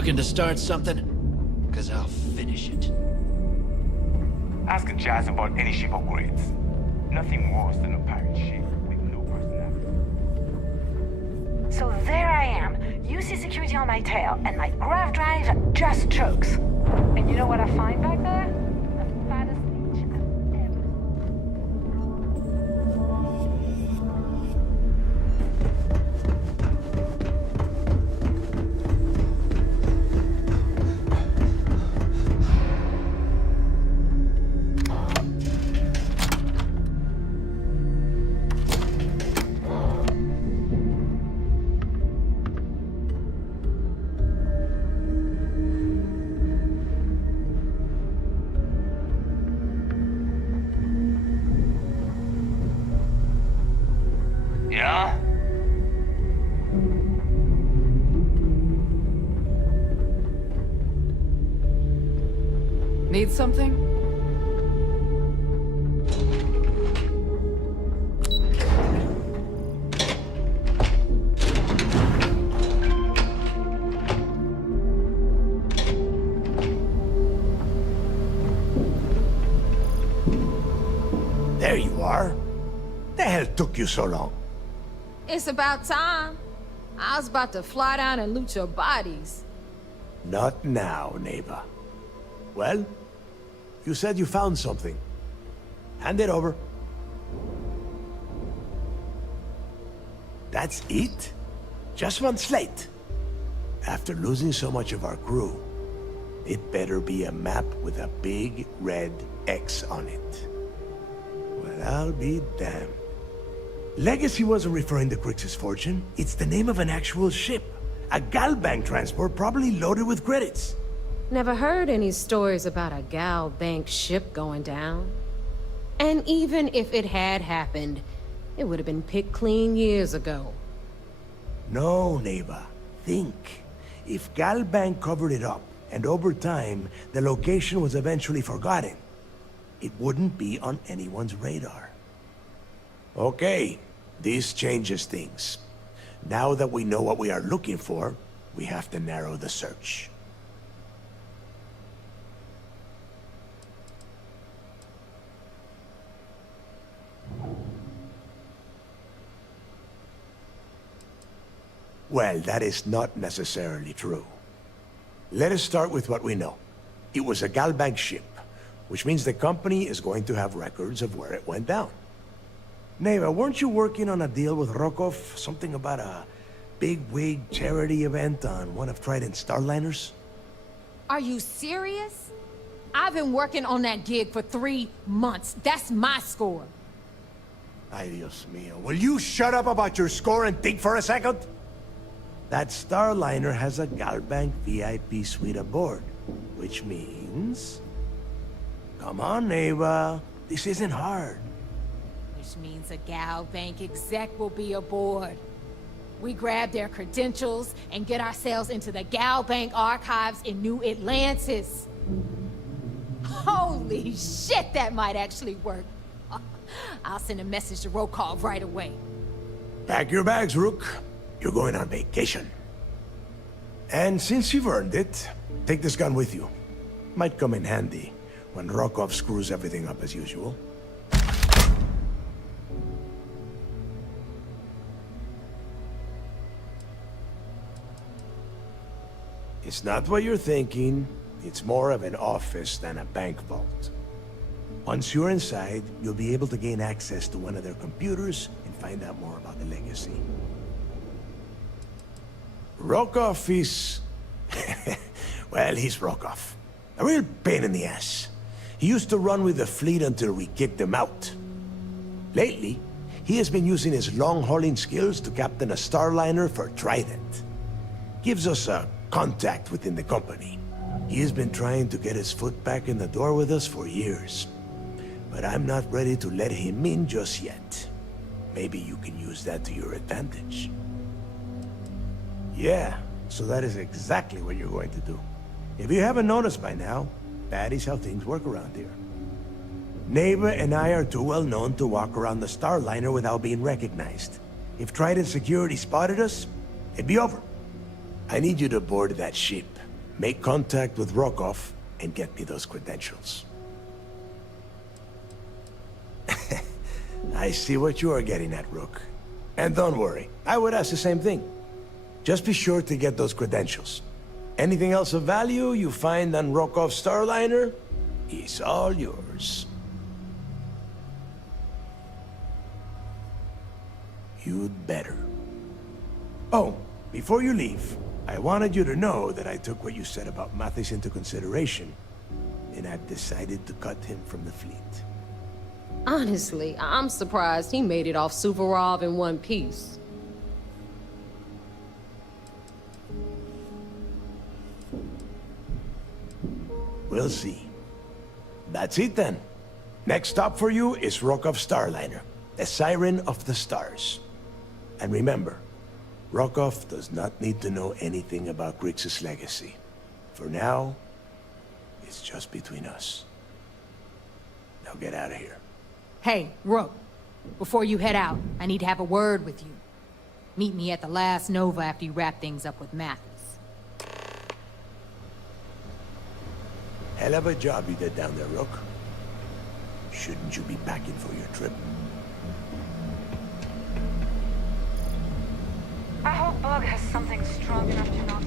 looking to start something? Because I'll finish it. Ask Jazz about any ship upgrades. Nothing worse than a pirate ship with no personality. So there I am. You see security on my tail, and my grav drive just chokes. And you know what I find back there? The fattest leech I've ever... Yeah? Need something? There you are. The hell took you so long? It's about time. I was about to fly down and loot your bodies. Not now, neighbor. Well, you said you found something. Hand it over. That's it? Just one slate? After losing so much of our crew, it better be a map with a big red X on it. Well, I'll be damned. Legacy wasn't referring to Crix's fortune. It's the name of an actual ship. A Galbank transport probably loaded with credits. Never heard any stories about a Gal Bank ship going down. And even if it had happened, it would have been picked clean years ago. No, neighbor. Think. If Galbank covered it up, and over time, the location was eventually forgotten, it wouldn't be on anyone's radar. Okay, this changes things. Now that we know what we are looking for, we have to narrow the search. Well, that is not necessarily true. Let us start with what we know. It was a Galbank ship, which means the company is going to have records of where it went down. Neva, weren't you working on a deal with Rokov? Something about a big-wig charity event on one of Trident's Starliners? Are you serious? I've been working on that gig for 3 months. That's my score. Ay, Dios mío. Will you shut up about your score and think for a second? That Starliner has a Galbank VIP suite aboard, which means... Come on, Neva. This isn't hard. Which means a Gal Bank exec will be aboard. We grab their credentials and get ourselves into the Gal Bank archives in New Atlantis. Holy shit, that might actually work. I'll send a message to Rokov right away. Pack your bags, Rook. You're going on vacation. And since you've earned it, take this gun with you. Might come in handy when Rokov screws everything up as usual. It's not what you're thinking. It's more of an office than a bank vault. Once you're inside, you'll be able to gain access to one of their computers and find out more about the legacy. Rokov is... well, he's Rokov. A real pain in the ass. He used to run with the fleet until we kicked him out. Lately, he has been using his long-hauling skills to captain a Starliner for Trident. Gives us a contact within the company. He has been trying to get his foot back in the door with us for years. But I'm not ready to let him in just yet. Maybe you can use that to your advantage. Yeah, so that is exactly what you're going to do. If you haven't noticed by now, that is how things work around here. Neva and I are too well known to walk around the Starliner without being recognized. If Trident security spotted us, it'd be over. I need you to board that ship make contact with Rokov and get me those credentials. I see what you are getting at, Rook. And don't worry, I would ask the same thing. Just be sure to get those credentials. Anything else of value you find on Rokov's Starliner is all yours. You'd better. Oh, before you leave, I wanted you to know that I took what you said about Mathis into consideration, and I've decided to cut him from the fleet. Honestly, I'm surprised he made it off Suvorov in one piece. We'll see. That's it then. Next stop for you is Rokov Starliner, the Siren of the Stars. And remember, Rokov does not need to know anything about Grixis' legacy. For now, it's just between us. Now get out of here. Hey, Rook, before you head out, I need to have a word with you. Meet me at the last Nova after you wrap things up with Mathis. Hell of a job you did down there, Rook. Shouldn't you be packing for your trip? I hope Bug has something strong enough to not...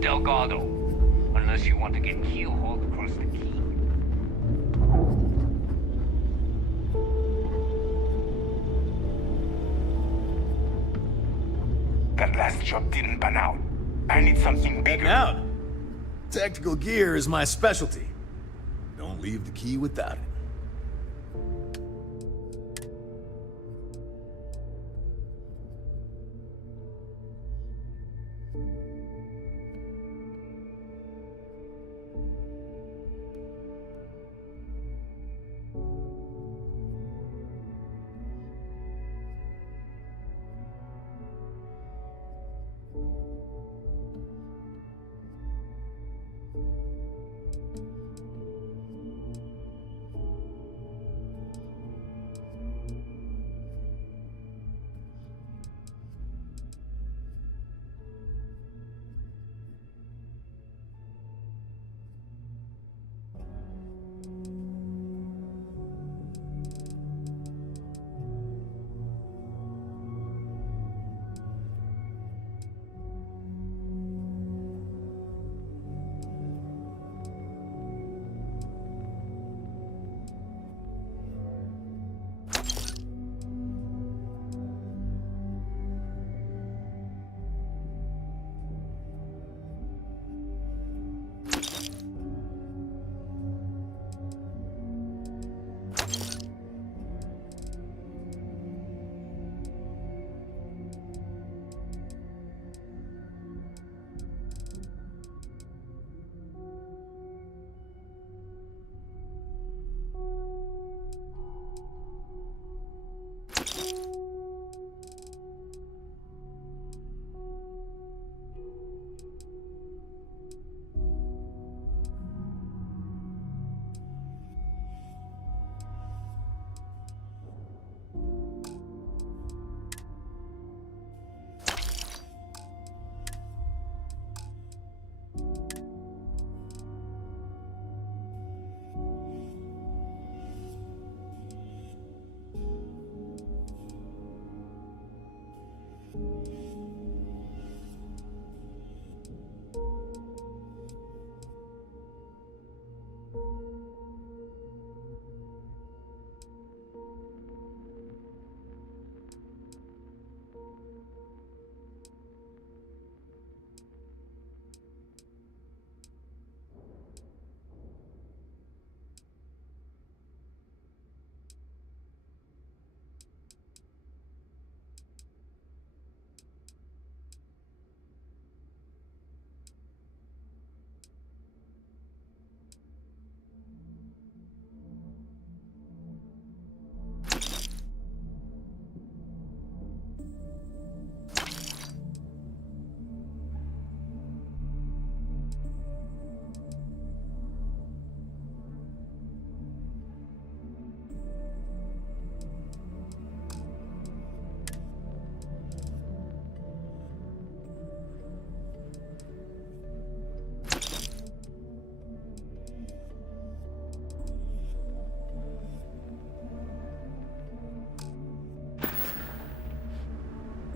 Delgado, unless you want to get keel-hauled across the key. That last job didn't pan out. I need something bigger. Out. Tactical gear is my specialty. Don't leave the key without it.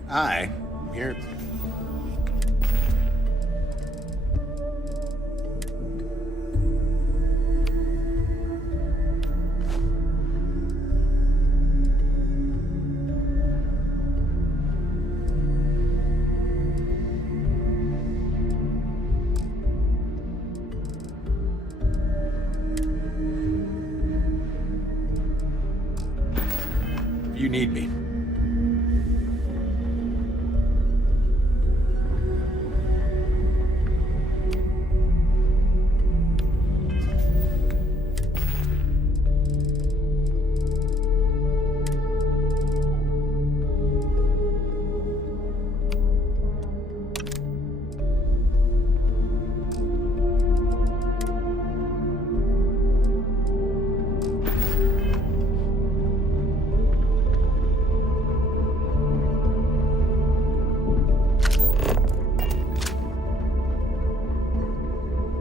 Hi, I'm here. You need me.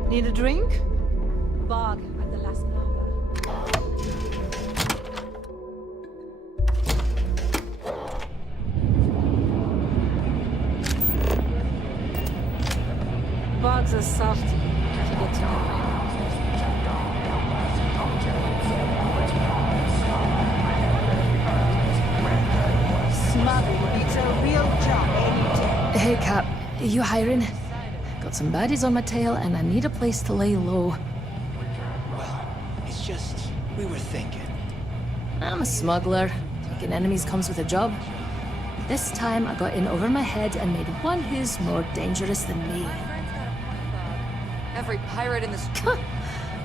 Need a drink? Bog at the last Nova. Bog's a softie, if you get to know him. Smuggling beats a real job any day. Hey, Cap. You hiring? Got some baddies on my tail, and I need a place to lay low. Well, it's just, we were thinking. I'm a smuggler. Taking enemies comes with a job. This time, I got in over my head and made one who's more dangerous than me. Every pirate in this...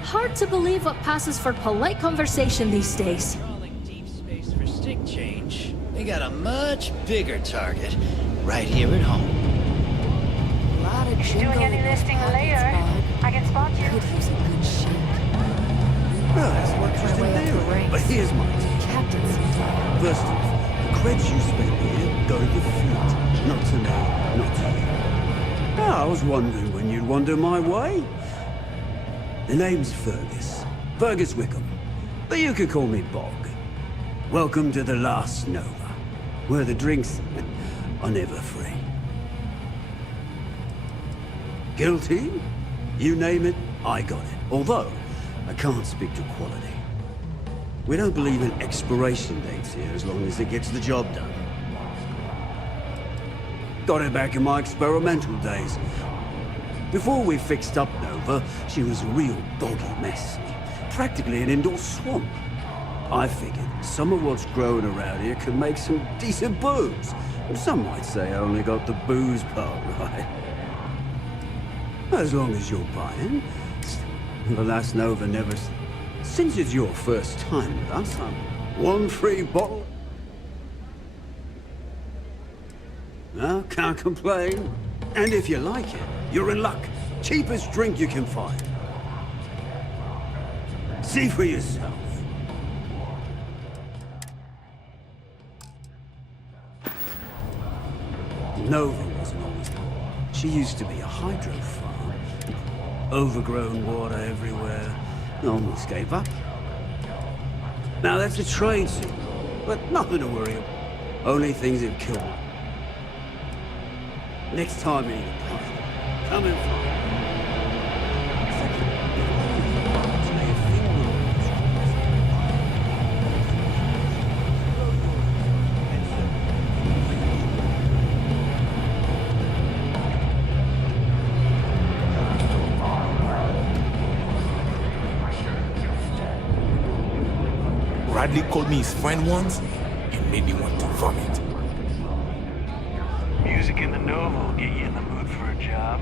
Hard to believe what passes for polite conversation these days. Trawling deep space for stick change. We got a much bigger target right here at home. A lot of If you're doing any listing later, I can spot you. Could use a good shake. Well, that's Work interesting my way up the theory. ranks. But here's mine. Captain's First off, the creds you spent here go to the fleet. Not to me, not to you. Ah, I was wondering when you'd wander my way. The name's Fergus Wickham. But you could call me Bog. Welcome to the last Nova, where the drinks are never free. Guilty? You name it, I got it. Although, I can't speak to quality. We don't believe in expiration dates here as long as it gets the job done. Got it back in my experimental days. Before we fixed up Nova, she was a real boggy mess. Practically an indoor swamp. I figured some of what's growing around here could make some decent booze. Some might say I only got the booze part right. As long as you're buying. The last Nova never... Since it's your first time with us, I'm one free bottle. No, can't complain. And if you like it, you're in luck. Cheapest drink you can find. See for yourself. Nova wasn't always... She used to be a hydro farm. Overgrown water everywhere. Almost gave up. Now that's a trade scene, but nothing to worry about. Only things that kill. Next time you need a party, come and find me. Bradley called me his friend once and made me want to vomit. Music in the Nova will get you in the mood for a job.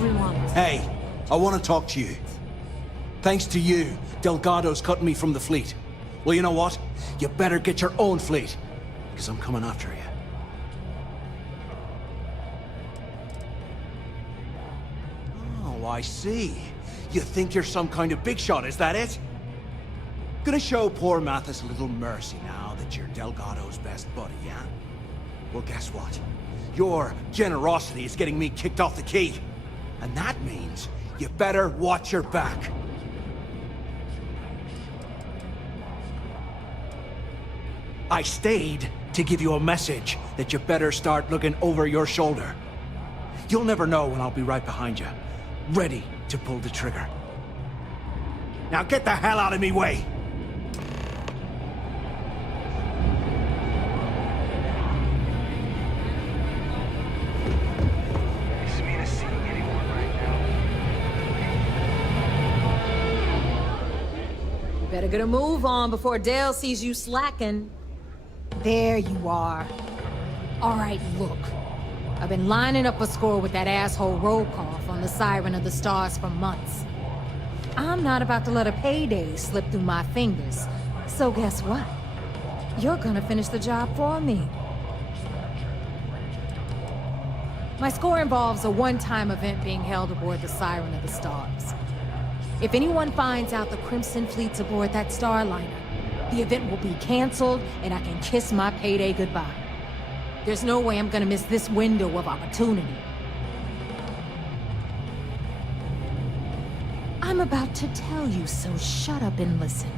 everyone. Hey, I want to talk to you. Thanks to you, Delgado's cutting me from the fleet. Well, you know what? You better get your own fleet, because I'm coming after you. Oh, I see. You think you're some kind of big shot, is that it? Gonna show poor Mathis a little mercy now that you're Delgado's best buddy, yeah? Well, guess what? Your generosity is getting me kicked off the key. And that means you better watch your back. I stayed to give you a message that you better start looking over your shoulder. You'll never know when I'll be right behind you, ready to pull the trigger. Now get the hell out of me way! Is Mina seeing anyone right now? Better get a move on before Dale sees you slacking. There you are. All right, look. I've been lining up a score with that asshole Rokoff on the Siren of the Stars for months. I'm not about to let a payday slip through my fingers. So guess what? You're gonna finish the job for me. My score involves a one-time event being held aboard the Siren of the Stars. If anyone finds out the Crimson Fleet's aboard that Starliner, the event will be canceled, and I can kiss my payday goodbye. There's no way I'm gonna miss this window of opportunity. I'm about to tell you, so shut up and listen.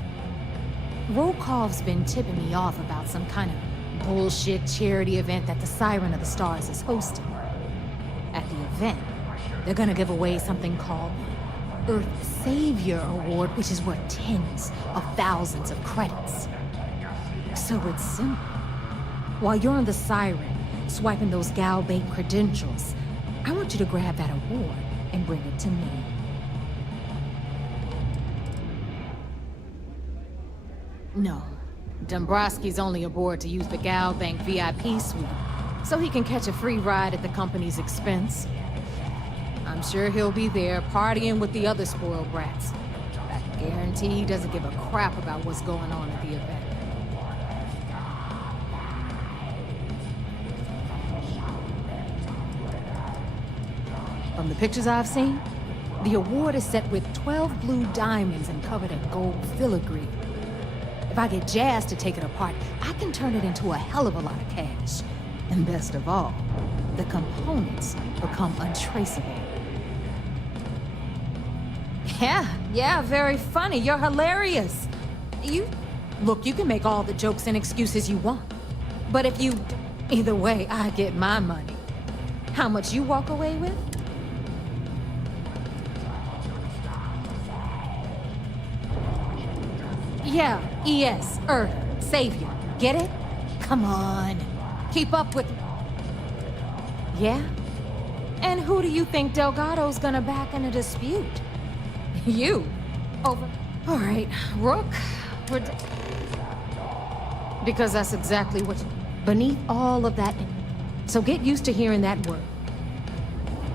Rokov's been tipping me off about some kind of bullshit charity event that the Siren of the Stars is hosting. At the event, they're gonna give away something called the Earth Savior Award, which is worth tens of thousands of credits. So it's simple. While you're on the Siren, swiping those Gal Bank credentials, I want you to grab that award and bring it to me. No, Dombrowski's only aboard to use the Gal Bank VIP suite, so he can catch a free ride at the company's expense. I'm sure he'll be there partying with the other spoiled brats. I guarantee he doesn't give a crap about what's going on at the event. From the pictures I've seen, the award is set with 12 blue diamonds and covered in gold filigree. If I get Jazz to take it apart, I can turn it into a hell of a lot of cash. And best of all, the components become untraceable. Yeah, very funny. You're hilarious. Look, you can make all the jokes and excuses you want. But if you... Either way, I get my money. How much you walk away with? Yeah, ES, Earth, Savior. Get it? Come on. Keep up with... Yeah? And who do you think Delgado's gonna back in a dispute? You. Over... All right, Rook, we're... Because that's exactly what... Beneath all of that... So get used to hearing that word.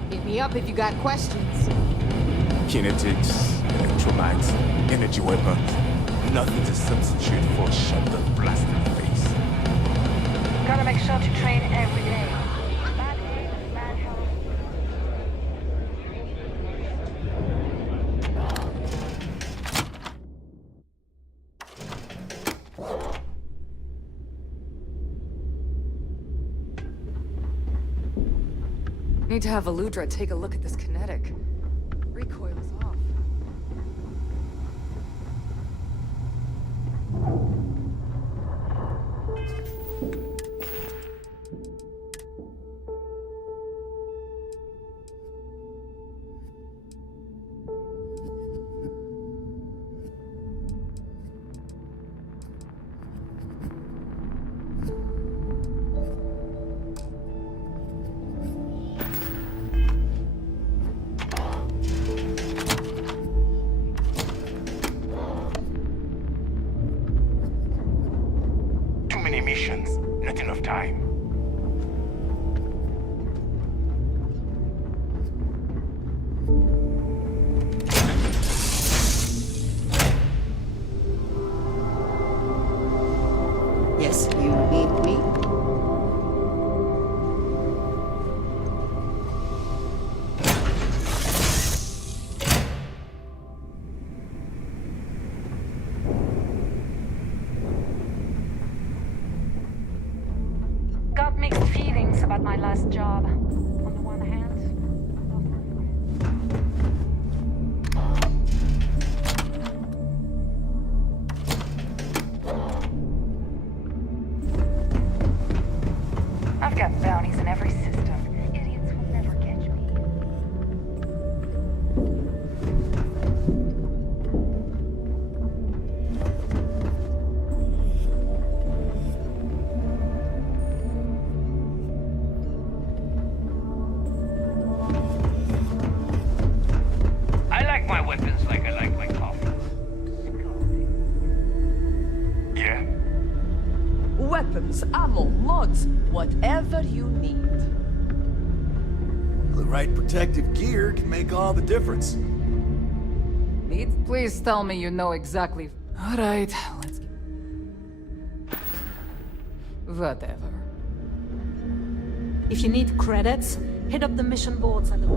Hit me up if you got questions. Kinetics, electromags, energy weapons. Nothing to substitute for shut the blasted face. Gotta make sure to train every day. Bad aim, bad health. Need to have Aludra take a look at this kinetic. Recoil is off. Missions, not enough time. credits. You need me? Got mixed feelings about my last job. On the one hand, I've got bounties in every system. Idiots will never catch me. I like my weapons like I like my coffee. Yeah? Weapons, ammo, mods, whatever you need. The right protective gear can make all the difference. Please tell me you know exactly. Alright, let's get. Whatever. If you need credits, hit up the mission boards and the...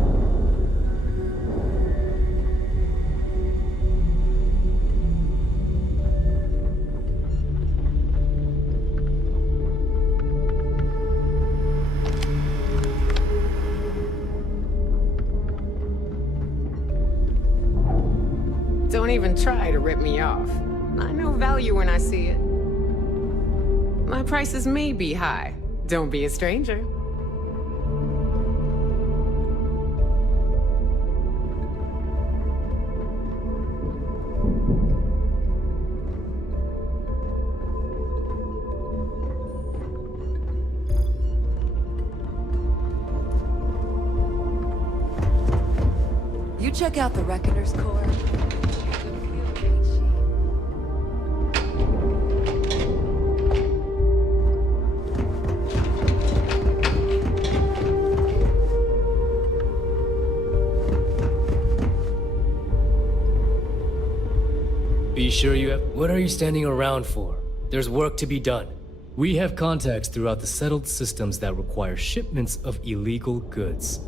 Don't even try to rip me off. I know value when I see it. My prices may be high. Don't be a stranger. You check out the Reckoner's Core. Be sure you have... What are you standing around for? There's work to be done. We have contacts throughout the settled systems that require shipments of illegal goods.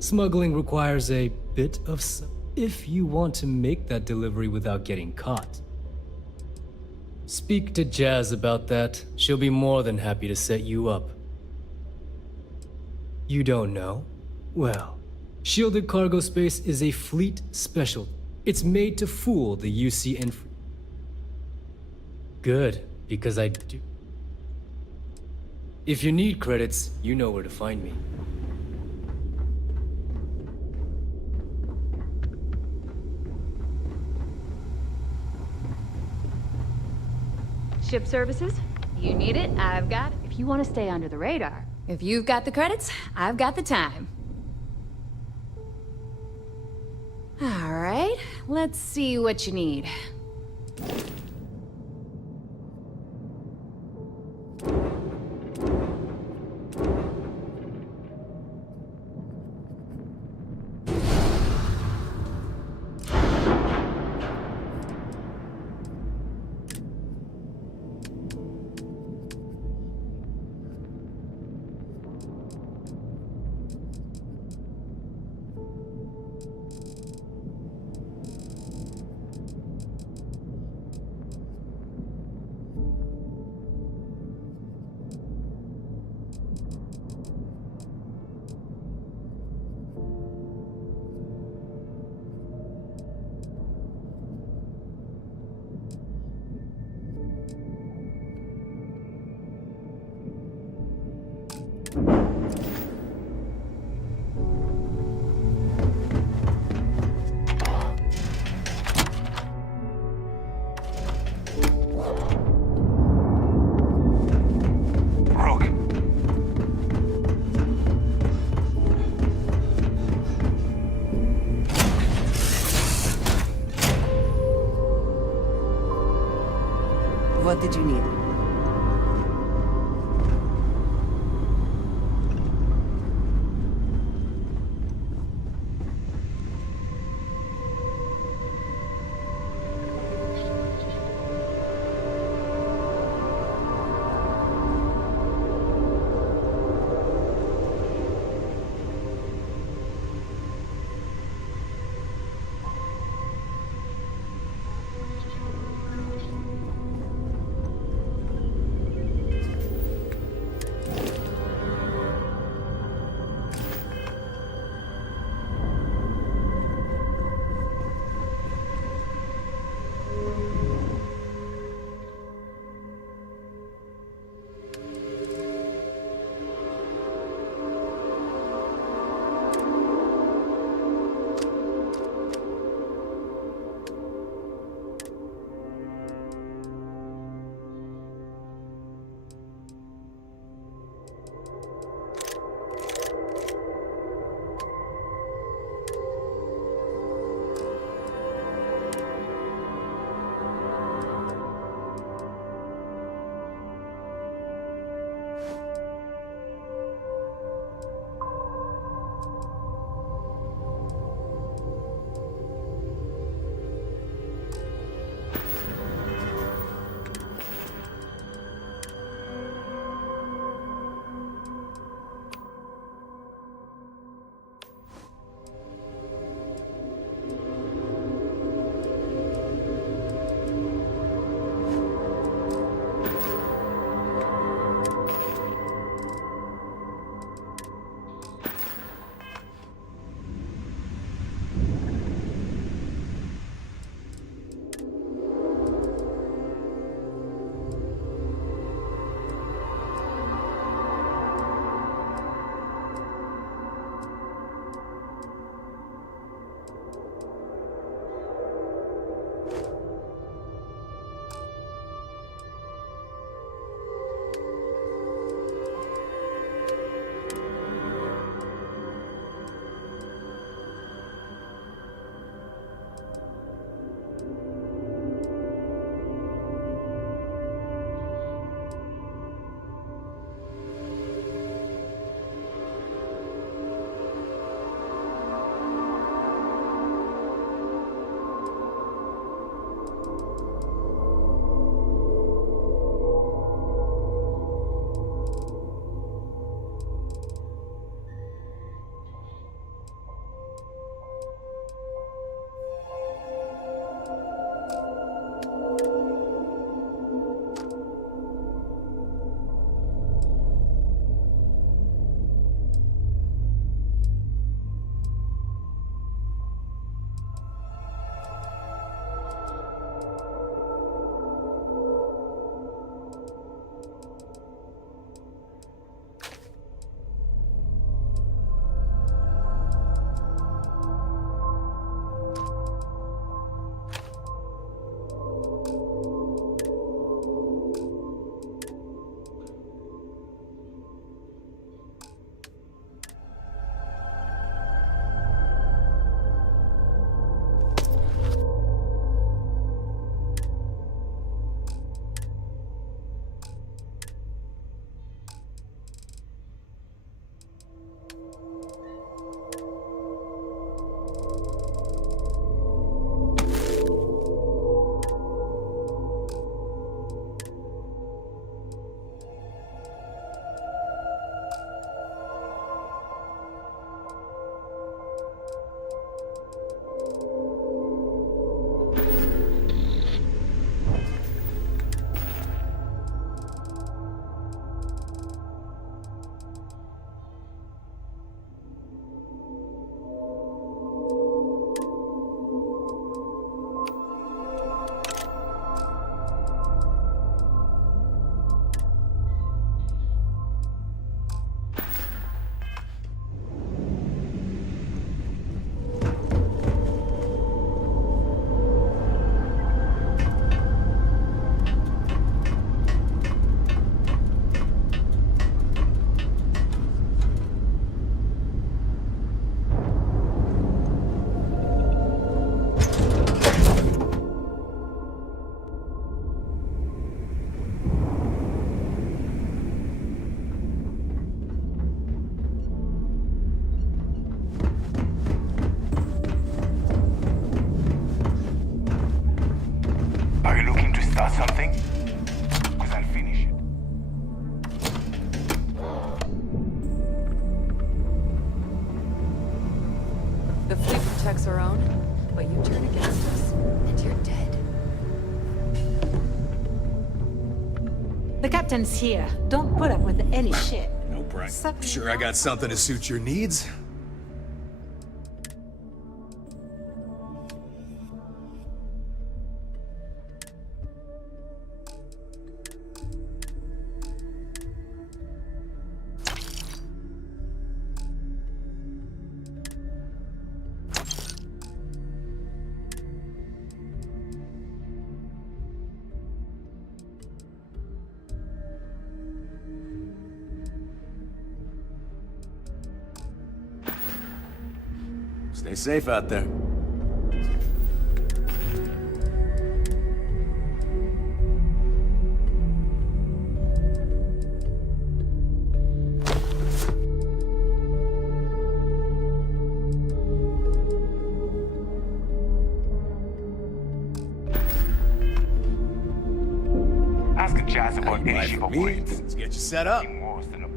Smuggling requires a bit of... if you want to make that delivery without getting caught. Speak to Jazz about that. She'll be more than happy to set you up. You don't know? Well, shielded cargo space is a fleet special. It's made to fool the UC and... Good, because I do... If you need credits, you know where to find me. Ship services? You need it, I've got it. If you want to stay under the radar. If you've got the credits, I've got the time. All right, let's see what you need. What did you need? start something? Because I'll finish it. The fleet protects our own, but you turn against us, and you're dead. The captain's here. Don't put up with any shit. No problem. Sure I got something to suit your needs? Stay safe out there. Ask Jazz about any ship upgrades. Let's get you set up. Nothing worse than a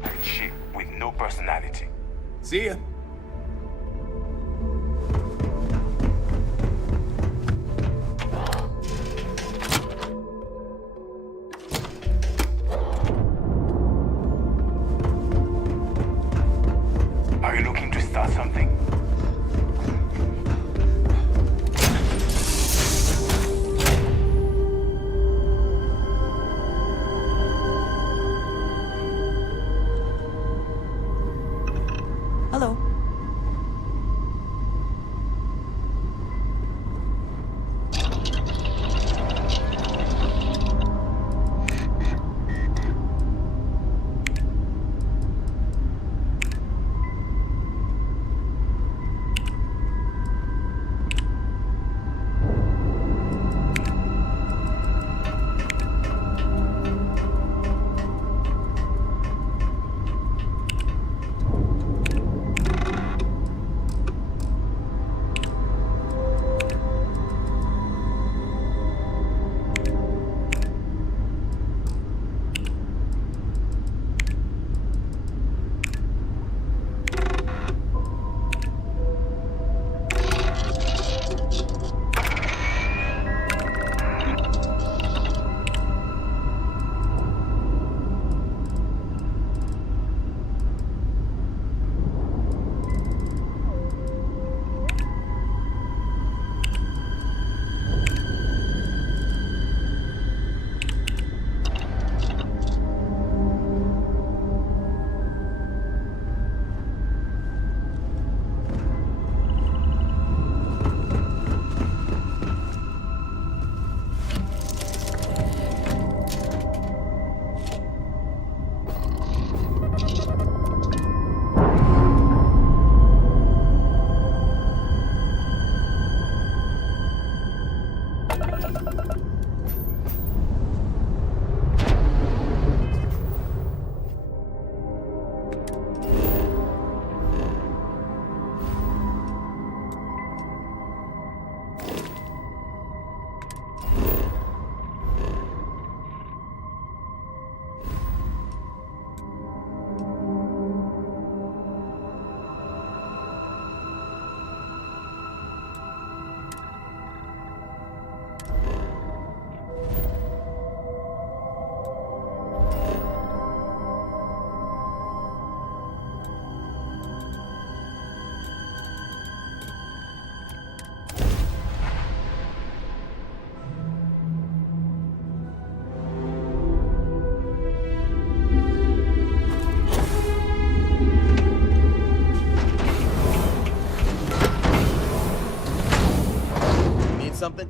pirate ship with no personality. See ya. Are you looking to start something? Hello. Something?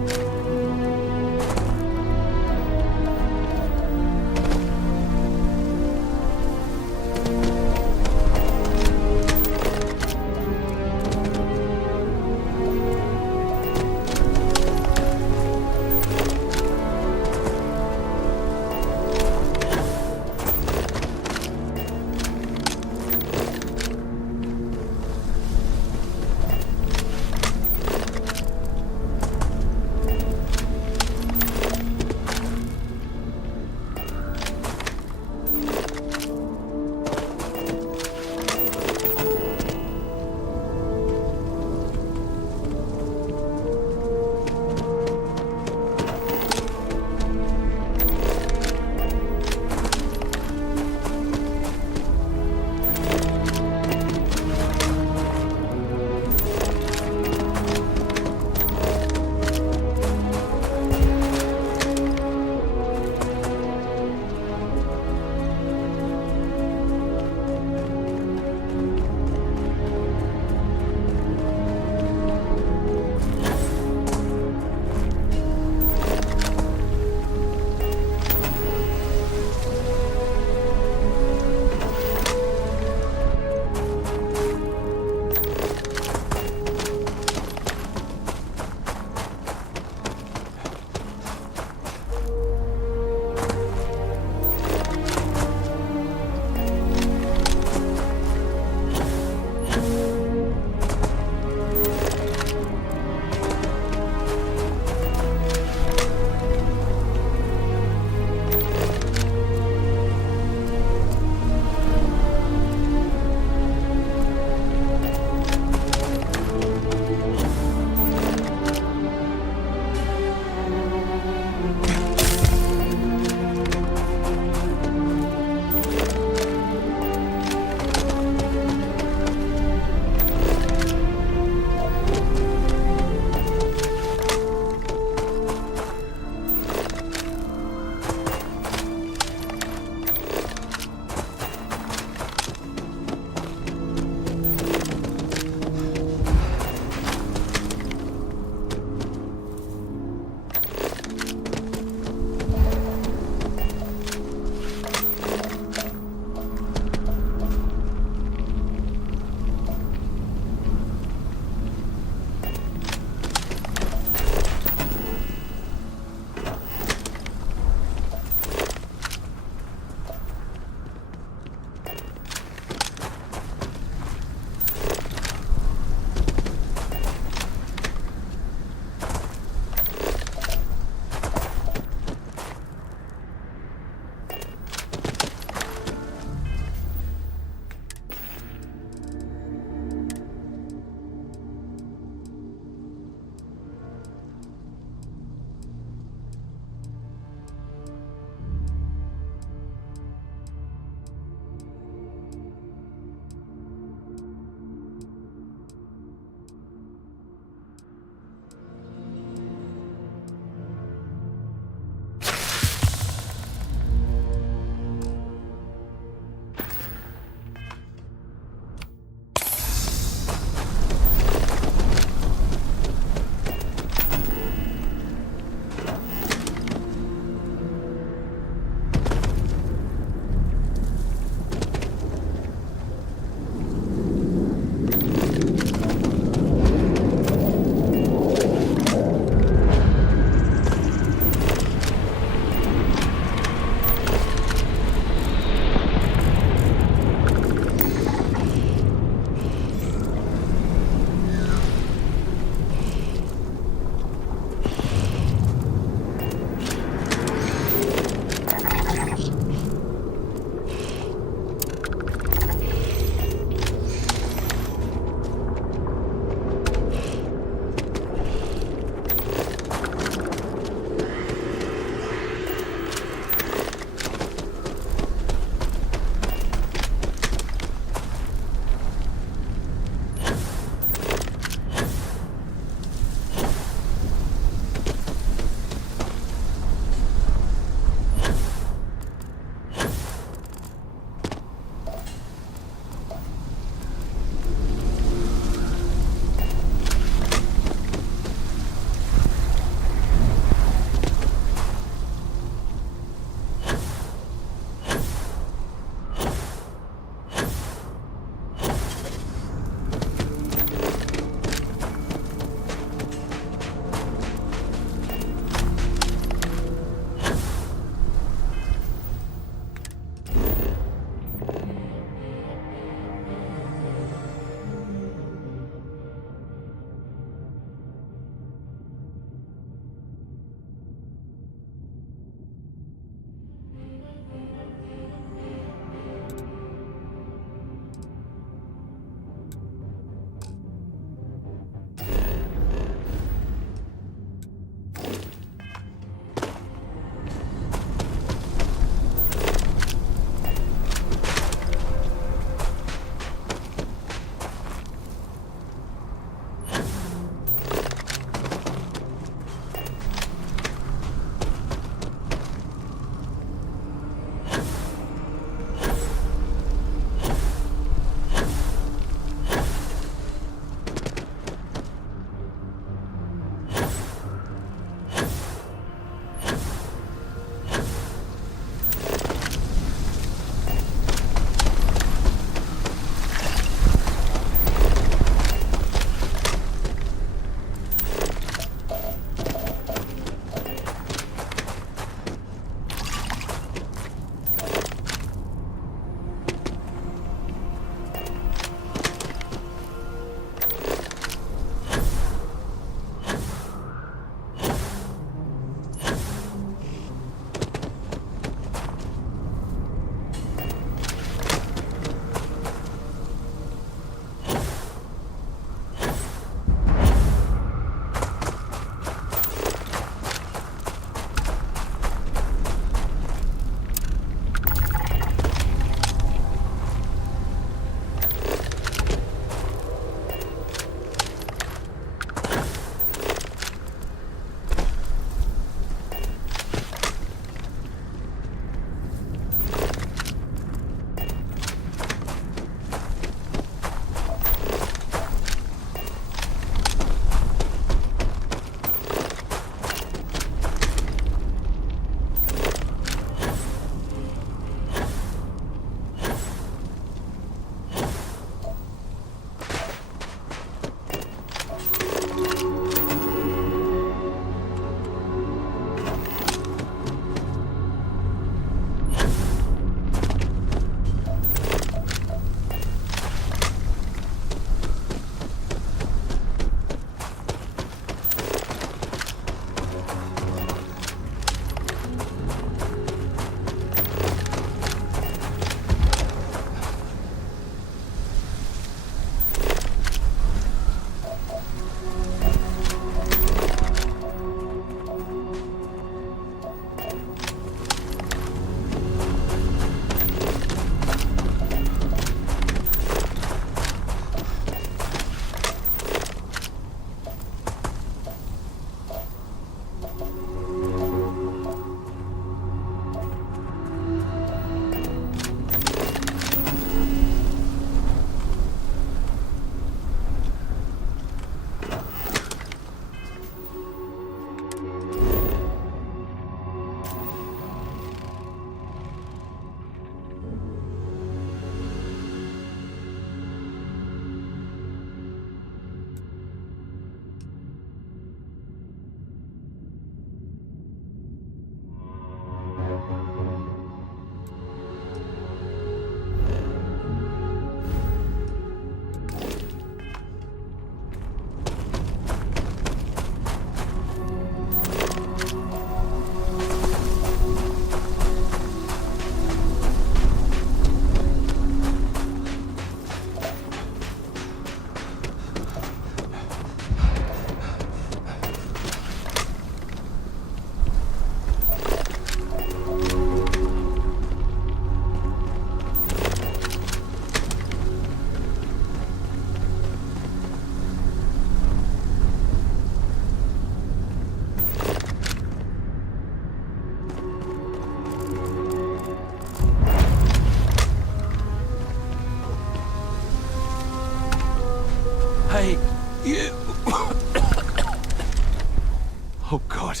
Oh God,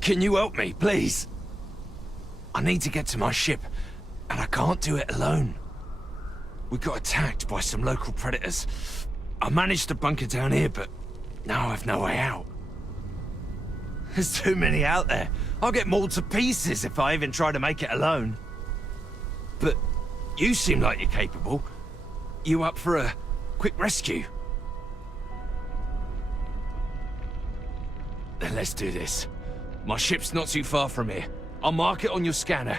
can you help me, please? I need to get to my ship, and I can't do it alone. We got attacked by some local predators. I managed to bunker down here, but now I've no way out. There's too many out there. I'll get mauled to pieces if I even try to make it alone. But you seem like you're capable. You up for a quick rescue? Then let's do this. My ship's not too far from here. I'll mark it on your scanner.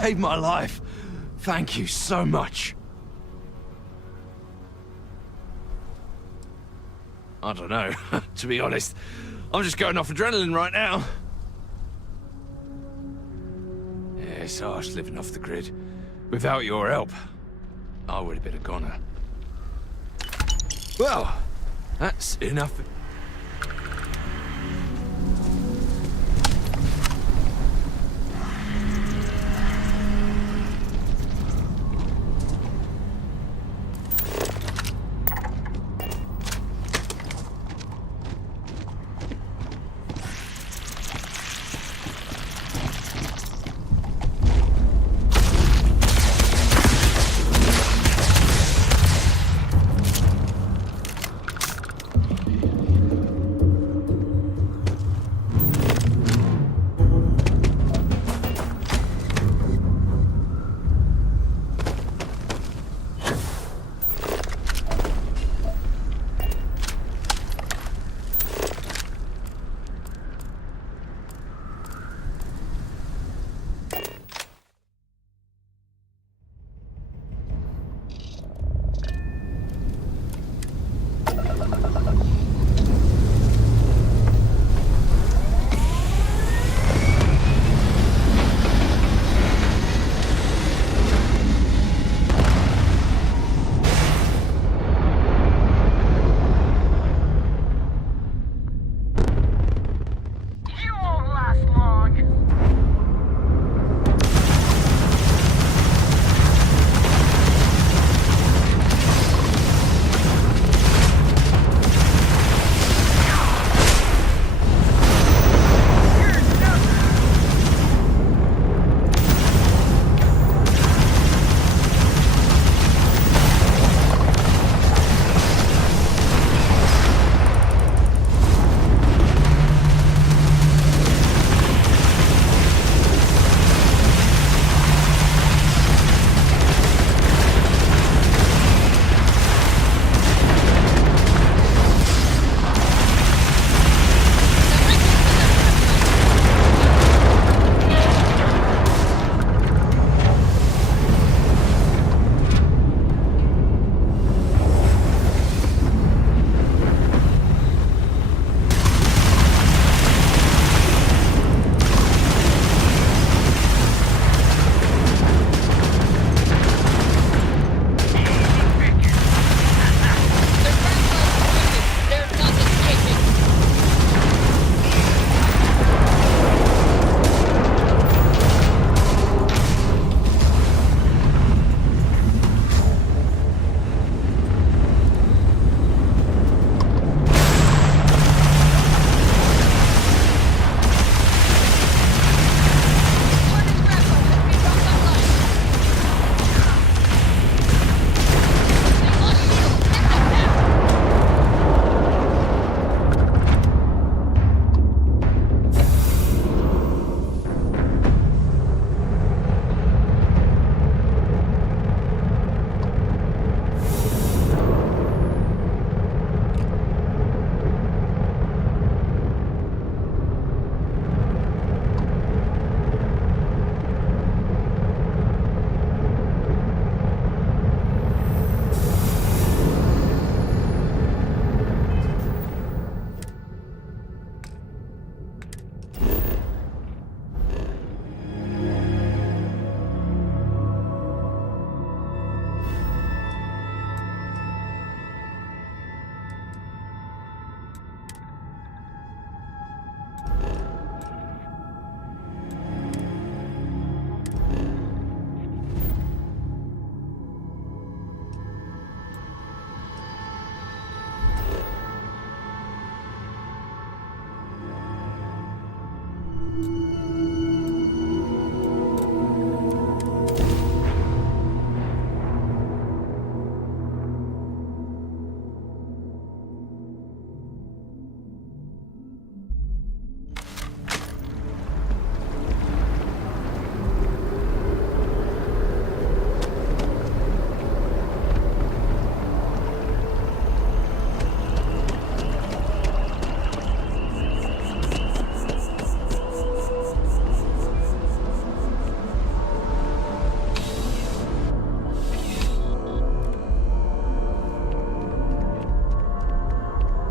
saved my life. Thank you so much. I don't know. To be honest, I'm just going off adrenaline right now. Yeah, it's harsh living off the grid. Without your help, I would have been a goner. Well, that's enough.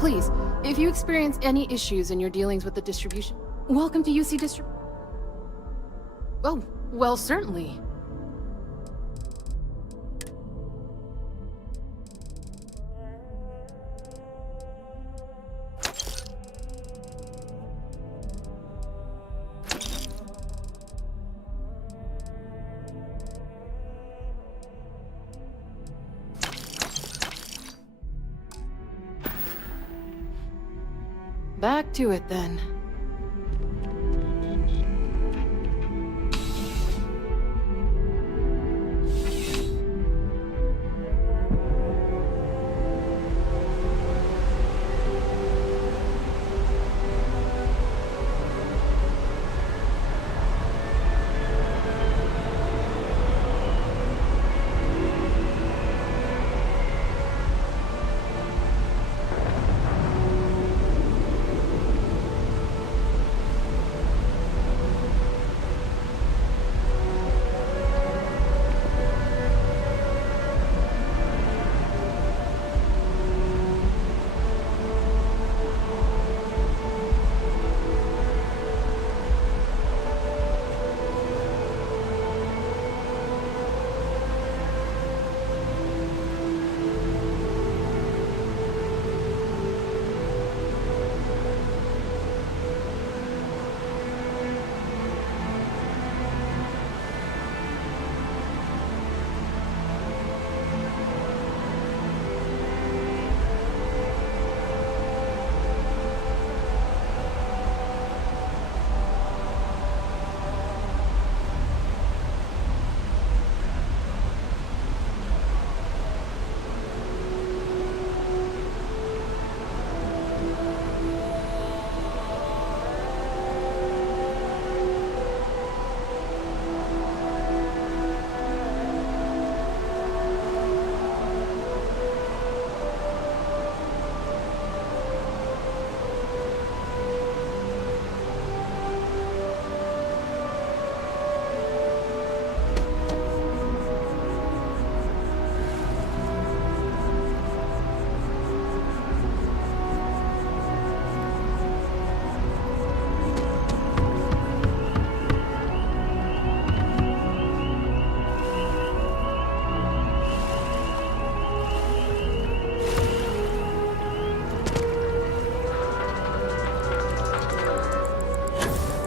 Please, if you experience any issues in your dealings with the distribution, welcome to UC Oh, well, certainly. Back to it, then.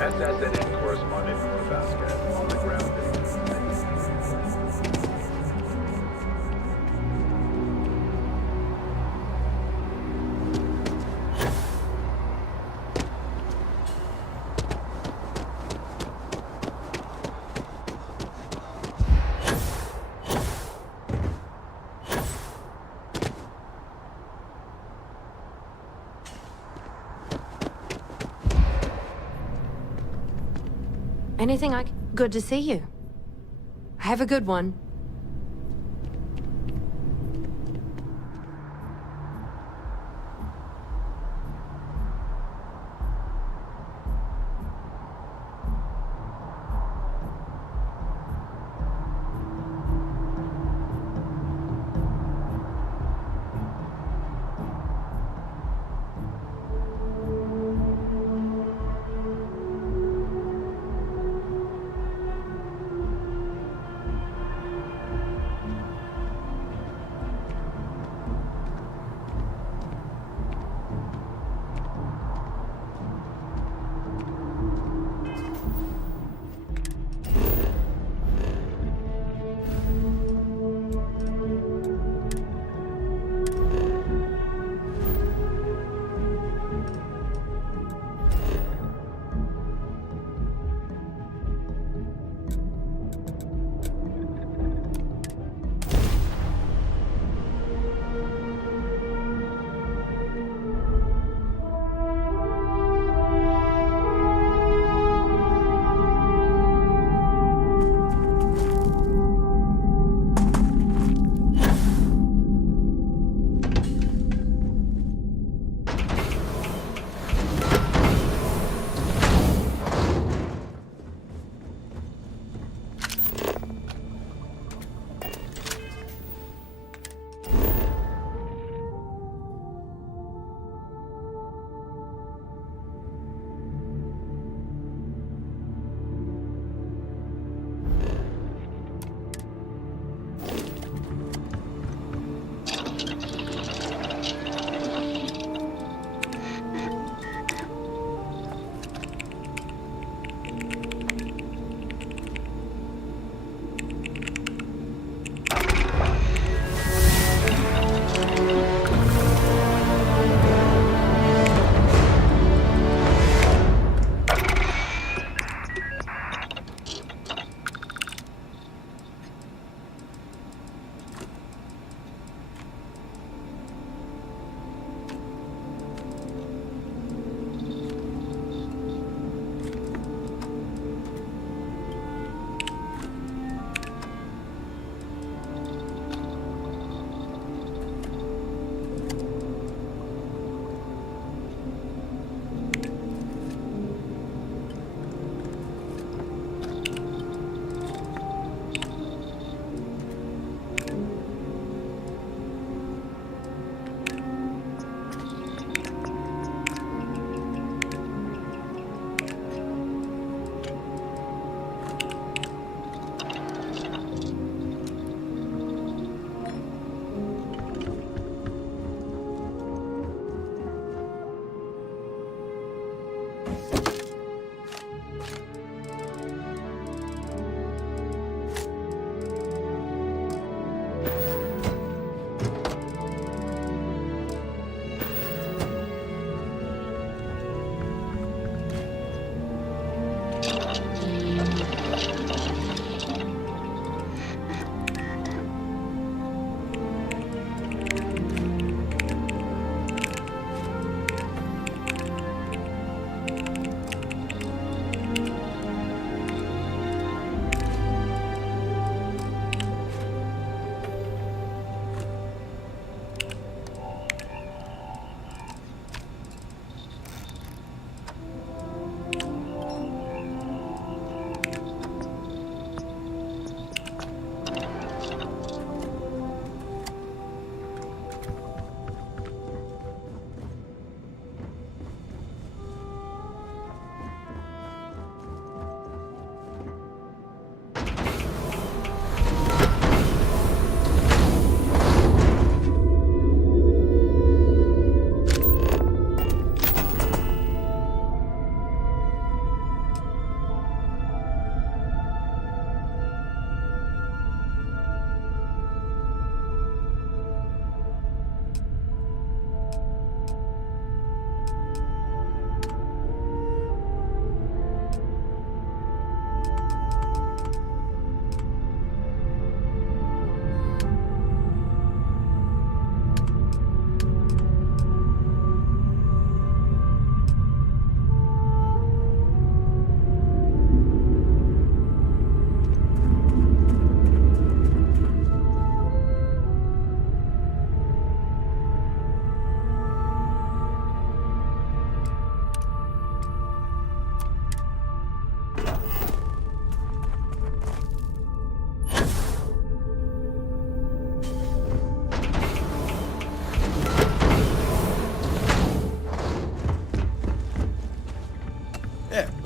SSNN correspondent Vasquez on the ground. Anything I... Good to see you. Have a good one.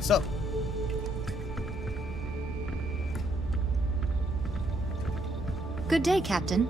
What's up? Good day, Captain.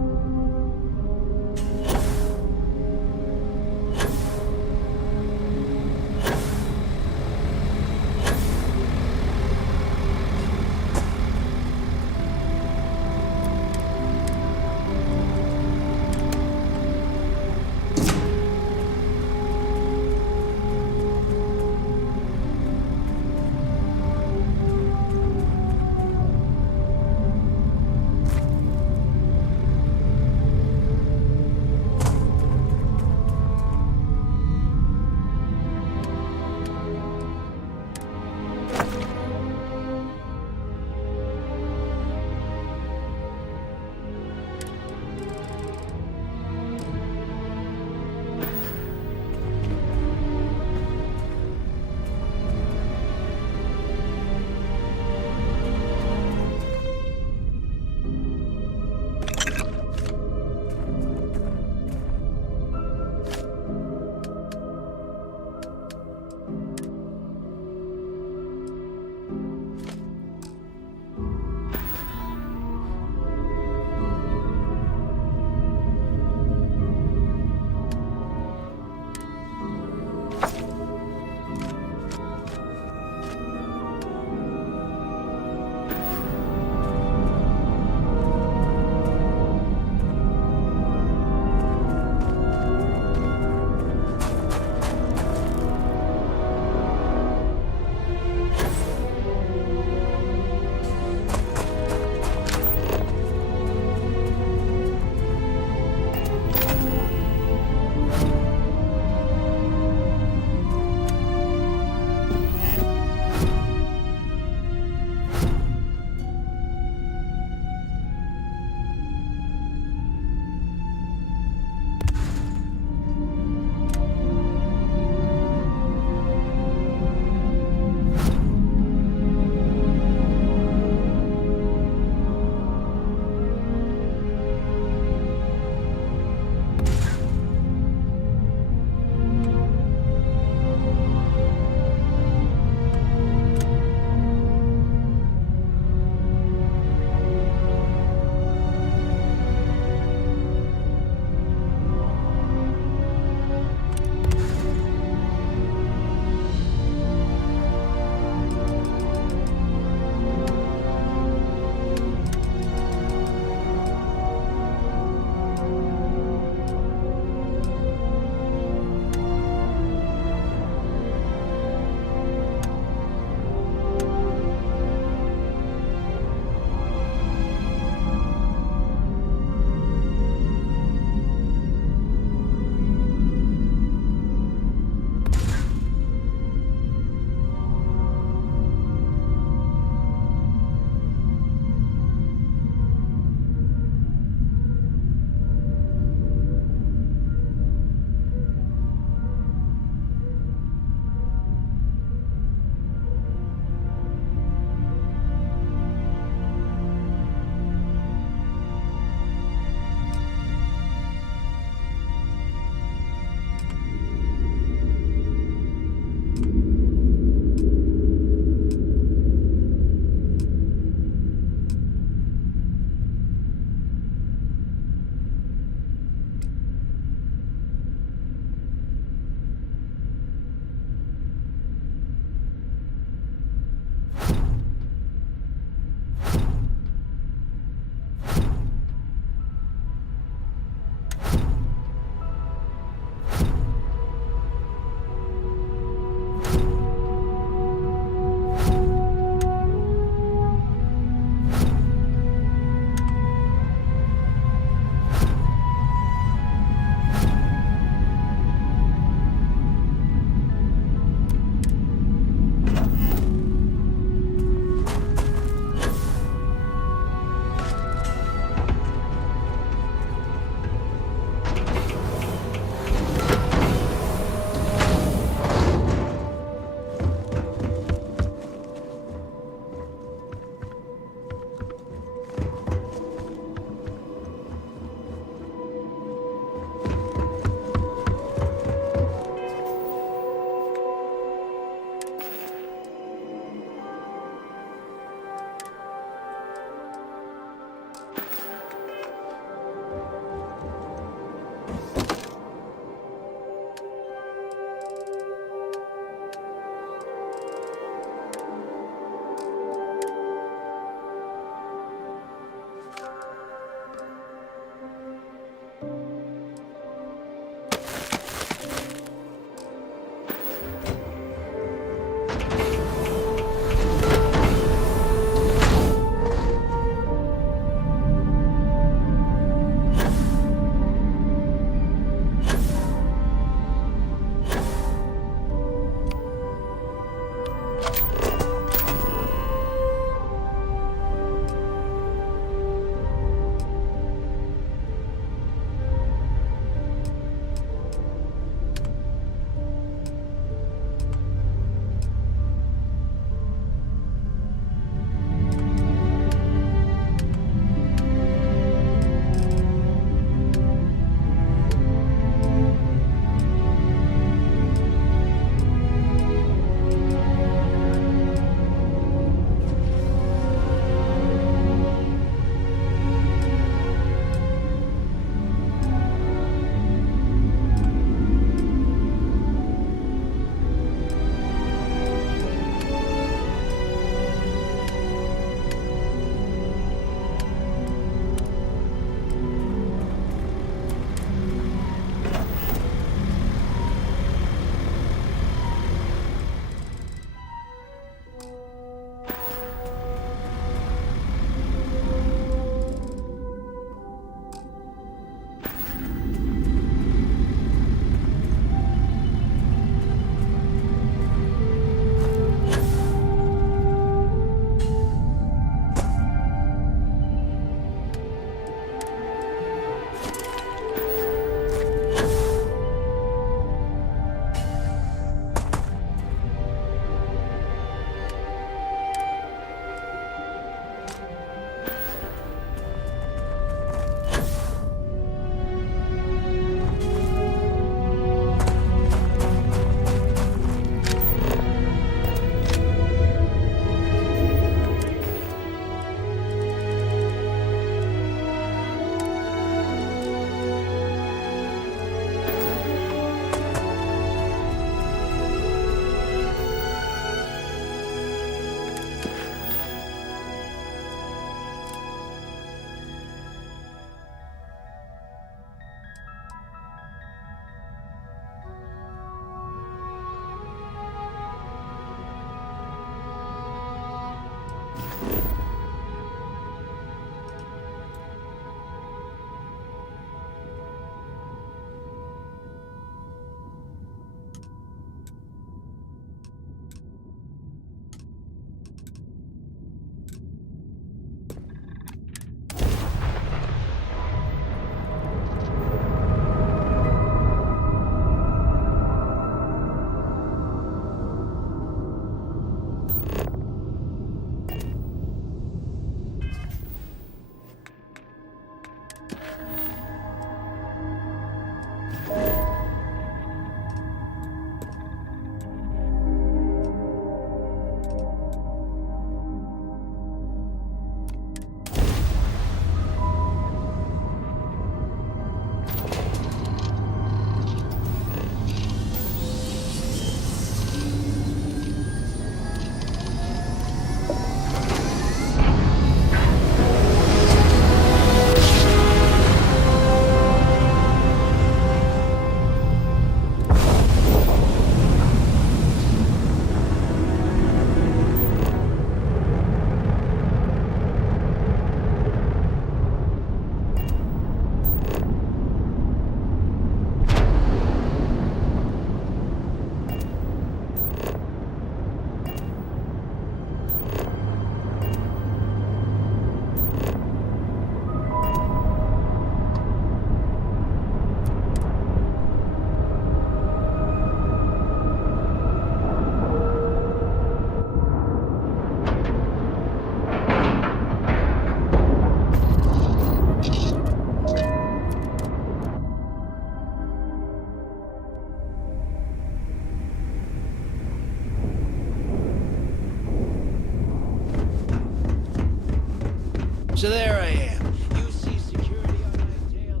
So there I am. You see security on my tail.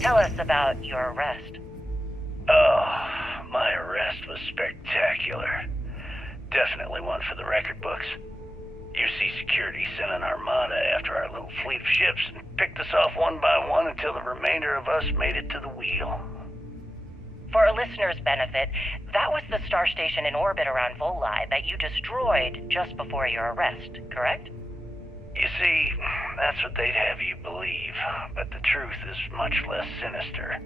Tell us about your arrest. Oh, my arrest was spectacular. Definitely one for the record books. UC Security sent an armada after our little fleet of ships and picked us off one by one until the remainder of us made it to the wheel. For a listener's benefit, that was the star station in orbit around Voli that you destroyed just before your arrest, correct? You see, that's what they'd have you believe, but the truth is much less sinister.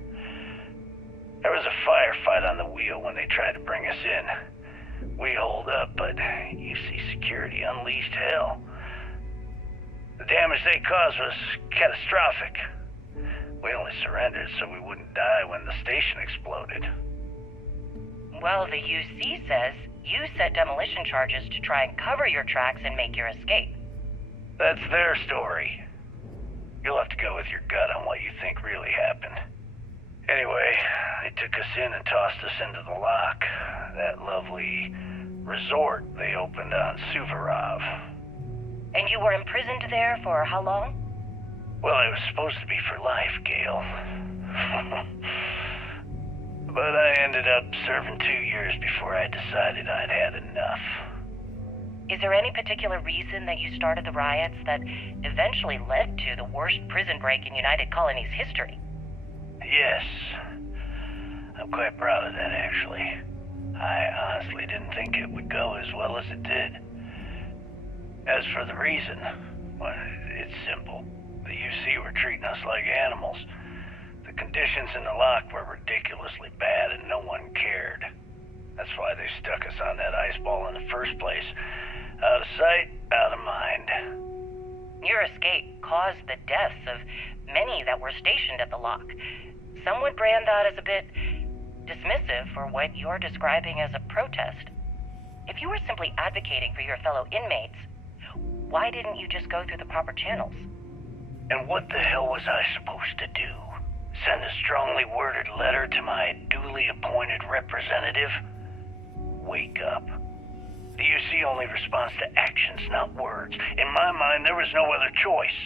There was a firefight on the wheel when they tried to bring us in. We holed up, but UC Security unleashed hell. The damage they caused was catastrophic. We only surrendered so we wouldn't die when the station exploded. Well, the UC says you set demolition charges to try and cover your tracks and make your escape. That's their story. You'll have to go with your gut on what you think really happened. Anyway, they took us in and tossed us into the lock. That lovely resort they opened on Suvorov. And you were imprisoned there for how long? Well, it was supposed to be for life, Gale. But I ended up serving 2 years before I decided I'd had enough. Is there any particular reason that you started the riots that eventually led to the worst prison break in United Colonies history? Yes. I'm quite proud of that, actually. I honestly didn't think it would go as well as it did. As for the reason, well, it's simple. The UC were treating us like animals. The conditions in the lock were ridiculously bad and no one cared. That's why they stuck us on that ice ball in the first place. Out of sight, out of mind. Your escape caused the deaths of many that were stationed at the lock. Some would brand that as a bit dismissive for what you're describing as a protest. If you were simply advocating for your fellow inmates, why didn't you just go through the proper channels? And what the hell was I supposed to do? Send a strongly worded letter to my duly appointed representative? Wake up. The UC only responds to actions, not words. In my mind, there was no other choice.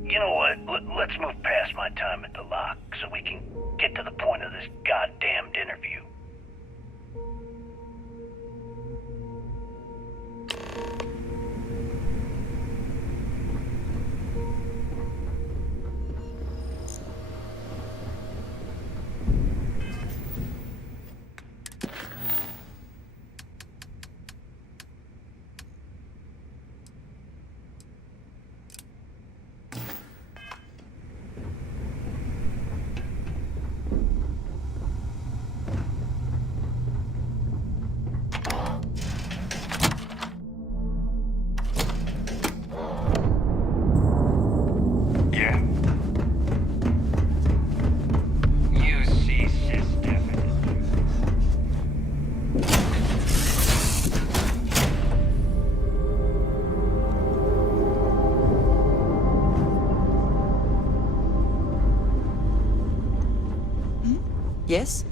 You know what? Let's move past my time at the lock so we can get to the point of this goddamned interview. Yes?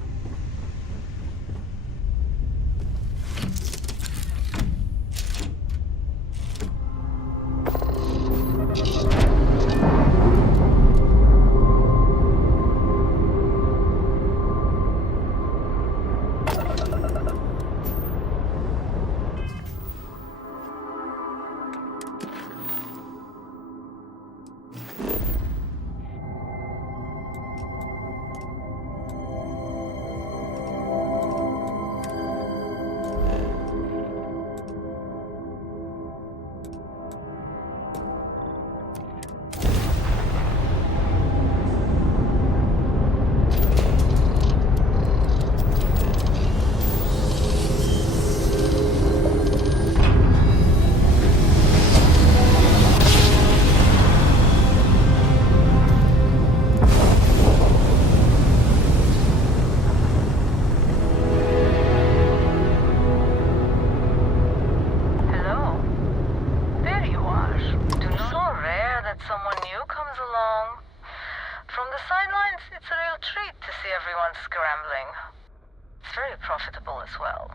on scrambling. It's very profitable as well.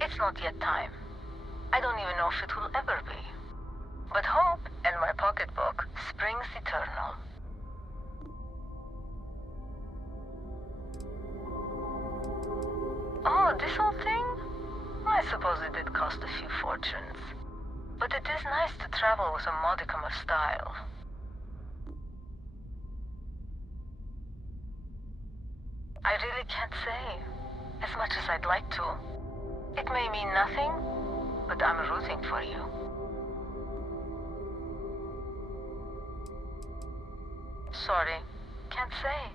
It's not yet time. I don't even know if it will ever be. But hope and my pocketbook springs eternal. Oh, this whole thing? I suppose it did cost a few fortunes. But it is nice to travel with a modicum of style. I really can't say, as much as I'd like to. It may mean nothing, but I'm rooting for you. Sorry, can't say.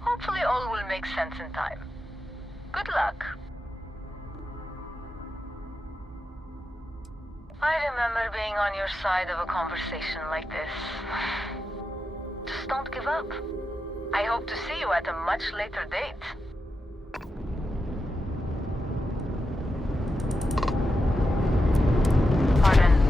Hopefully all will make sense in time. Good luck. I remember being on your side of a conversation like this. Just don't give up. I hope to see you at a much later date. Pardon.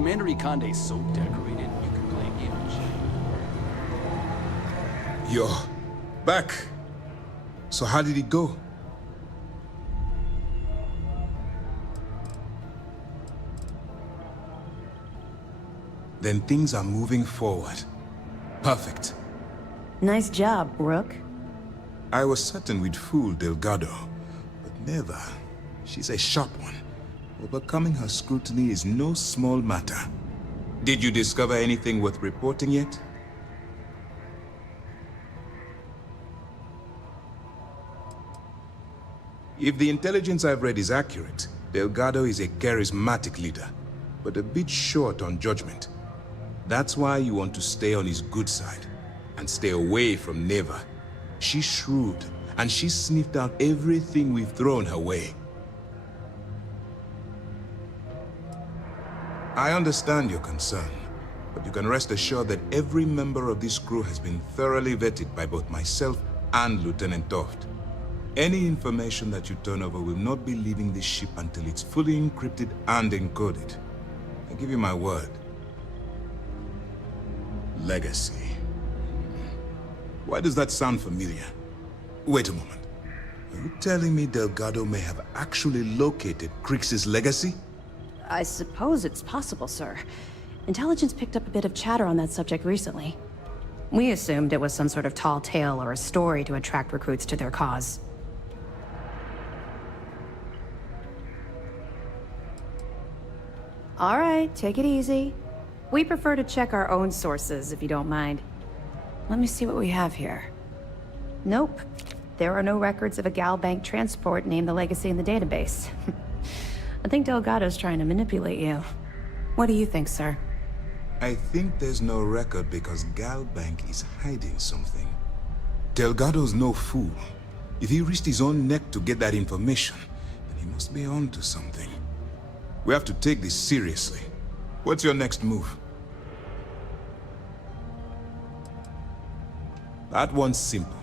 Commander Ikande's so decorated, you can play a game of chess. You're back. So how did it go? Then things are moving forward. Perfect. Nice job, Rook. I was certain we'd fool Delgado, but never. She's a sharp one. Overcoming her scrutiny is no small matter. Did you discover anything worth reporting yet? If the intelligence I've read is accurate, Delgado is a charismatic leader, but a bit short on judgment. That's why you want to stay on his good side, and stay away from Neva. She's shrewd, and she's sniffed out everything we've thrown her way. I understand your concern, but you can rest assured that every member of this crew has been thoroughly vetted by both myself and Lieutenant Toft. Any information that you turn over will not be leaving this ship until it's fully encrypted and encoded. I give you my word. Legacy. Why does that sound familiar? Wait a moment. Are you telling me Delgado may have actually located Crix's legacy? I suppose it's possible, sir. Intelligence picked up a bit of chatter on that subject recently. We assumed it was some sort of tall tale or a story to attract recruits to their cause. All right, take it easy. We prefer to check our own sources, if you don't mind. Let me see what we have here. Nope. There are no records of a Gal Bank transport named the Legacy in the database. I think Delgado's trying to manipulate you. What do you think, sir? I think there's no record because Gal Bank is hiding something. Delgado's no fool. If he risked his own neck to get that information, then he must be on to something. We have to take this seriously. What's your next move? That one's simple.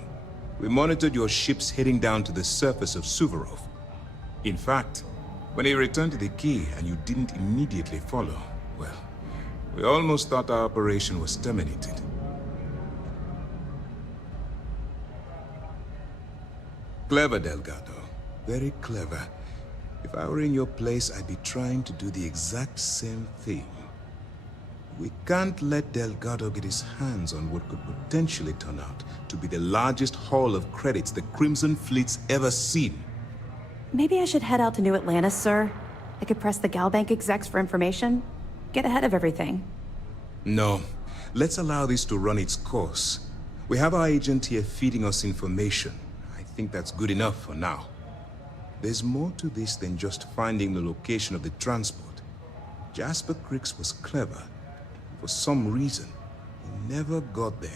We monitored your ships heading down to the surface of Suvorov. In fact, when he returned to the key and you didn't immediately follow, well, we almost thought our operation was terminated. Clever, Delgado. Very clever. If I were in your place, I'd be trying to do the exact same thing. We can't let Delgado get his hands on what could potentially turn out to be the largest haul of credits the Crimson Fleet's ever seen. Maybe I should head out to New Atlantis, sir. I could press the Gal Bank execs for information. Get ahead of everything. No. Let's allow this to run its course. We have our agent here feeding us information. I think that's good enough for now. There's more to this than just finding the location of the transport. Jasper Crix was clever. For some reason, he never got there.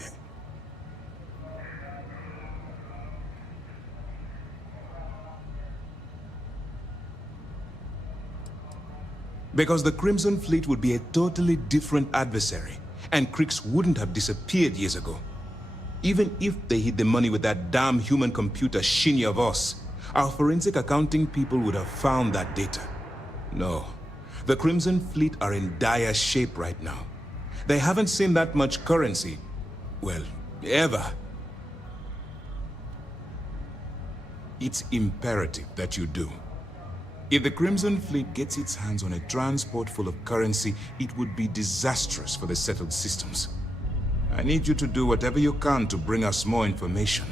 Because the Crimson Fleet would be a totally different adversary, and Crix wouldn't have disappeared years ago. Even if they hid the money with that damn human computer Shinya of us, our forensic accounting people would have found that data. No, the Crimson Fleet are in dire shape right now. They haven't seen that much currency, well, ever. It's imperative that you do. If the Crimson Fleet gets its hands on a transport full of currency, it would be disastrous for the settled systems. I need you to do whatever you can to bring us more information.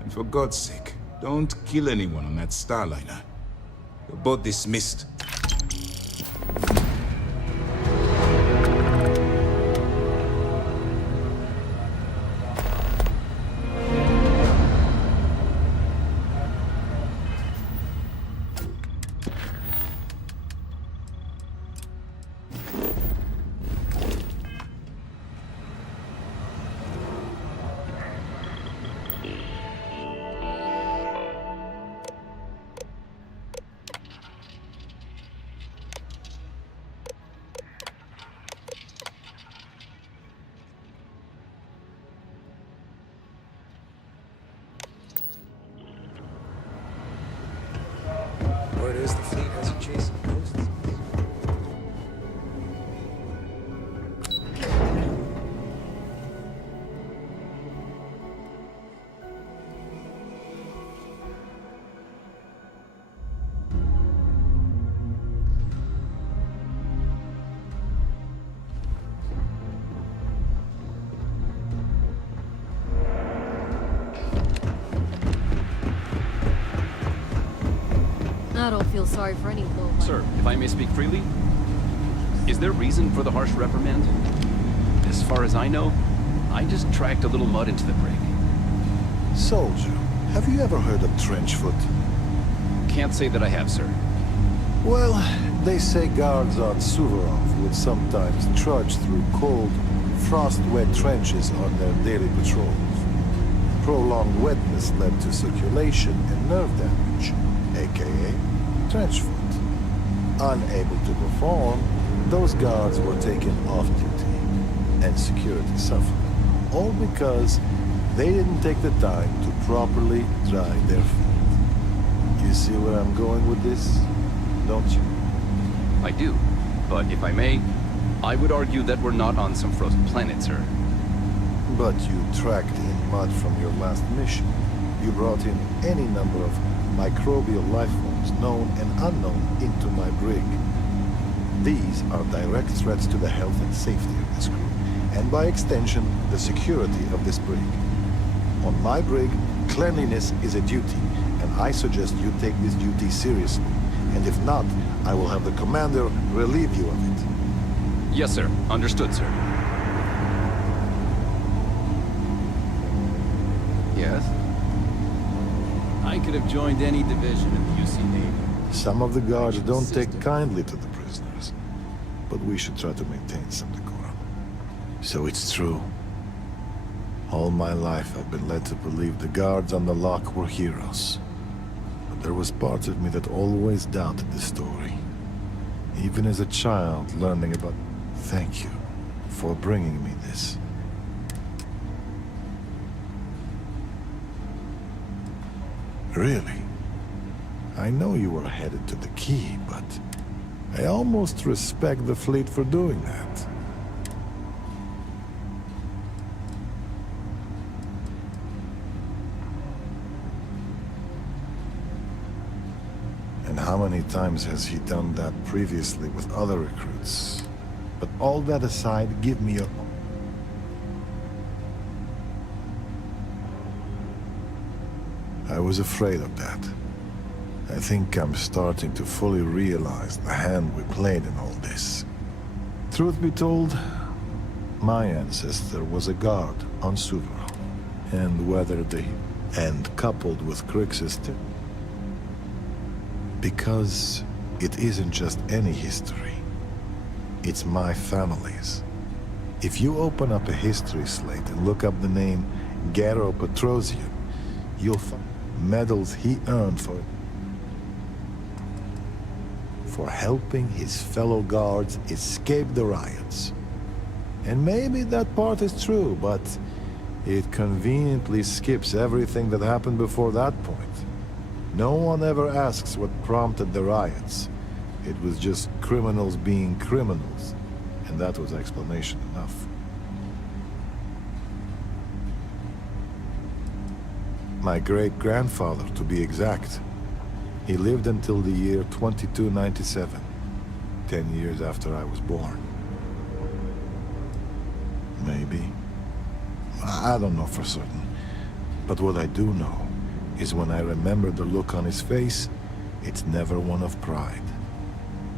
And for God's sake, don't kill anyone on that Starliner. You're both dismissed. Word is the fleet has you chasing ghosts. I don't feel sorry for any low. Sir, if I may speak freely, is there reason for the harsh reprimand? As far as I know, I just tracked a little mud into the brig. Soldier, have you ever heard of trenchfoot? Can't say that I have, sir. Well, they say guards on Suvorov would sometimes trudge through cold, frost-wet trenches on their daily patrols. Prolonged wetness led to circulation and nerve damage, aka trenchfoot. Unable to perform, those guards were taken off duty, and security suffered. All because they didn't take the time to properly dry their feet. You see where I'm going with this, don't you? I do, but if I may, I would argue that we're not on some frozen planet, sir. But you tracked in mud from your last mission. You brought in any number of microbial life forms, known and unknown, into my brig. These are direct threats to the health and safety of this crew, and by extension, the security of this brig. On my brig, cleanliness is a duty, and I suggest you take this duty seriously. And if not, I will have the commander relieve you of it. Yes, sir. Understood, sir. Yes? I could have joined any division of the UC Navy. Some of the guards don't take kindly to the prisoners, but we should try to maintain some decorum. So it's true. All my life I've been led to believe the guards on the lock were heroes. But there was part of me that always doubted the story. Even as a child learning about... Thank you for bringing me this. Really? I know you were headed to the key, but I almost respect the fleet for doing that. And how many times has he done that previously with other recruits? But all that aside, give me your... I was afraid of that. I think I'm starting to fully realize the hand we played in all this. Truth be told, my ancestor was a guard on Suvorov. And whether the... and coupled with Crix's... Because it isn't just any history. It's my family's. If you open up a history slate and look up the name Garo Petrosian, you'll find medals he earned for helping his fellow guards escape the riots. And maybe that part is true, but it conveniently skips everything that happened before that point. No one ever asks what prompted the riots. It was just criminals being criminals, and that was explanation enough. My great-grandfather, to be exact. He lived until the year 2297, 10 years after I was born. Maybe. I don't know for certain. But what I do know is when I remember the look on his face, it's never one of pride.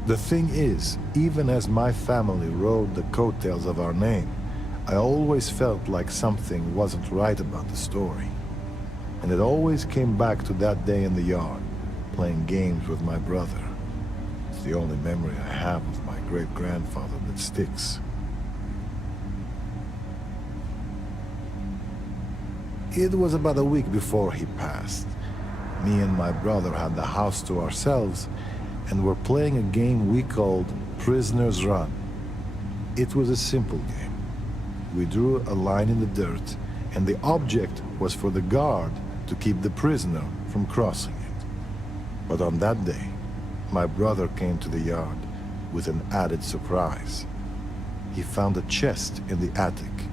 The thing is, even as my family rode the coattails of our name, I always felt like something wasn't right about the story. And it always came back to that day in the yard, playing games with my brother. It's the only memory I have of my great-grandfather that sticks. It was about a week before he passed. Me and my brother had the house to ourselves and were playing a game we called Prisoner's Run. It was a simple game. We drew a line in the dirt, and the object was for the guard to keep the prisoner from crossing it. But on that day, my brother came to the yard with an added surprise. He found a chest in the attic,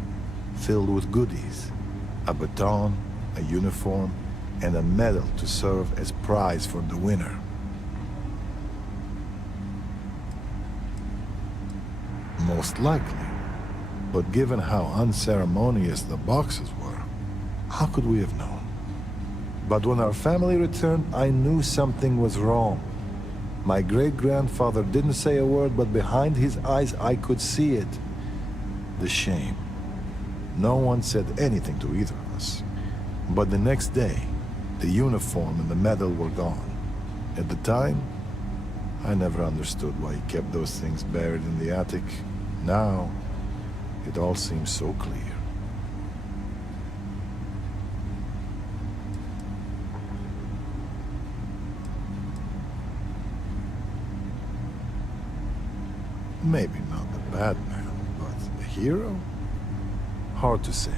filled with goodies. A baton, a uniform, and a medal to serve as prize for the winner. Most likely. But given how unceremonious the boxes were, how could we have known? But when our family returned, I knew something was wrong. My great-grandfather didn't say a word, but behind his eyes I could see it. The shame. No one said anything to either of us. But the next day, the uniform and the medal were gone. At the time, I never understood why he kept those things buried in the attic. Now, it all seems so clear. Maybe not the bad man, but a hero? Hard to say.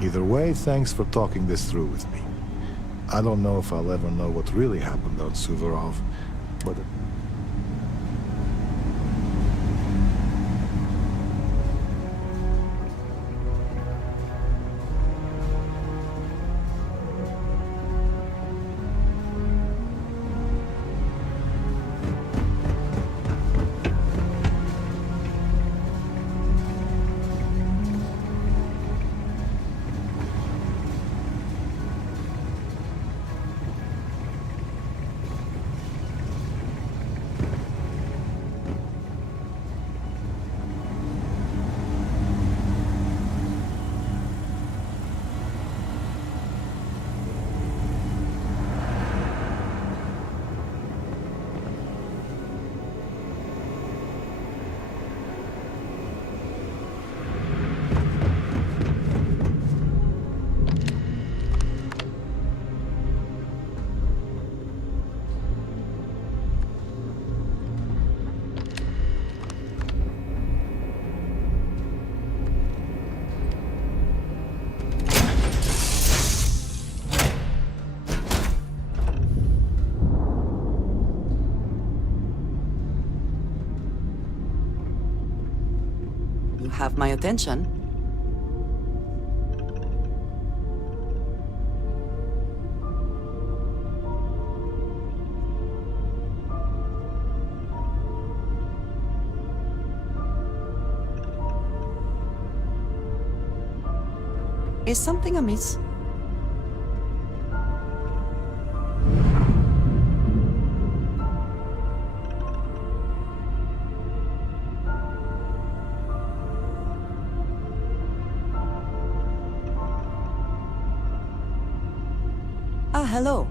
Either way, thanks for talking this through with me. I don't know if I'll ever know what really happened on Suvorov, but... Have my attention. Is something amiss? Hello.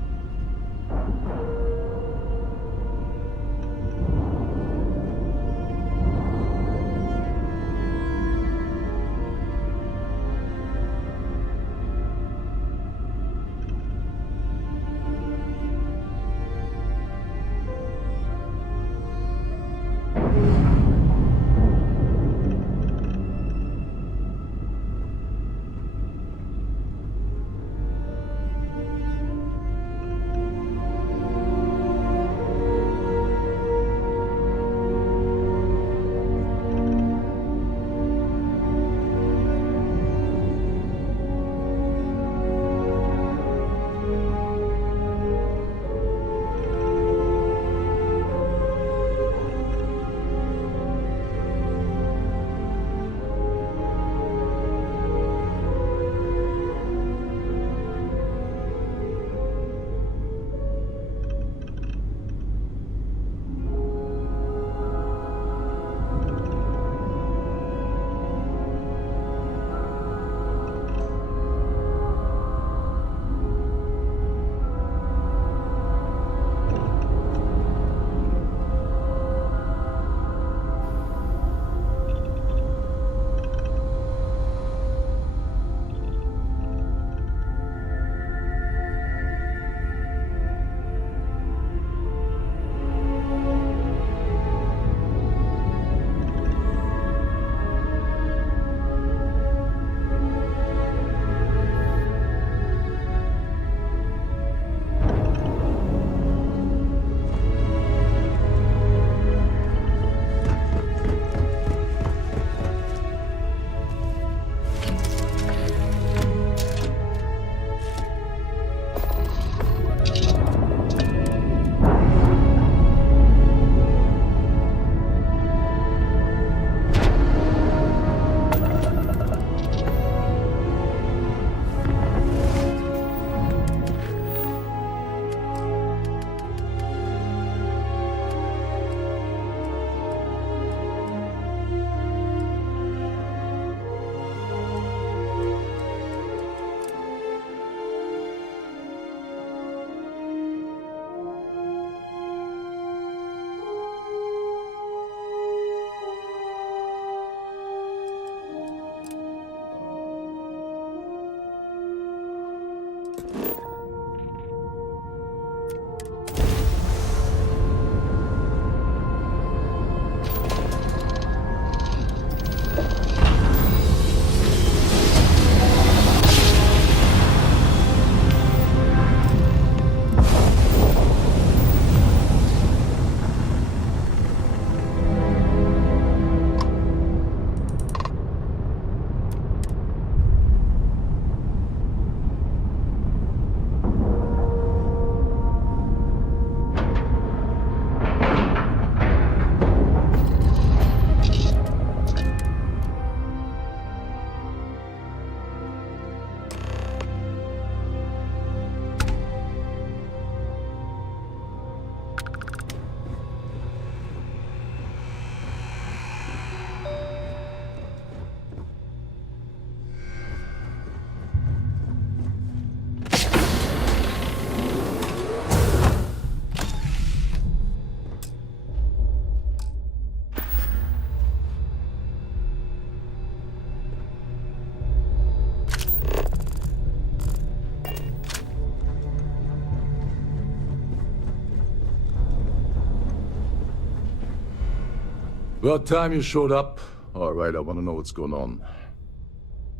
About time you showed up. All right, I want to know what's going on.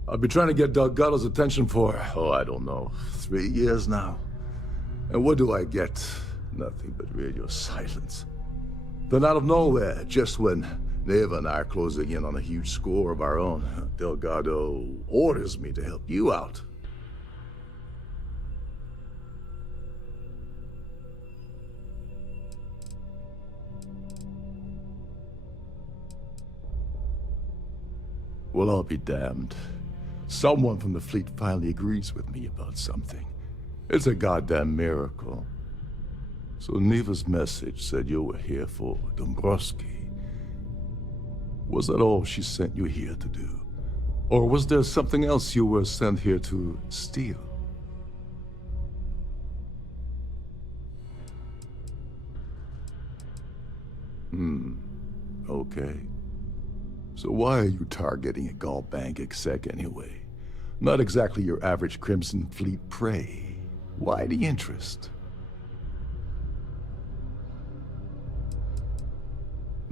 I've been trying to get Delgado's attention for, I don't know, 3 years now. And what do I get? Nothing but radio silence. Then out of nowhere, just when Neva and I are closing in on a huge score of our own, Delgado orders me to help you out. Well, I'll be damned. Someone from the fleet finally agrees with me about something. It's a goddamn miracle. So Neva's message said you were here for Dombrowski. Was that all she sent you here to do? Or was there something else you were sent here to steal? Okay. So why are you targeting a Gaul Bank exec anyway? Not exactly your average Crimson Fleet prey. Why the interest?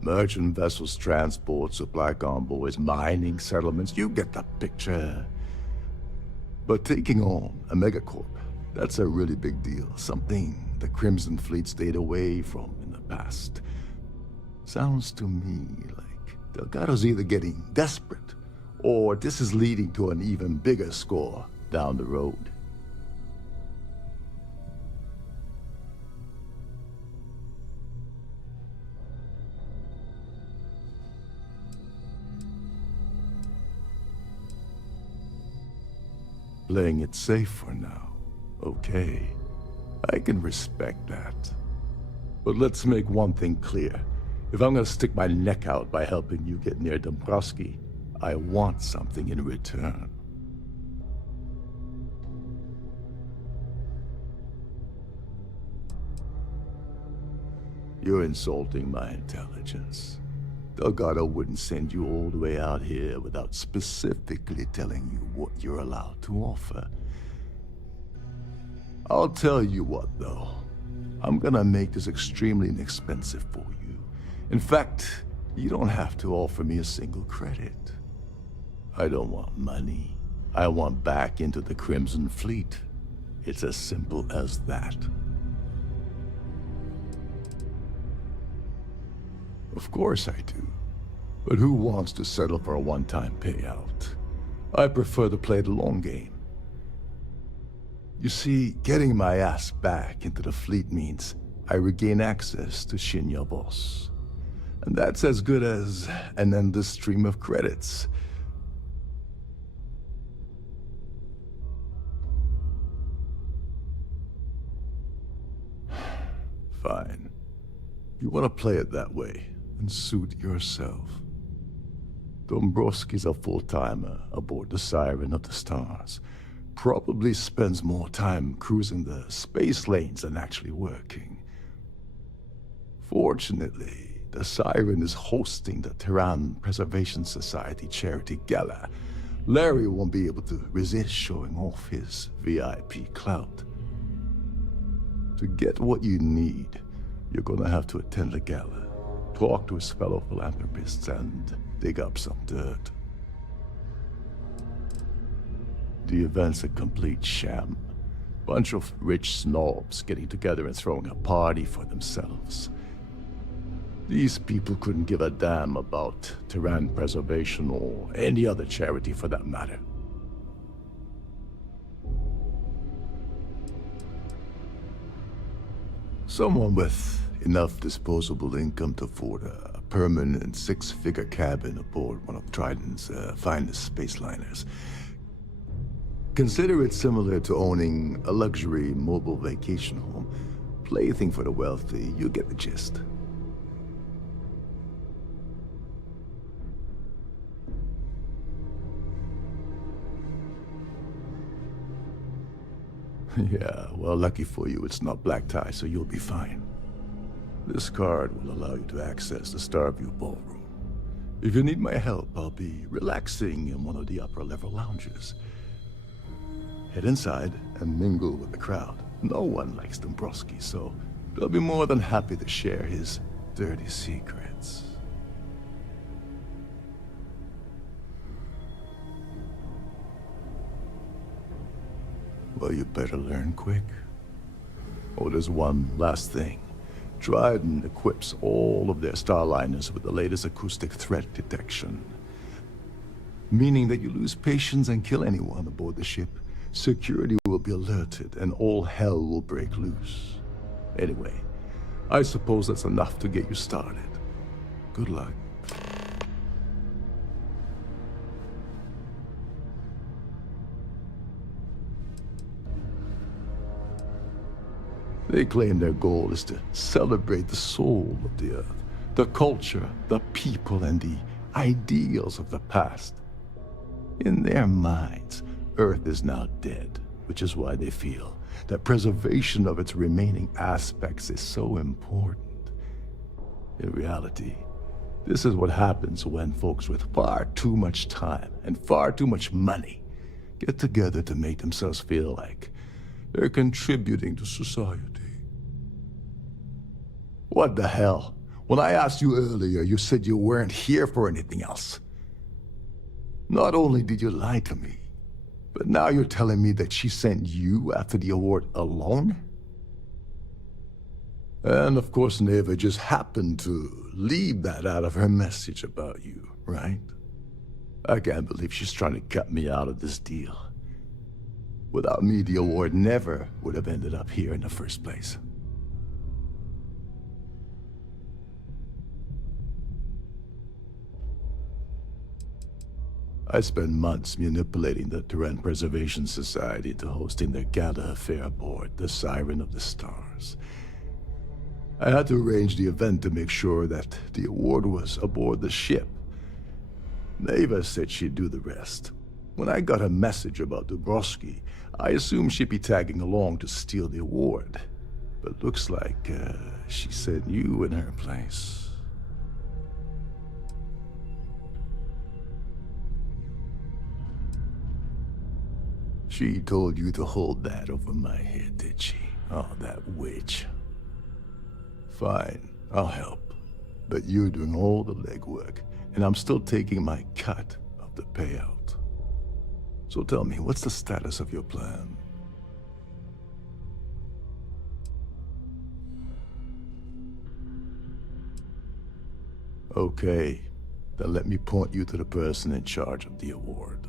Merchant vessels, transport, supply convoys, mining settlements, you get the picture. But taking on a megacorp, that's a really big deal. Something the Crimson Fleet stayed away from in the past. Sounds to me like Delgado's either getting desperate, or this is leading to an even bigger score down the road. Playing it safe for now. Okay. I can respect that. But let's make one thing clear. If I'm gonna stick my neck out by helping you get near Dombrowski, I want something in return. You're insulting my intelligence. Delgado wouldn't send you all the way out here without specifically telling you what you're allowed to offer. I'll tell you what, though. I'm gonna make this extremely inexpensive for you. In fact, you don't have to offer me a single credit. I don't want money. I want back into the Crimson Fleet. It's as simple as that. Of course I do. But who wants to settle for a one-time payout? I prefer to play the long game. You see, getting my ass back into the fleet means I regain access to Shinya Boss. And that's as good as an endless stream of credits. Fine. You want to play it that way, and suit yourself. Dombrowski's a full-timer aboard the Siren of the Stars. Probably spends more time cruising the space lanes than actually working. Fortunately, the Siren is hosting the Tehran Preservation Society charity gala. Larry won't be able to resist showing off his VIP clout. To get what you need, you're gonna have to attend the gala, talk to his fellow philanthropists, and dig up some dirt. The event's a complete sham. Bunch of rich snobs getting together and throwing a party for themselves. These people couldn't give a damn about Tehran Preservation or any other charity for that matter. Someone with enough disposable income to afford a permanent six-figure cabin aboard one of Trident's finest spaceliners. Consider it similar to owning a luxury mobile vacation home. Plaything for the wealthy, you get the gist. Yeah, well, lucky for you, it's not black tie, so you'll be fine. This card will allow you to access the Starfield ballroom. If you need my help, I'll be relaxing in one of the upper-level lounges. Head inside and mingle with the crowd. No one likes Dombrowski, so they'll be more than happy to share his dirty secrets. Well, you better learn quick. Oh, there's one last thing. Trident equips all of their starliners with the latest acoustic threat detection. Meaning that you lose patience and kill anyone aboard the ship, security will be alerted and all hell will break loose. Anyway, I suppose that's enough to get you started. Good luck. They claim their goal is to celebrate the soul of the Earth, the culture, the people, and the ideals of the past. In their minds, Earth is now dead, which is why they feel that preservation of its remaining aspects is so important. In reality, this is what happens when folks with far too much time and far too much money get together to make themselves feel like they're contributing to society. What the hell? When I asked you earlier, you said you weren't here for anything else. Not only did you lie to me, but now you're telling me that she sent you after the award alone? And of course, Neva just happened to leave that out of her message about you, right? I can't believe she's trying to cut me out of this deal. Without me, the award never would have ended up here in the first place. I spent months manipulating the Terran Preservation Society to hosting their gala affair aboard the Siren of the Stars. I had to arrange the event to make sure that the award was aboard the ship. Neva said she'd do the rest. When I got a message about Dubrovsky, I assumed she'd be tagging along to steal the award. But looks like she sent you in her place. She told you to hold that over my head, did she? Oh, that witch. Fine, I'll help. But you're doing all the legwork, and I'm still taking my cut of the payout. So tell me, what's the status of your plan? Okay, then let me point you to the person in charge of the award.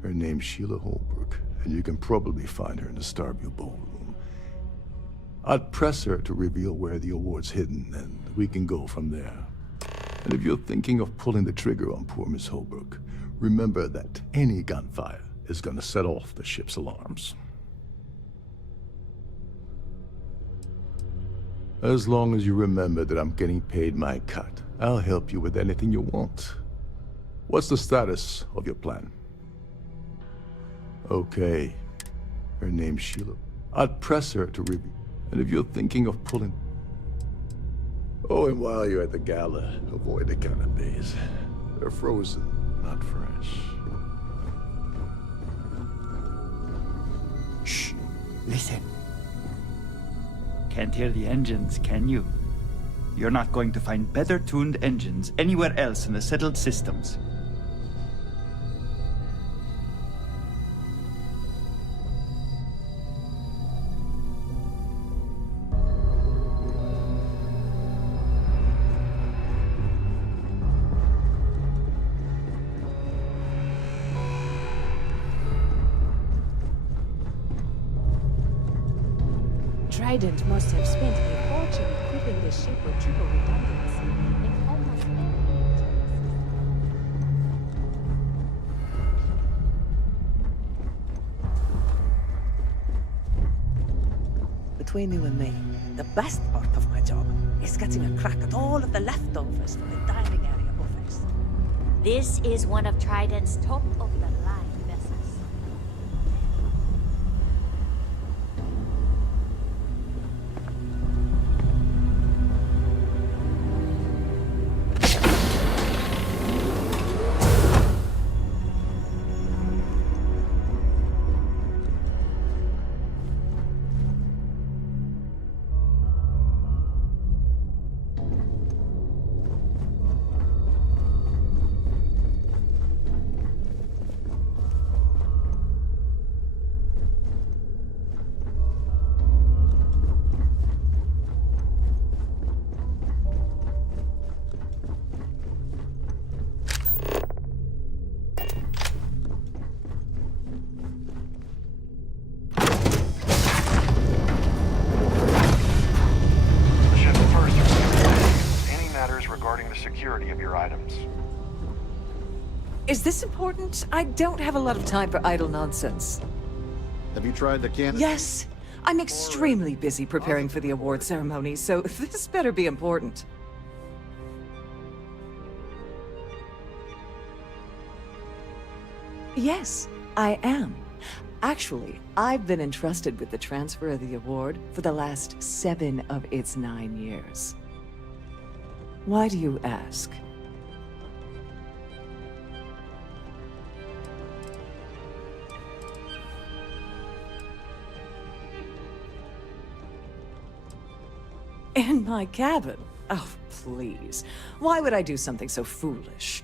Her name's Sheila Holbrook, and you can probably find her in the Starfield ballroom. I'd press her to reveal where the award's hidden, and we can go from there. And if you're thinking of pulling the trigger on poor Miss Holbrook, remember that any gunfire is gonna set off the ship's alarms. As long as you remember that I'm getting paid my cut, I'll help you with anything you want. What's the status of your plan? Okay. Her name's Sheila. I'd press her to review. And if you're thinking of pulling... Oh, and while you're at the gala, avoid the canapes. They're frozen, not fresh. Shh. Listen. Can't hear the engines, can you? You're not going to find better-tuned engines anywhere else in the settled systems. Trident must have spent a fortune equipping the ship with triple redundancy. In almost Between you and me, the best part of my job is getting a crack at all of the leftovers from the dining area buffets. This is one of Trident's top-of-the-line vessels. items. Is this important? I don't have a lot of time for idle nonsense. Have you tried the cannon? Yes. I'm extremely busy preparing for the award ceremony, so this better be important. Yes, I am. Actually, I've been entrusted with the transfer of the award for the last 7 of its 9 years. Why do you ask? In my cabin? Oh, please. Why would I do something so foolish?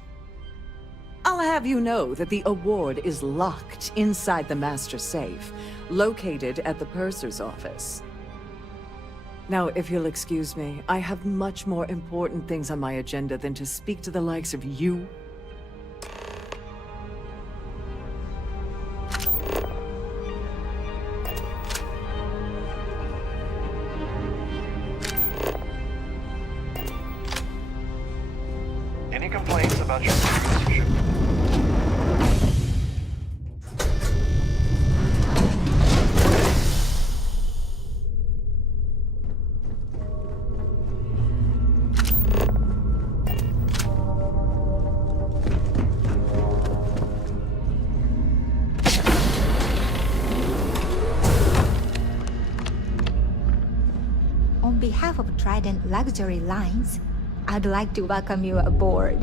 I'll have you know that the award is locked inside the master safe, located at the purser's office. Now, if you'll excuse me, I have much more important things on my agenda than to speak to the likes of you. Any complaints about your previous shipment? On behalf of Trident Luxury Lines, I'd like to welcome you aboard.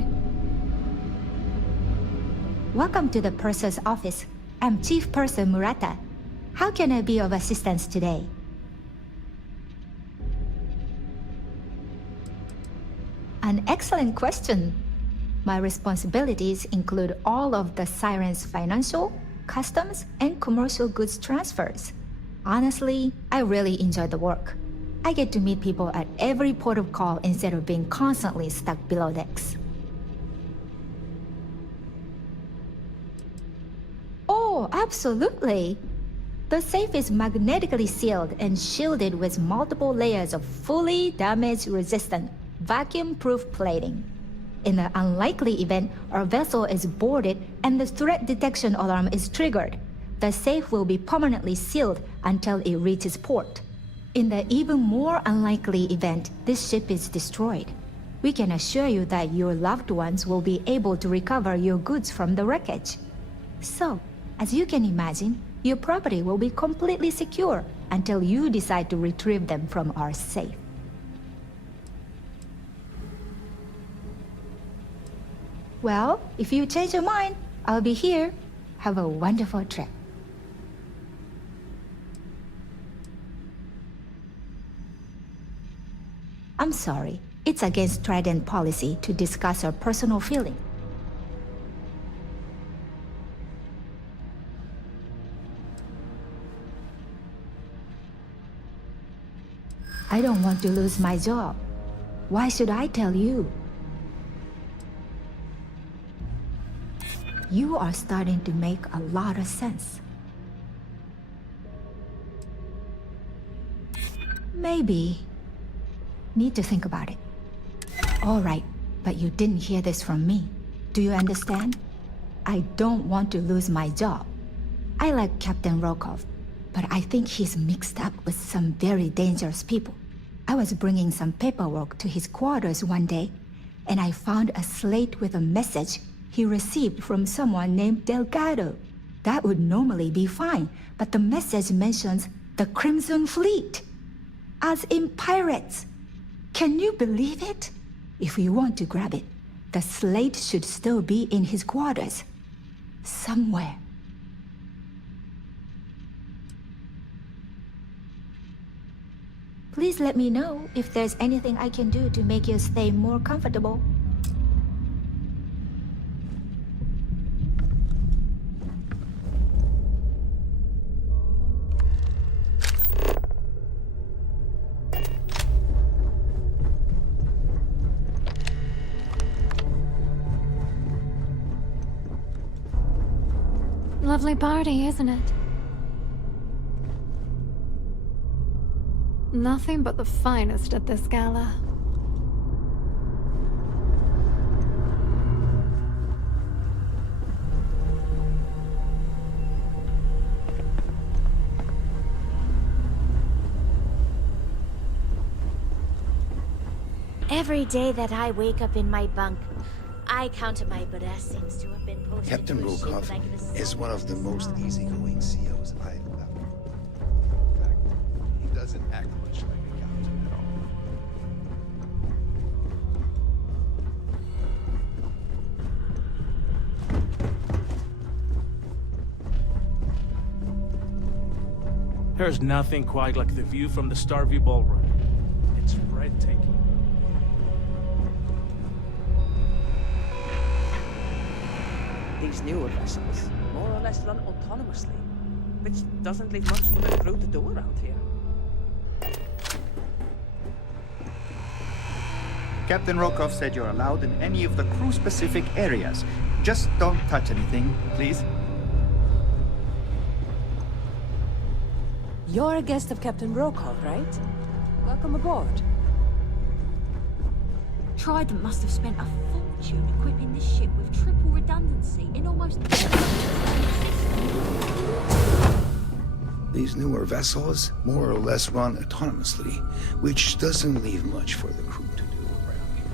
Welcome to the purser's office. I'm Chief Purser Murata. How can I be of assistance today? An excellent question. My responsibilities include all of the Siren's financial, customs, and commercial goods transfers. Honestly, I really enjoy the work. I get to meet people at every port of call instead of being constantly stuck below decks. Oh, absolutely! The safe is magnetically sealed and shielded with multiple layers of fully damage-resistant, vacuum-proof plating. In the unlikely event our vessel is boarded and the threat detection alarm is triggered, the safe will be permanently sealed until it reaches port. In the even more unlikely event this ship is destroyed, we can assure you that your loved ones will be able to recover your goods from the wreckage. So, as you can imagine, your property will be completely secure until you decide to retrieve them from our safe. Well, if you change your mind, I'll be here. Have a wonderful trip. I'm sorry. It's against Trident policy to discuss our personal feelings. I don't want to lose my job. Why should I tell you? You are starting to make a lot of sense. Maybe. Need to think about it. All right, but you didn't hear this from me. Do you understand? I don't want to lose my job. I like Captain Rokov, but I think he's mixed up with some very dangerous people. I was bringing some paperwork to his quarters one day, and I found a slate with a message he received from someone named Delgado. That would normally be fine, but the message mentions the Crimson Fleet, as in pirates. Can you believe it? If you want to grab it, the slate should still be in his quarters. Somewhere. Please let me know if there's anything I can do to make your stay more comfortable. Lovely party, isn't it? Nothing but the finest at this gala. Every day that I wake up in my bunk, I count my blessings to have been posted Captain to a ship Rokov like the is one of the most sun. easygoing COs I've ever. In fact, he doesn't act much like a captain at all. There's nothing quite like the view from the Starview ballroom. It's breathtaking. These newer vessels more or less run autonomously, which doesn't leave much for the crew to do around here. Captain Rokov said you're allowed in any of the crew-specific areas. Just don't touch anything, please. You're a guest of Captain Rokov, right? Welcome aboard. Trident must have spent a fortune equipping this ship with triple redundancy in almost These newer vessels more or less run autonomously, which doesn't leave much for the crew to do around here.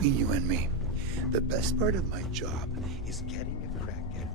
between you and me, the best part of my job is getting a crack at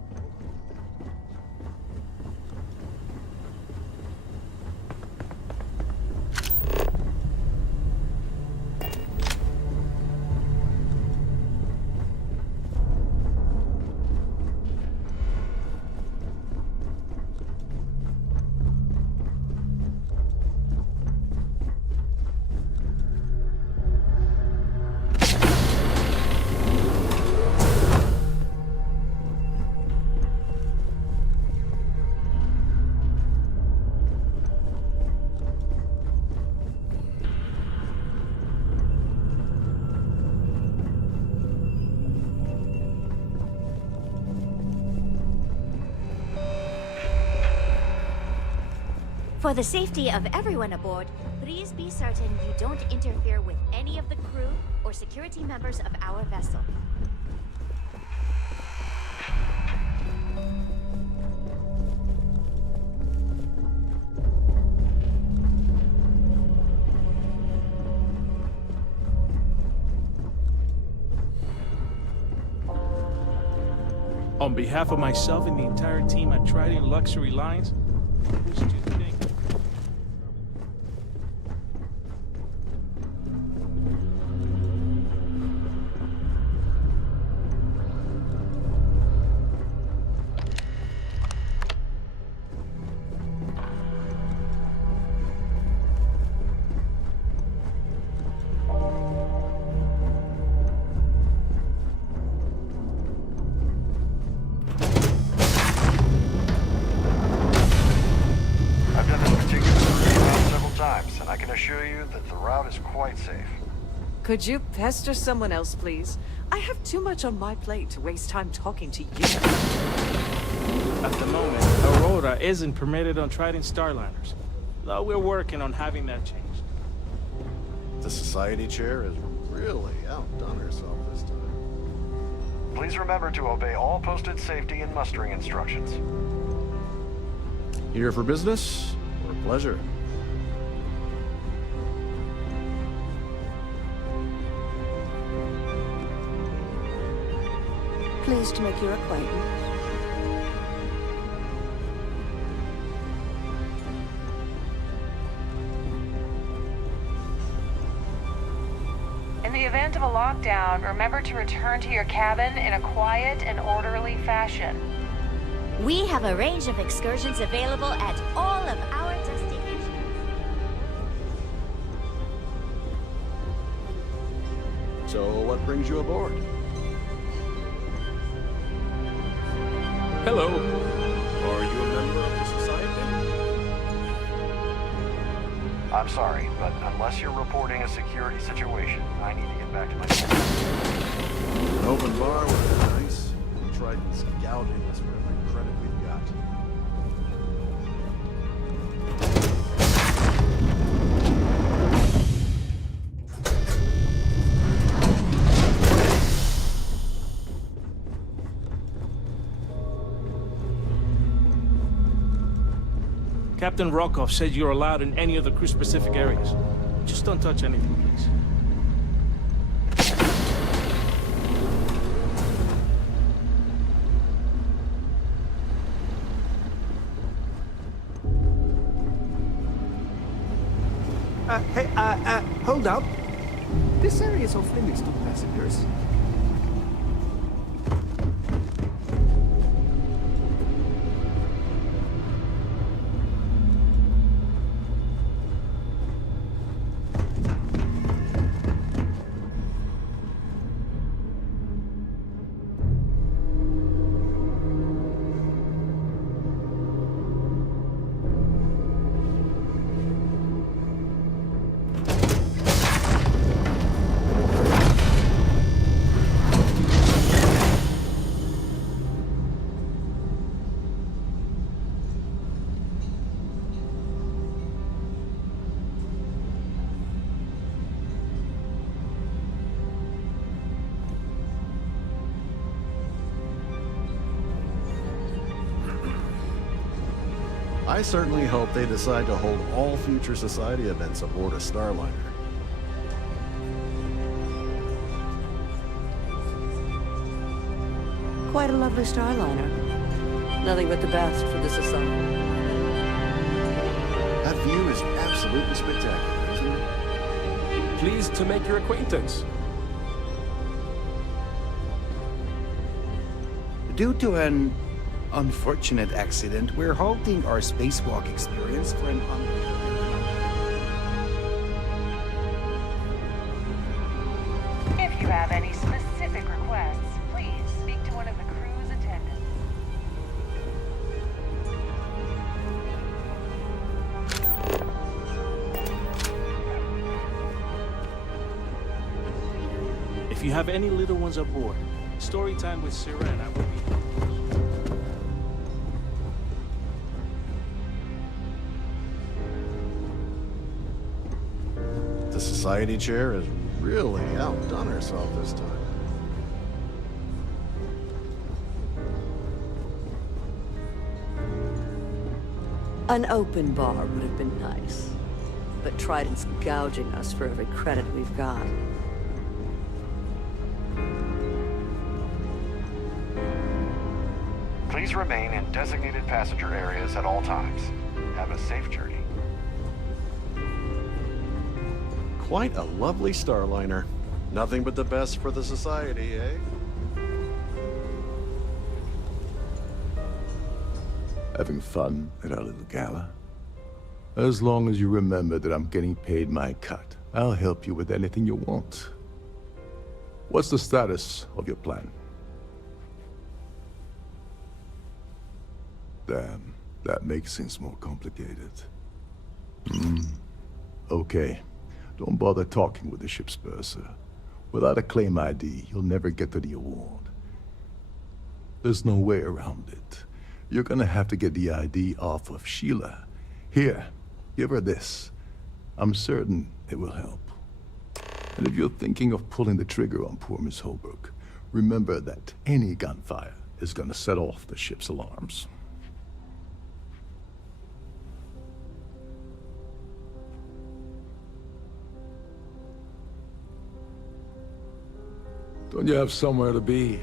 For the safety of everyone aboard, please be certain you don't interfere with any of the crew or security members of our vessel. On behalf of myself and the entire team at Trident Luxury Lines, I wish to thank you. Could you pester someone else, please? I have too much on my plate to waste time talking to you. At the moment, Aurora isn't permitted on Trident Starliners, though we're working on having that changed. The Society Chair has really outdone herself this time. Please remember to obey all posted safety and mustering instructions. Here for business or pleasure? Pleased to make your acquaintance. In the event of a lockdown, remember to return to your cabin in a quiet and orderly fashion. We have a range of excursions available at all of our destinations. So what brings you aboard? Hello. Are you a member of the Society? I'm sorry, but unless you're reporting a security situation, I need to get back to my... An open bar would be nice. Trident's gouging us for every credit we've got. Captain Rokov said you're allowed in any of the crew-specific areas. Just don't touch anything, please. Hold up. This area is off limits to passengers. I certainly hope they decide to hold all future Society events aboard a Starliner. quite a lovely starliner. Nothing but the best for the society. That view is absolutely spectacular, isn't it? Pleased to make your acquaintance. Due to an unfortunate accident, we're halting our spacewalk experience for an If you have any specific requests, please speak to one of the crew's attendants. If you have any little ones aboard, story time with Sirena will be... The society chair has really outdone herself this time. An open bar would have been nice, but Trident's gouging us for every credit we've got. Please remain in designated passenger areas at all times. Have a safe journey. Quite a lovely starliner. Nothing but the best for the society, eh? Having fun at our little gala? As long as you remember that I'm getting paid my cut, I'll help you with anything you want. What's the status of your plan? Damn, that makes things more complicated. Okay, don't bother talking with the ship's purser. Without a claim ID, you'll never get to the award. There's no way around it. You're gonna have to get the ID off of Sheila. Here, give her this. I'm certain it will help. And if you're thinking of pulling the trigger on poor Miss Holbrook, remember that any gunfire is gonna set off the ship's alarms. Don't you have somewhere to be?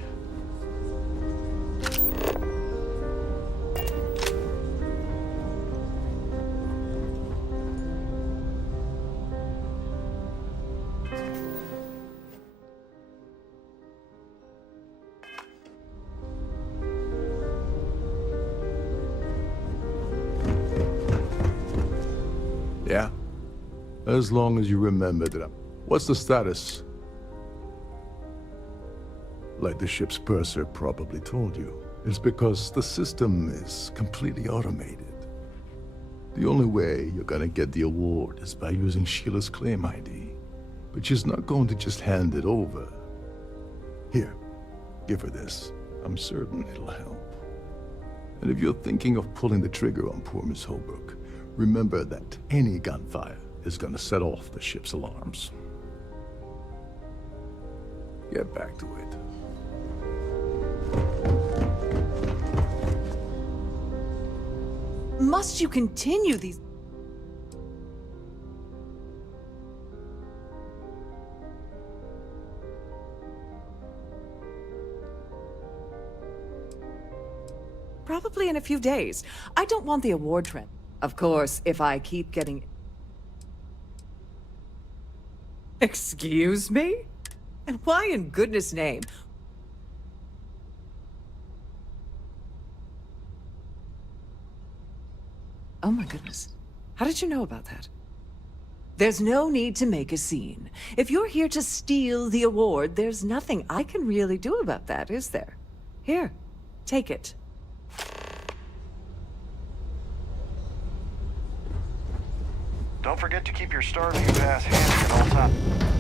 Yeah? As long as you remember that I'm... What's the status? Like the ship's purser probably told you, it's because the system is completely automated. The only way you're gonna get the award is by using Sheila's claim ID. But she's not going to just hand it over. Here, give her this. I'm certain it'll help. And if you're thinking of pulling the trigger on poor Miss Holbrook, remember that any gunfire is gonna set off the ship's alarms. Get back to it. Must you continue these... Probably in a few days. I don't want the award trend. Of course, if I keep getting... Excuse me? And why in goodness name? Oh my goodness. How did you know about that? There's no need to make a scene. If you're here to steal the award, there's nothing I can really do about that, is there? Here, take it. Don't forget to keep your Starview pass handy at all times.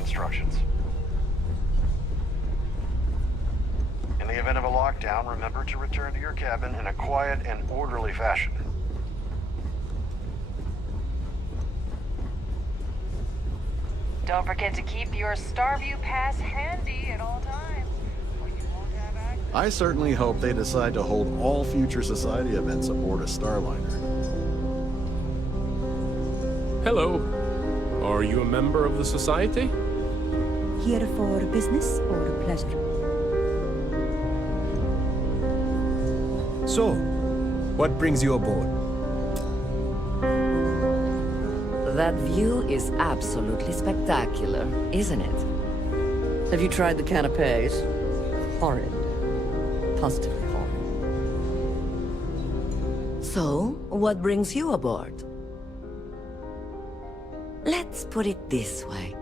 instructions. In the event of a lockdown, remember to return to your cabin in a quiet and orderly fashion. Don't forget to keep your Starview pass handy at all times. I certainly hope they decide to hold all future society events aboard a Starliner. Hello. Are you a member of the society? Here for business or pleasure? So, what brings you aboard? That view is absolutely spectacular, isn't it? Have you tried the canapes? Horrid. Positively horrid. So, what brings you aboard? Let's put it this way.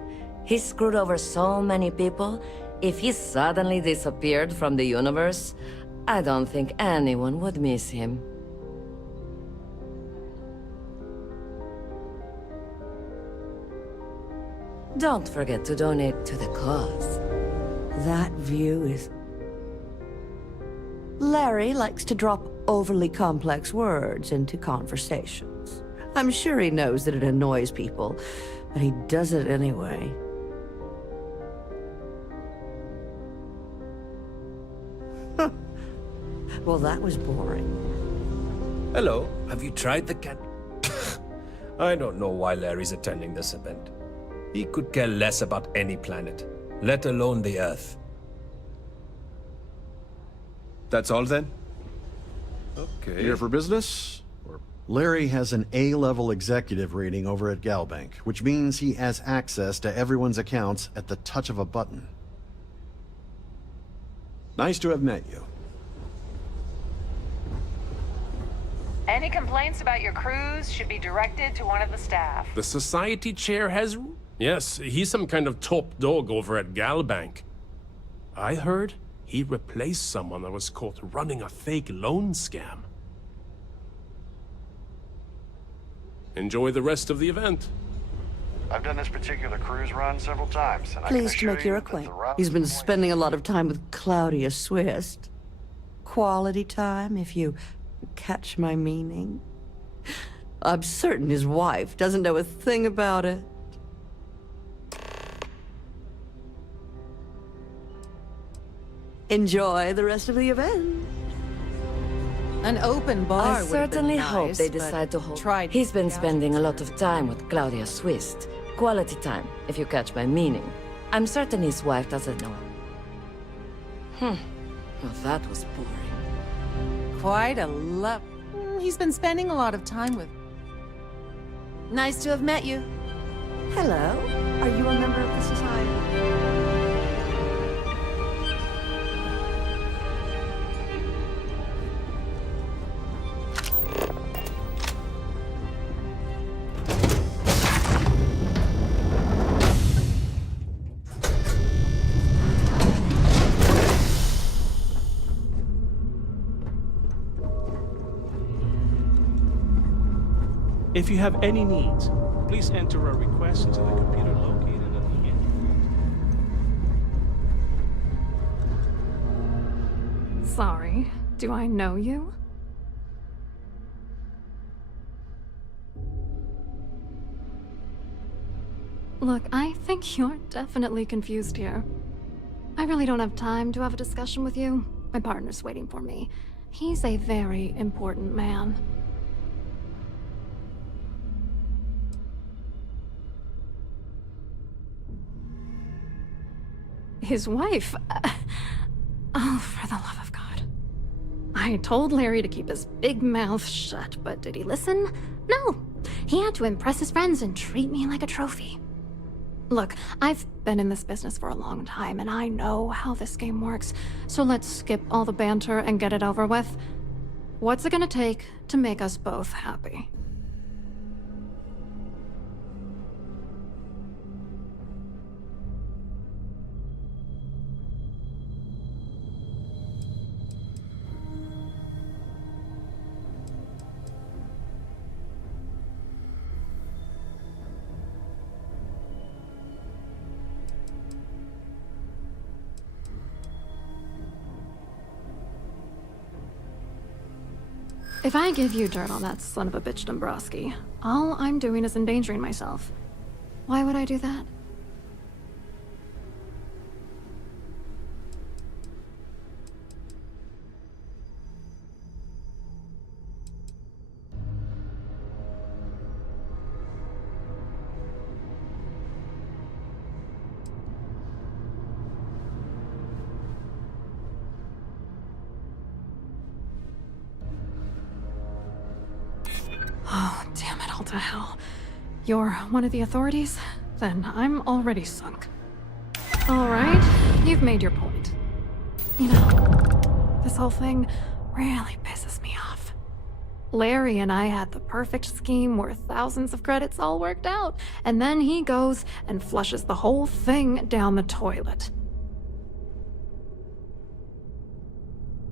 He screwed over so many people, if he suddenly disappeared from the universe, I don't think anyone would miss him. Don't forget to donate to the cause. That view is... Larry likes to drop overly complex words into conversations. I'm sure he knows that it annoys people, but he does it anyway. Well, that was boring. Hello, have you tried the cat? I don't know why Larry's attending this event. He could care less about any planet, let alone the Earth. That's all then? Okay. Here for business? Larry has an A-level executive rating over at Galbank, which means he has access to everyone's accounts at the touch of a button. Nice to have met you. Any complaints about your cruise should be directed to one of the staff. The society chair has... Yes, he's some kind of top dog over at Galbank. I heard he replaced someone that was caught running a fake loan scam. Enjoy the rest of the event. I've done this particular cruise run several times, and I can Pleased to assure make you your that the acquaintance. route He's been spending a lot of time with Claudia Swist. Quality time, if you catch my meaning. I'm certain his wife doesn't know a thing about it. Enjoy the rest of the event. An open bar I would have been certainly hope nice, they but decide to hold. tried He's been spending a lot of time with Claudia Swist. Quality time, if you catch my meaning. I'm certain his wife doesn't know. Well, that was boring. Quite a lot. He's been spending a lot of time with. Nice to have met you. Hello. Are you a member of the society? If you have any needs, please enter a request into the computer located at the end. Sorry, do I know you? Look, I think you're definitely confused here. I really don't have time to have a discussion with you. My partner's waiting for me. He's a very important man. His wife? Oh, for the love of God. I told Larry to keep his big mouth shut, but did he listen? No. He had to impress his friends and treat me like a trophy. Look, I've been in this business for a long time, and I know how this game works, so let's skip all the banter and get it over with. What's it gonna take to make us both happy? If I give you dirt on that son of a bitch Dombrowski, all I'm doing is endangering myself. Why would I do that? Oh, damn it all to hell. You're one of the authorities? Then I'm already sunk. Alright, you've made your point. You know, this whole thing really pisses me off. Larry and I had the perfect scheme where thousands of credits all worked out, and then he goes and flushes the whole thing down the toilet.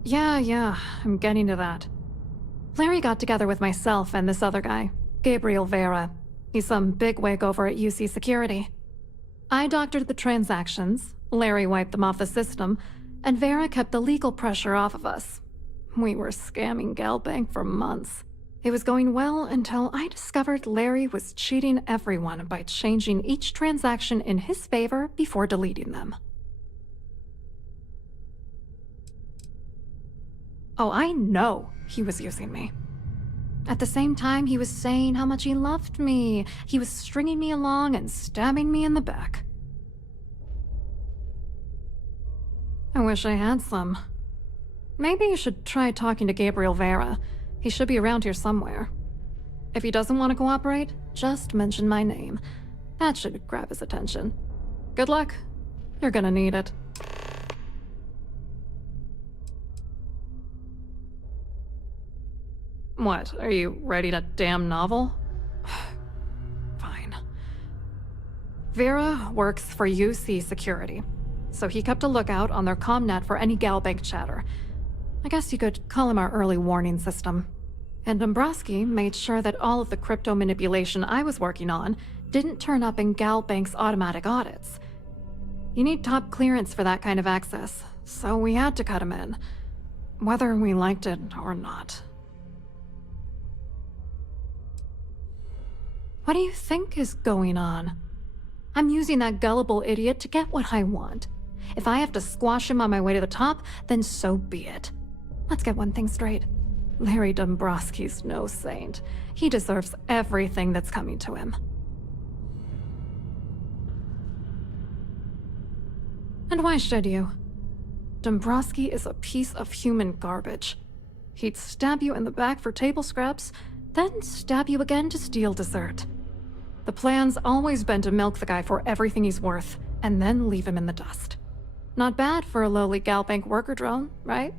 Yeah, I'm getting to that. Larry got together with myself and this other guy, Gabriel Vera. He's some bigwig over at UC Security. I doctored the transactions, Larry wiped them off the system, and Vera kept the legal pressure off of us. We were scamming Galbank for months. It was going well until I discovered Larry was cheating everyone by changing each transaction in his favor before deleting them. Oh, I know he was using me. At the same time, he was saying how much he loved me. He was stringing me along and stabbing me in the back. I wish I had some. Maybe you should try talking to Gabriel Vera. He should be around here somewhere. If he doesn't want to cooperate, just mention my name. That should grab his attention. Good luck. You're gonna need it. What, are you writing a damn novel? Fine. Vera works for UC Security, so he kept a lookout on their commnet for any Galbank chatter. I guess you could call him our early warning system. And Dombrowski made sure that all of the crypto manipulation I was working on didn't turn up in Galbank's automatic audits. You need top clearance for that kind of access, so we had to cut him in, whether we liked it or not. What do you think is going on? I'm using that gullible idiot to get what I want. If I have to squash him on my way to the top, then so be it. Let's get one thing straight. Larry Dombrowski's no saint. He deserves everything that's coming to him. And why should you? Dombrowski is a piece of human garbage. He'd stab you in the back for table scraps, then stab you again to steal dessert. The plan's always been to milk the guy for everything he's worth, and then leave him in the dust. Not bad for a lowly Galbank worker drone, right?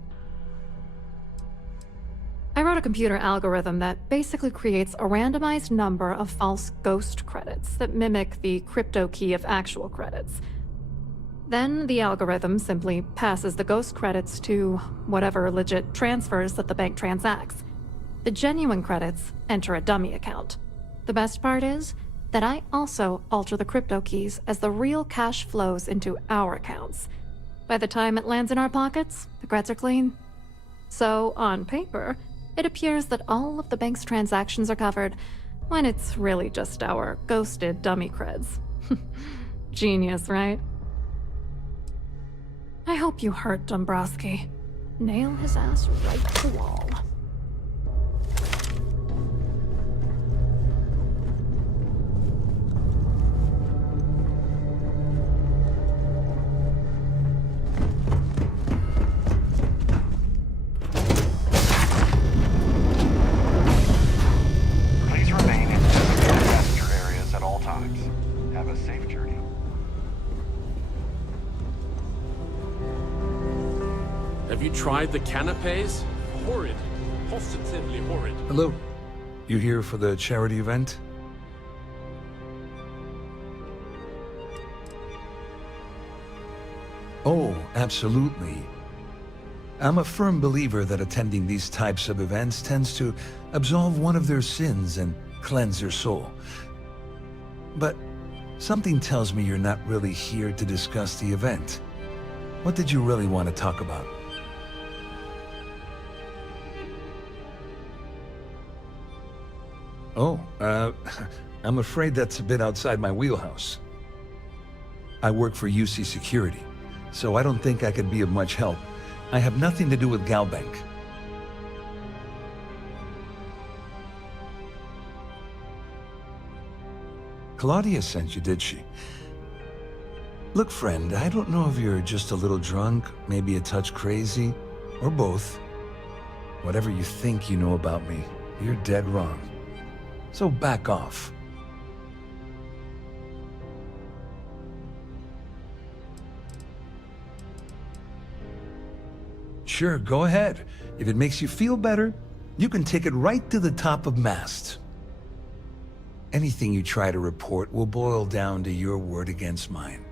I wrote a computer algorithm that basically creates a randomized number of false ghost credits that mimic the crypto key of actual credits. Then the algorithm simply passes the ghost credits to whatever legit transfers that the bank transacts. The genuine credits enter a dummy account. The best part is that I also alter the crypto keys as the real cash flows into our accounts. By the time it lands in our pockets, the creds are clean. So, on paper, it appears that all of the bank's transactions are covered, when it's really just our ghosted dummy creds. Genius, right? I hope you hurt Dombrowski. Nail his ass right to the wall. Please remain in designated passenger areas at all times. Have a safe journey. Have you tried the canapes? Horrid. Positively horrid. Hello. You here for the charity event? Oh, absolutely. I'm a firm believer that attending these types of events tends to absolve one of their sins and cleanse their soul. But something tells me you're not really here to discuss the event. What did you really want to talk about? Oh, I'm afraid that's a bit outside my wheelhouse. I work for UC Security, so I don't think I could be of much help. I have nothing to do with Galbank. Claudia sent you, did she? Look, friend, I don't know if you're just a little drunk, maybe a touch crazy, or both. Whatever you think you know about me, you're dead wrong. So back off. Sure, go ahead. If it makes you feel better, you can take it right to the top of mast. Anything you try to report will boil down to your word against mine.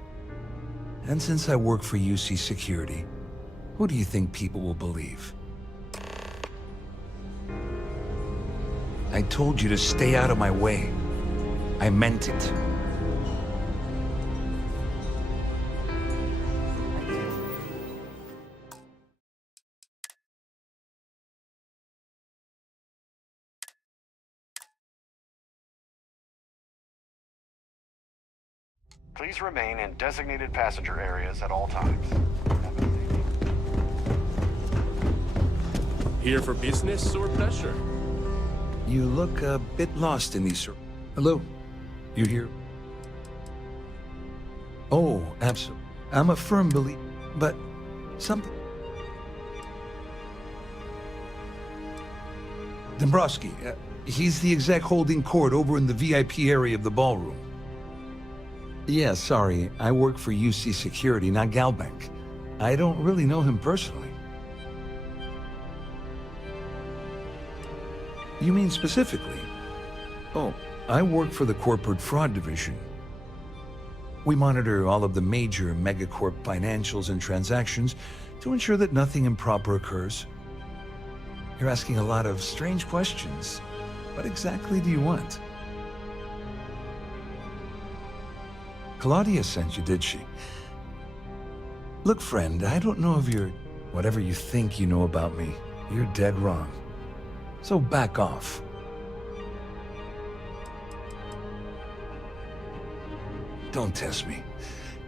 And since I work for UC Security, who do you think people will believe? I told you to stay out of my way. I meant it. Please remain in designated passenger areas at all times. Here for business or pleasure? You look a bit lost in these... Hello? You here? Oh, absolutely. I'm a firm believer, but something... Dombrowski, he's the exec holding court over in the VIP area of the ballroom. Yeah, sorry, I work for UC Security, not Galbank. I don't really know him personally. You mean specifically? Oh, I work for the Corporate Fraud Division. We monitor all of the major megacorp financials and transactions to ensure that nothing improper occurs. You're asking a lot of strange questions. What exactly do you want? Claudia sent you, did she? Look, friend, I don't know if you're... Whatever you think you know about me, you're dead wrong. So back off. Don't test me.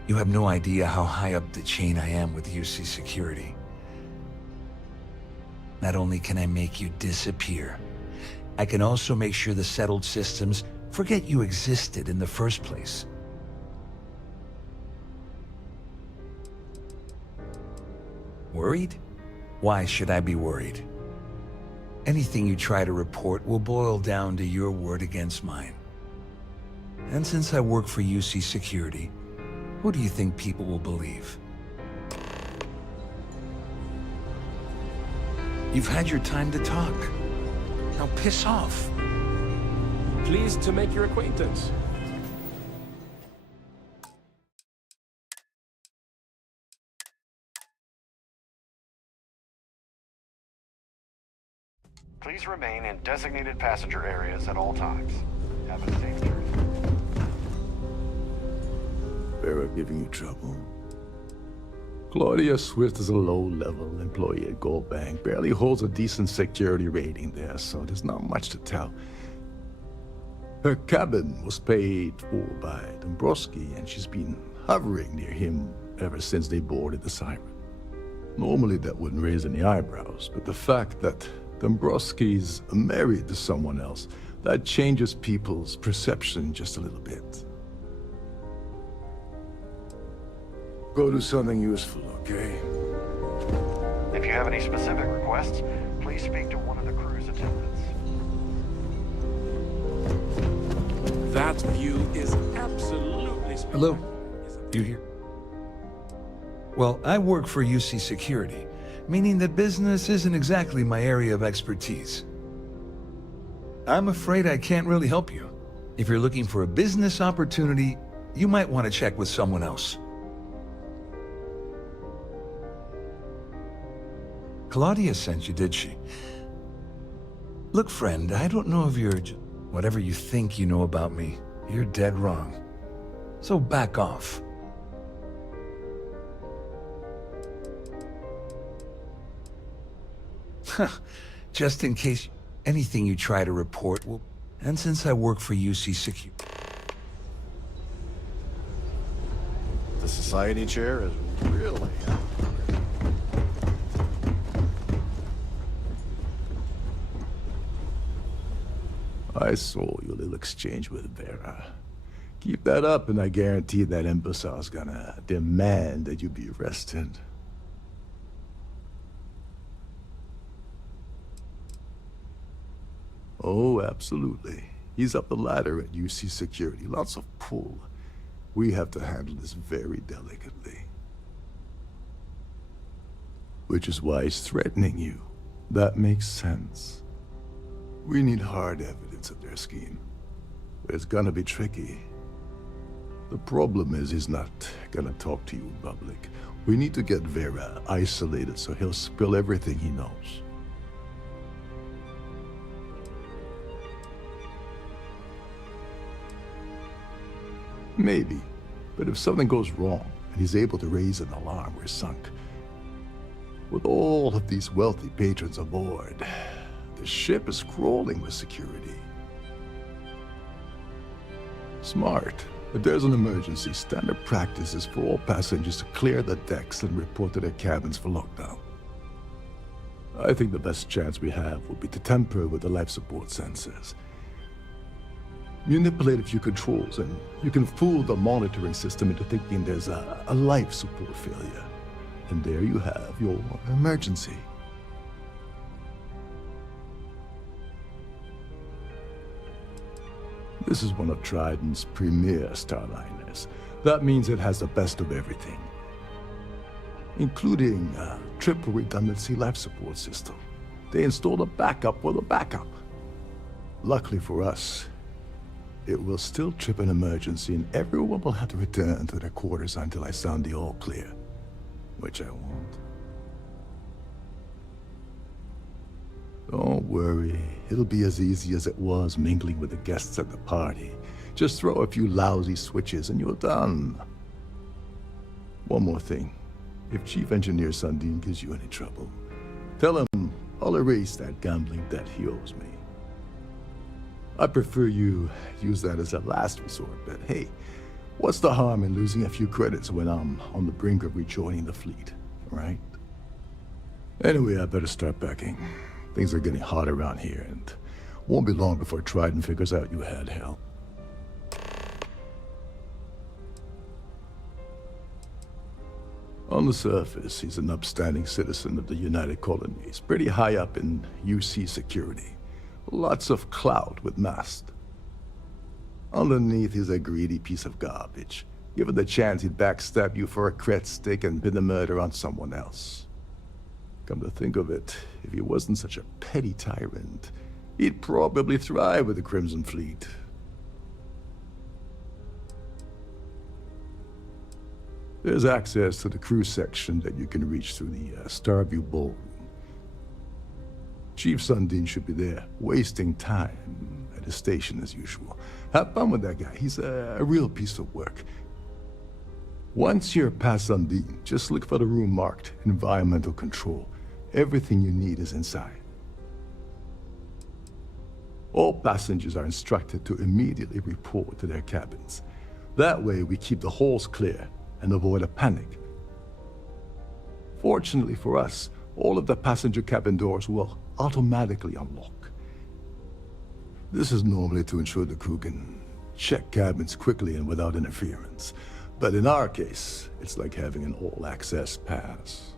You have no idea how high up the chain I am with UC Security. Not only can I make you disappear, I can also make sure the settled systems forget you existed in the first place. Worried? Why should I be worried? Anything you try to report will boil down to your word against mine. And since I work for UC Security, who do you think people will believe? You've had your time to talk. Now piss off. Pleased to make your acquaintance. Please remain in designated passenger areas at all times. Have a safe journey. Vera giving you trouble? Claudia Swift is a low-level employee at Gold Bank, barely holds a decent security rating there, so there's not much to tell. Her cabin was paid for by Dombrowski, and she's been hovering near him ever since they boarded the Siren. Normally that wouldn't raise any eyebrows, but the fact that Dombrowski's married to someone else, that changes people's perception just a little bit. Go do something useful, okay? If you have any specific requests, please speak to one of the crew's attendants. That view is absolutely spectacular. Hello? You here? Well, I work for UC Security, meaning that business isn't exactly my area of expertise. I'm afraid I can't really help you. If you're looking for a business opportunity, you might want to check with someone else. Claudia sent you, did she? Look, friend, I don't know if you're... Whatever you think you know about me, you're dead wrong. So back off. Just in case anything you try to report will... And since I work for UC Secure... The society chair is really... I saw your little exchange with Vera. Keep that up and I guarantee that imbecile's gonna demand that you be arrested. Oh, absolutely. He's up the ladder at UC Security. Lots of pull. We have to handle this very delicately. Which is why he's threatening you. That makes sense. We need hard evidence of their scheme. But it's gonna be tricky. The problem is he's not gonna talk to you in public. We need to get Vera isolated so he'll spill everything he knows. Maybe, but if something goes wrong and he's able to raise an alarm, we're sunk. With all of these wealthy patrons aboard, the ship is crawling with security. Smart. If there's an emergency, standard practice is for all passengers to clear the decks and report to their cabins for lockdown. I think the best chance we have would be to tamper with the life support sensors. Manipulate a few controls and you can fool the monitoring system into thinking there's a life support failure. And there you have your emergency. This is one of Trident's premier Starliners. That means it has the best of everything, including a triple redundancy life support system. They installed a backup for the backup. Luckily for us, it will still trip an emergency and everyone will have to return to their quarters until I sound the all clear, which I won't. Don't worry, it'll be as easy as it was mingling with the guests at the party. Just throw a few lousy switches and you're done. One more thing. If Chief Engineer Sundin gives you any trouble, tell him I'll erase that gambling debt he owes me. I prefer you use that as a last resort, but hey, what's the harm in losing a few credits when I'm on the brink of rejoining the fleet, right? Anyway, I better start packing. Things are getting hot around here, and won't be long before Trident figures out you had help. On the surface, he's an upstanding citizen of the United Colonies, pretty high up in UC Security. Lots of clout with Mast. Underneath, he's a greedy piece of garbage. Given the chance, he'd backstab you for a cret stick and pin the murder on someone else. Come to think of it, if he wasn't such a petty tyrant, he'd probably thrive with the Crimson Fleet. There's access to the crew section that you can reach through the Starview Ballroom. Chief Sundin should be there, wasting time at his station as usual. Have fun with that guy, he's a real piece of work. Once you're past Sundin, just look for the room marked Environmental Control. Everything you need is inside. All passengers are instructed to immediately report to their cabins. That way we keep the halls clear and avoid a panic. Fortunately for us, all of the passenger cabin doors will automatically unlock. This is normally to ensure the crew can check cabins quickly and without interference. But in our case, it's like having an all-access pass.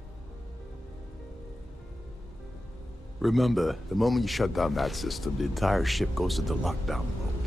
Remember, the moment you shut down that system, the entire ship goes into lockdown mode.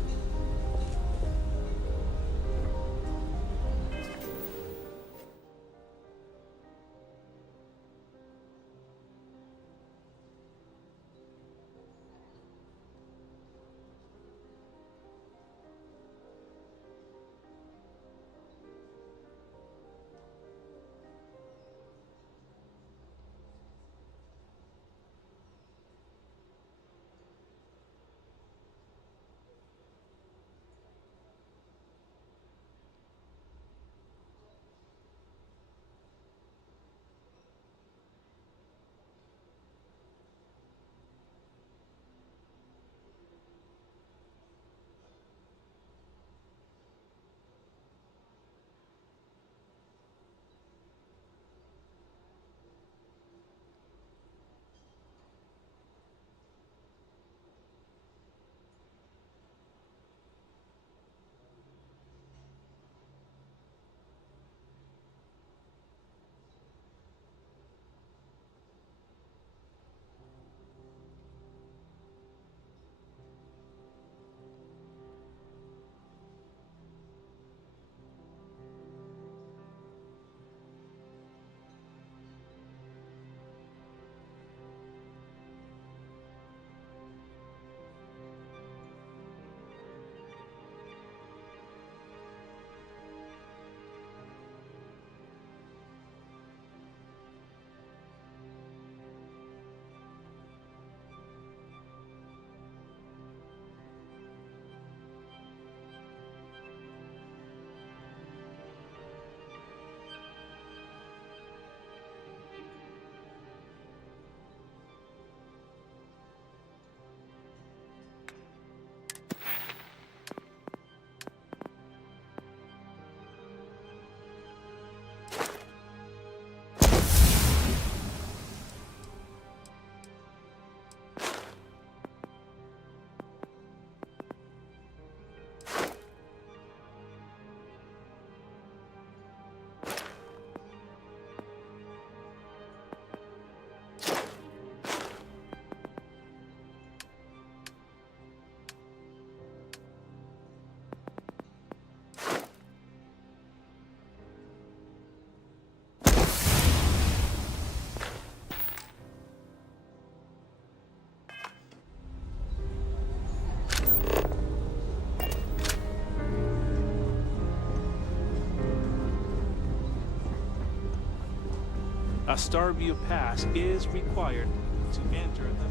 A Starview pass is required to enter the...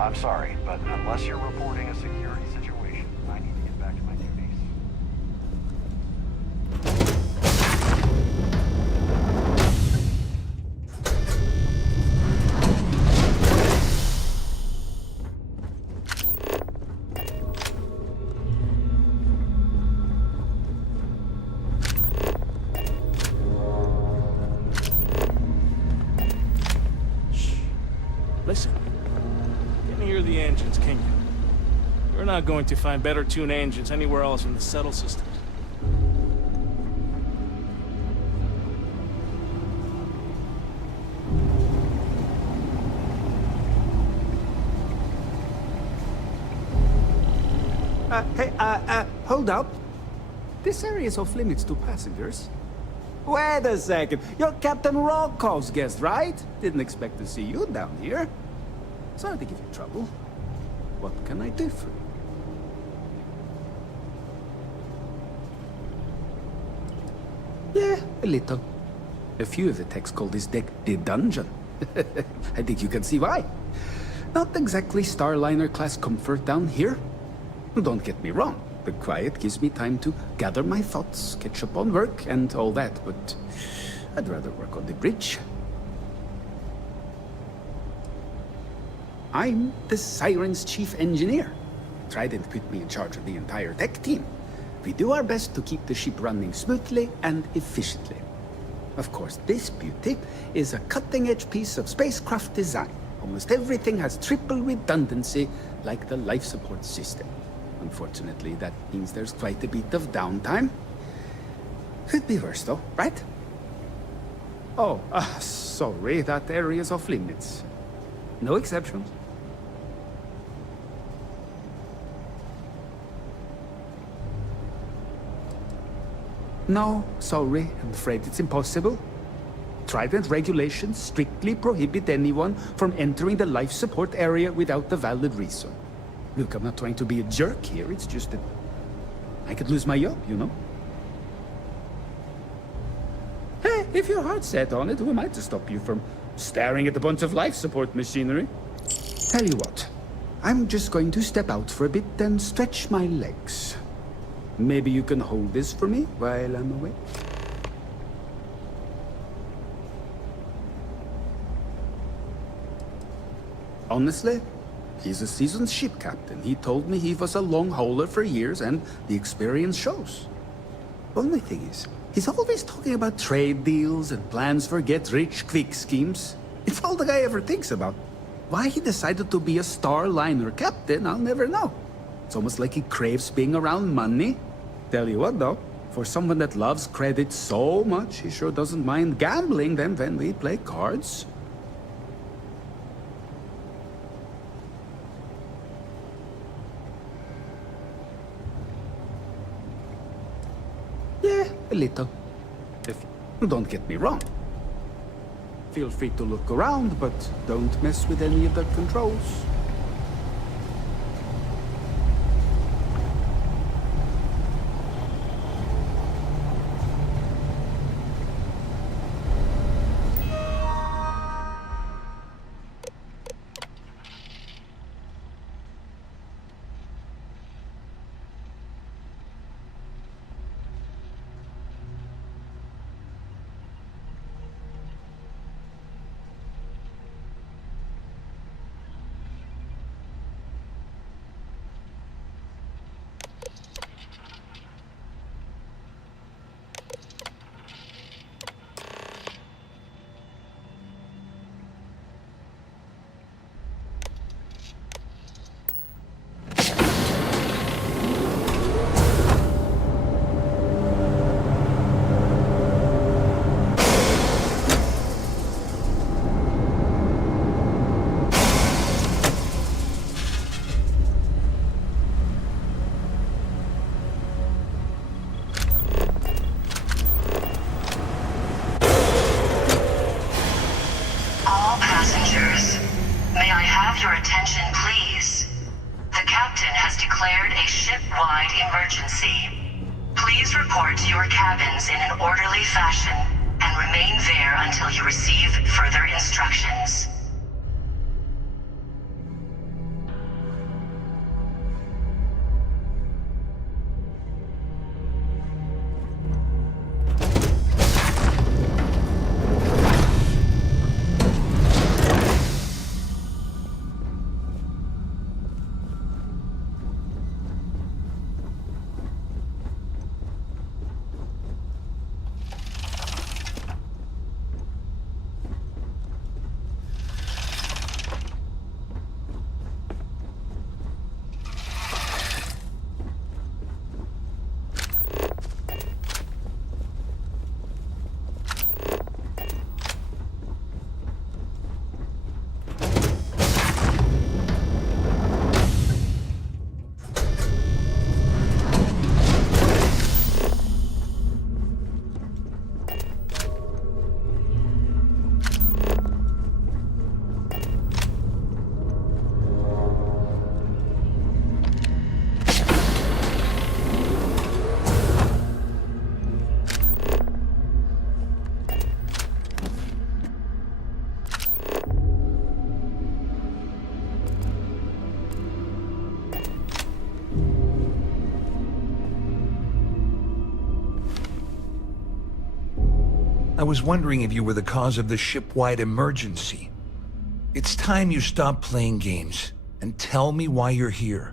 I'm sorry, but unless you're reporting a security situation, I need to get back to my duties. Listen. You can hear the engines, can you? You're not going to find better tuned engines anywhere else in the settled systems. Hold up. This area is off limits to passengers. Wait a second. You're Captain Rokov's guest, right? Didn't expect to see you down here. Sorry to give you trouble. What can I do for you? Yeah, a little. A few of the techs call this deck the dungeon. I think you can see why. Not exactly Starliner-class comfort down here. Don't get me wrong. The quiet gives me time to gather my thoughts, catch up on work, and all that, but I'd rather work on the bridge. I'm the Siren's chief engineer. Trident put me in charge of the entire tech team. We do our best to keep the ship running smoothly and efficiently. Of course, this beauty is a cutting-edge piece of spacecraft design. Almost everything has triple redundancy, like the life support system. Unfortunately, that means there's quite a bit of downtime. Could be worse, though, right? Oh, sorry, that area's off limits. No exceptions. No, sorry, I'm afraid it's impossible. Trident regulations strictly prohibit anyone from entering the life support area without a valid reason. Look, I'm not trying to be a jerk here, it's just that I could lose my job, you know? Hey, if you're hard set on it, who am I to stop you from staring at a bunch of life support machinery? Tell you what, I'm just going to step out for a bit and stretch my legs. Maybe you can hold this for me while I'm away? Honestly, he's a seasoned ship captain. He told me he was a long hauler for years, and the experience shows. Only thing is, he's always talking about trade deals and plans for get-rich-quick schemes. It's all the guy ever thinks about. Why he decided to be a Starliner captain, I'll never know. It's almost like he craves being around money. Tell you what, though, for someone that loves credit so much, he sure doesn't mind gambling them when we play cards. Yeah, a little. Don't get me wrong. Feel free to look around, but don't mess with any of the controls. All passengers, may I have your attention, please? The captain has declared a ship-wide emergency. Please report to your cabins in an orderly fashion and remain there until you receive further instructions. I was wondering if you were the cause of the ship-wide emergency. It's time you stop playing games and tell me why you're here.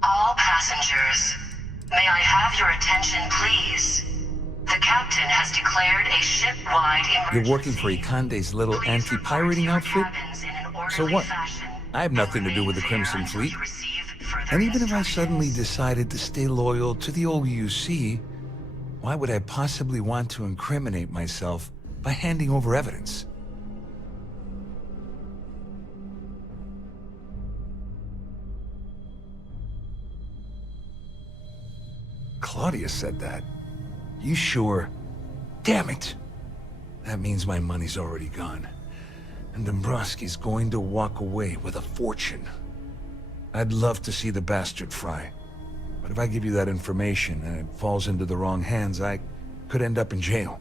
All passengers, may I have your attention, please? The captain has declared a ship-wide emergency. You're working for Ikande's little anti-pirating outfit? So what? I have nothing to do with the Crimson Fleet. And even if I suddenly decided to stay loyal to the old UC, why would I possibly want to incriminate myself by handing over evidence? Claudia said that. You sure? Damn it! That means my money's already gone. And Dombrowski's going to walk away with a fortune. I'd love to see the bastard fry. But if I give you that information and it falls into the wrong hands, I could end up in jail.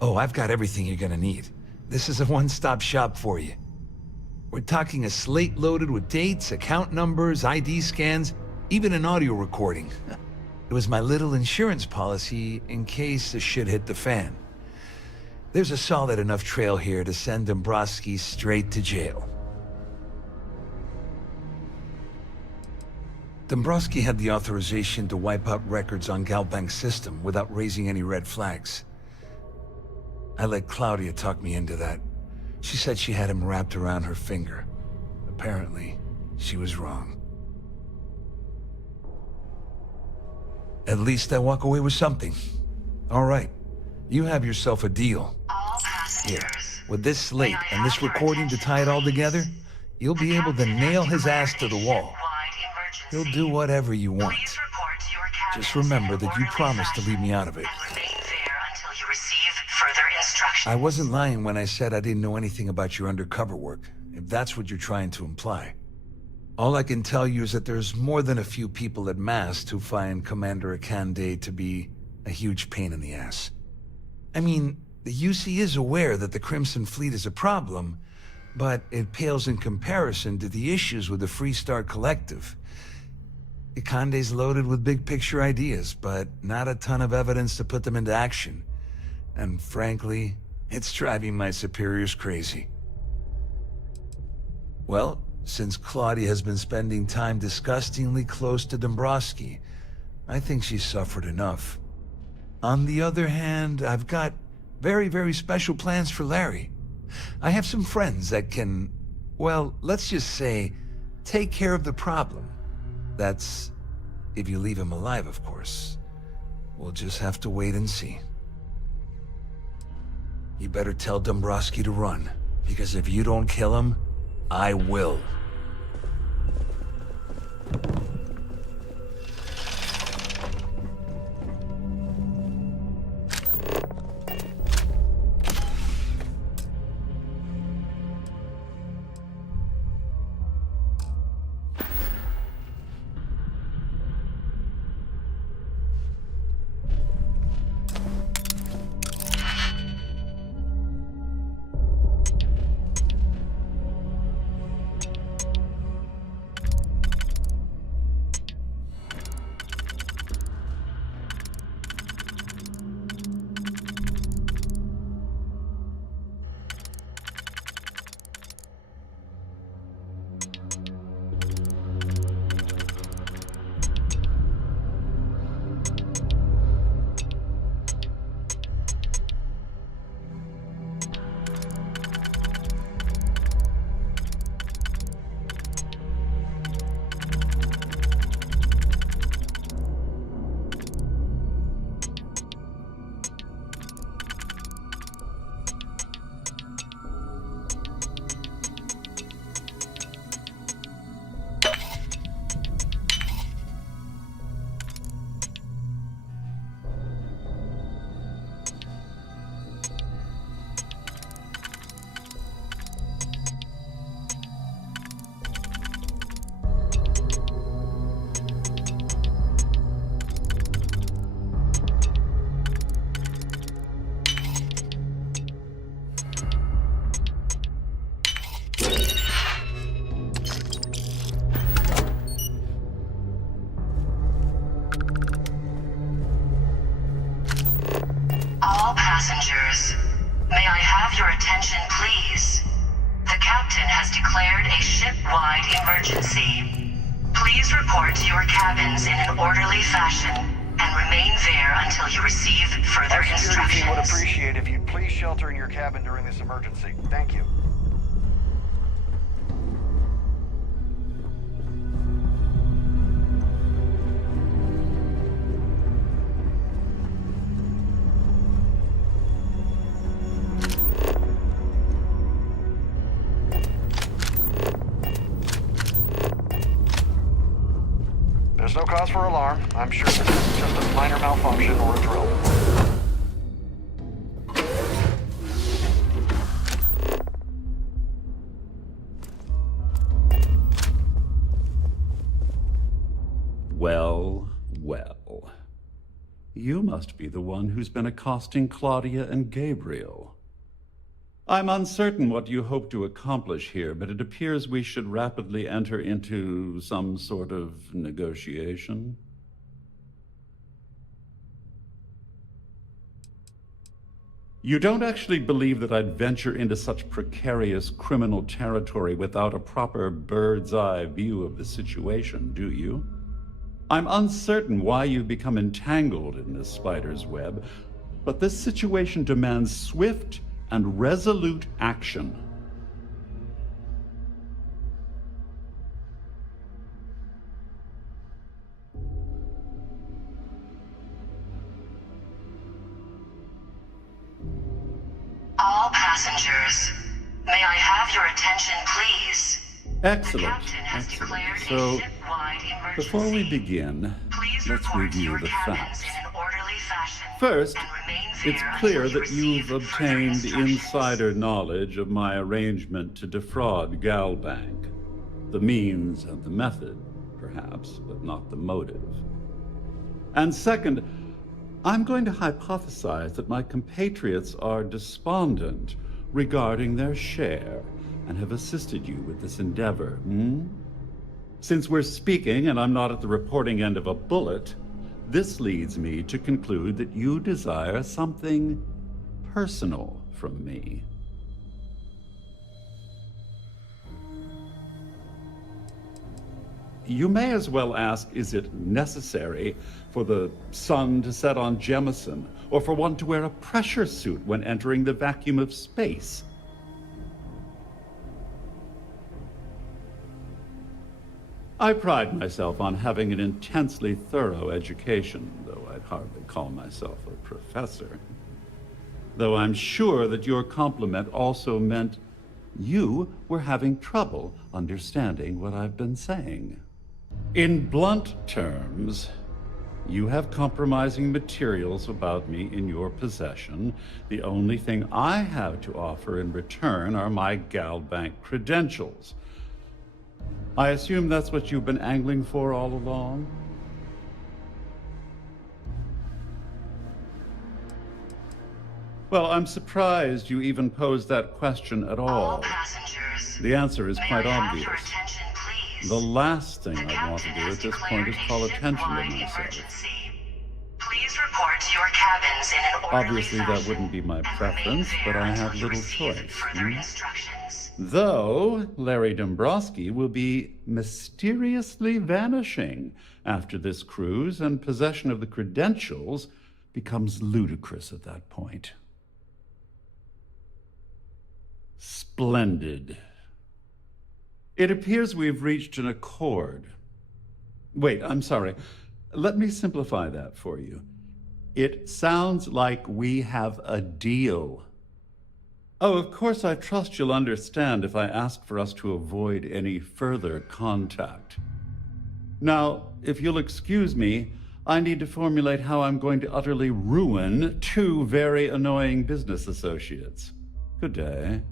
Oh, I've got everything you're gonna need. This is a one-stop shop for you. We're talking a slate loaded with dates, account numbers, ID scans, even an audio recording. It was my little insurance policy in case the shit hit the fan. There's a solid enough trail here to send Dombrowski straight to jail. Dombrowski had the authorization to wipe out records on Galbank's system without raising any red flags. I let Claudia talk me into that. She said she had him wrapped around her finger. Apparently, she was wrong. At least I walk away with something. All right, you have yourself a deal. Here, with this slate and this recording to tie it all together, you'll be able to nail his ass to the wall. He'll do whatever you want. Just remember that you promised to leave me out of it. I wasn't lying when I said I didn't know anything about your undercover work, if that's what you're trying to imply. All I can tell you is that there's more than a few people at Mast who find Commander Akande to be a huge pain in the ass. I mean, the UC is aware that the Crimson Fleet is a problem, but it pales in comparison to the issues with the Freestar Collective. Ikande's loaded with big-picture ideas, but not a ton of evidence to put them into action. And frankly, it's driving my superiors crazy. Well, since Claudia has been spending time disgustingly close to Dombrowski, I think she's suffered enough. On the other hand, I've got very, very special plans for Larry. I have some friends that can, well, let's just say, take care of the problem. That's if you leave him alive, of course. We'll just have to wait and see. You better tell Dombrowski to run, because if you don't kill him, I will. your cabins in an orderly fashion and remain there until you receive further Our security team would instructions. appreciate if you'd please shelter in your cabin during this emergency. Thank you. There's no cause for alarm. I'm sure this is just a minor malfunction or a drill. Well, well. You must be the one who's been accosting Claudia and Gabriel. I'm uncertain what you hope to accomplish here, but it appears we should rapidly enter into some sort of negotiation. You don't actually believe that I'd venture into such precarious criminal territory without a proper bird's-eye view of the situation, do you? I'm uncertain why you've become entangled in this spider's web, but this situation demands swift and resolute action. All passengers, may I have your attention, please? Excellent, excellent. So, before we begin, let's review the facts. First, it's clear that you've obtained insider knowledge of my arrangement to defraud Galbank. The means and the method, perhaps, but not the motive. And second, I'm going to hypothesize that my compatriots are despondent regarding their share and have assisted you with this endeavor, Since we're speaking and I'm not at the reporting end of a bullet, this leads me to conclude that you desire something personal from me. You may as well ask, is it necessary for the sun to set on Jemison, or for one to wear a pressure suit when entering the vacuum of space? I pride myself on having an intensely thorough education, though I'd hardly call myself a professor. Though I'm sure that your compliment also meant you were having trouble understanding what I've been saying. In blunt terms, you have compromising materials about me in your possession. The only thing I have to offer in return are my Galbank credentials. I assume that's what you've been angling for all along? Well, I'm surprised you even posed that question at all. The answer is quite obvious. The last thing I want to do at this point is call attention to myself. Please report to your cabins in an orderly Obviously, that wouldn't be my preference, but I have little choice. Though Larry Dombrowski will be mysteriously vanishing after this cruise, and possession of the credentials becomes ludicrous at that point. Splendid. It appears we've reached an accord. Wait, I'm sorry. Let me simplify that for you. It sounds like we have a deal. Oh, of course, I trust you'll understand if I ask for us to avoid any further contact. Now, if you'll excuse me, I need to formulate how I'm going to utterly ruin two very annoying business associates. Good day.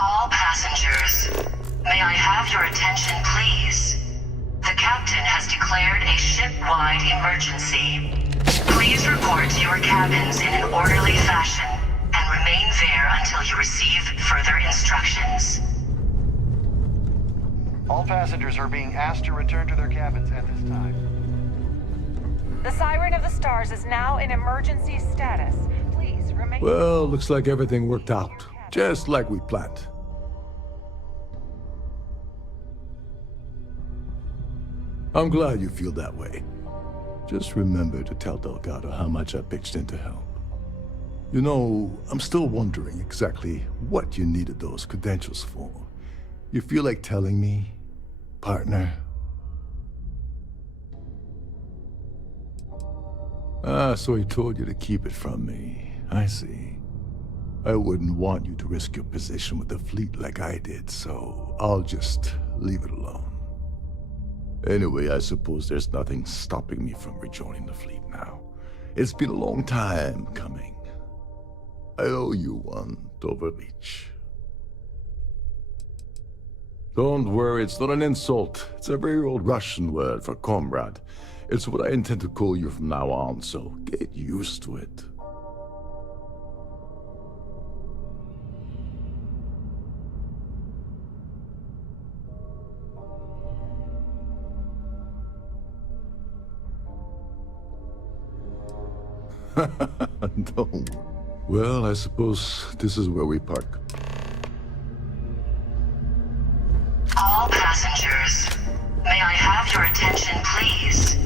All passengers, may I have your attention, please? The captain has declared a ship-wide emergency. Please report to your cabins in an orderly fashion and remain there until you receive further instructions. All passengers are being asked to return to their cabins at this time. The Siren of the Stars is now in emergency status. Please remain... Well, looks like everything worked out. Just like we planned. I'm glad you feel that way. Just remember to tell Delgado how much I pitched in to help. You know, I'm still wondering exactly what you needed those credentials for. You feel like telling me, partner? Ah, so he told you to keep it from me. I see. I wouldn't want you to risk your position with the fleet like I did, so I'll just leave it alone. Anyway, I suppose there's nothing stopping me from rejoining the fleet now. It's been a long time coming. I owe you one, Dover Beach. Don't worry, it's not an insult. It's a very old Russian word for comrade. It's what I intend to call you from now on, so get used to it. Don't. Well, I suppose this is where we park. All passengers, may I have your attention, please?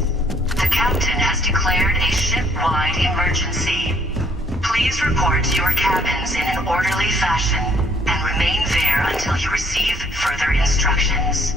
The captain has declared a ship-wide emergency. Please report to your cabins in an orderly fashion and remain there until you receive further instructions.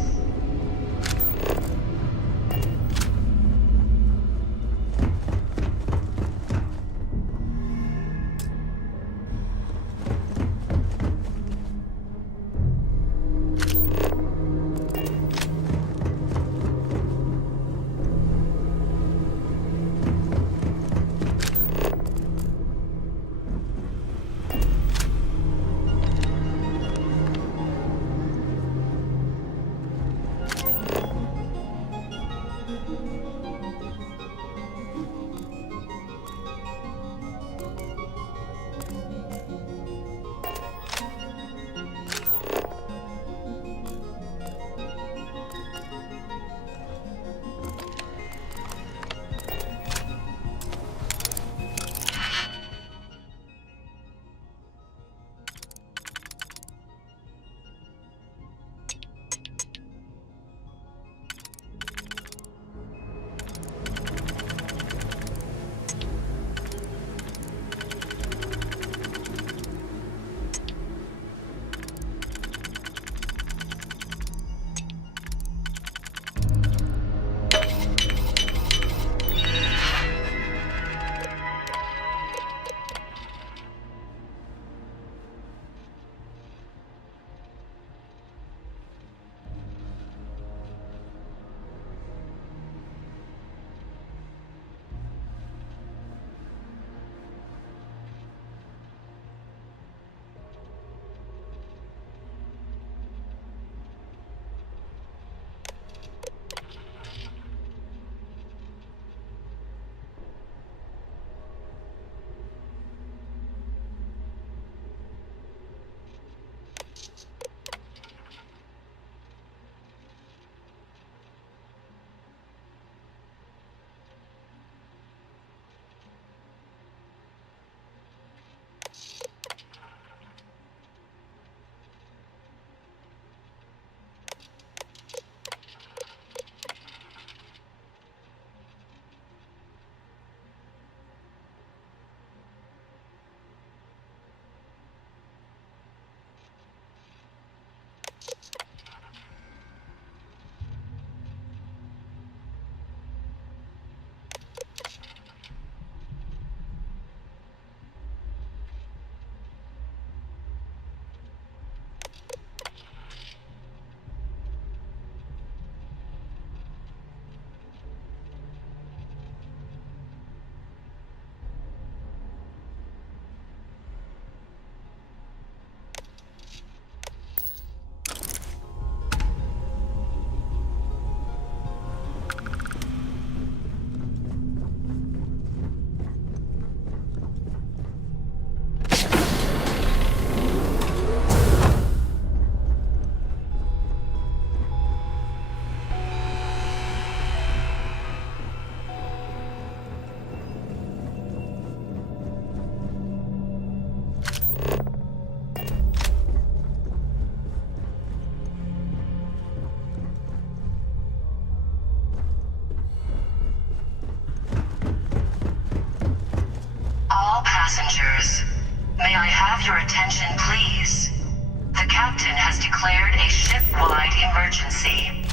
emergency.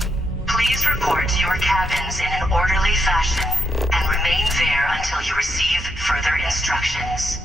Please report to your cabins in an orderly fashion and remain there until you receive further instructions.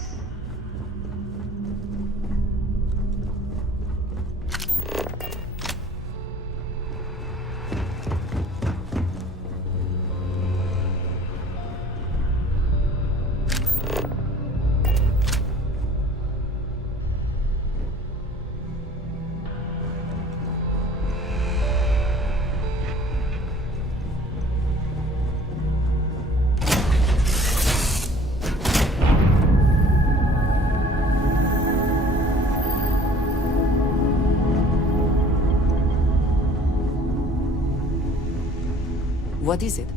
What is it?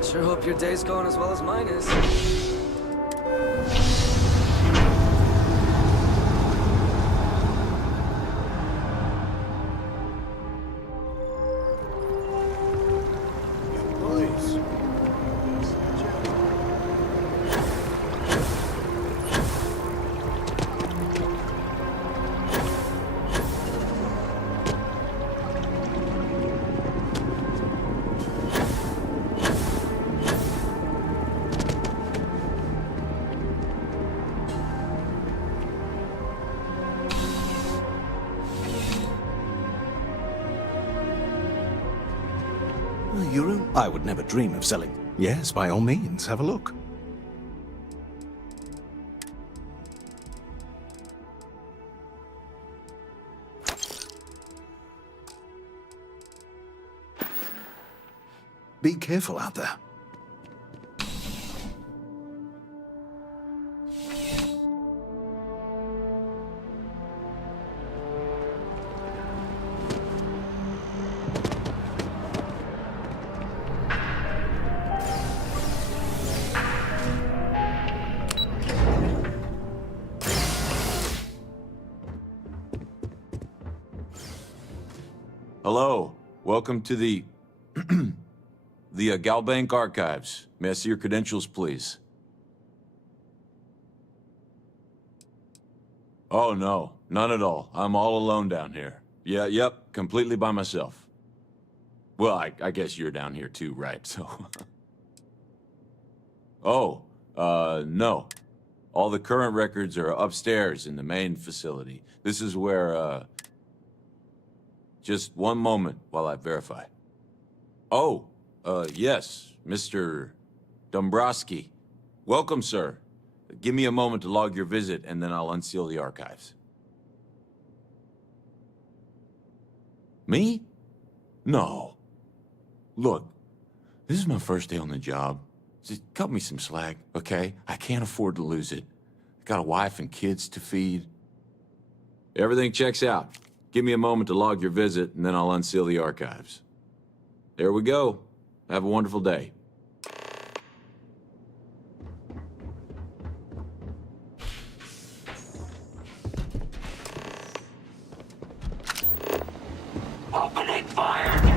Sure hope your day's going as well as mine is. I would never dream of selling. Yes, by all means, have a look. Be careful out there. Hello. Welcome to the Galbank Archives. May I see your credentials, please? Oh, no. None at all. I'm all alone down here. Yep. Completely by myself. Well, I guess you're down here too, right? So... no. All the current records are upstairs in the main facility. This is where, Just one moment while I verify. Yes, Mr. Dombrowski. Welcome, sir. Give me a moment to log your visit, and then I'll unseal the archives. Me? No. Look, this is my first day on the job. Just cut me some slack, okay? I can't afford to lose it. Got a wife and kids to feed. Everything checks out. Give me a moment to log your visit, and then I'll unseal the archives. There we go. Have a wonderful day. Opening fire!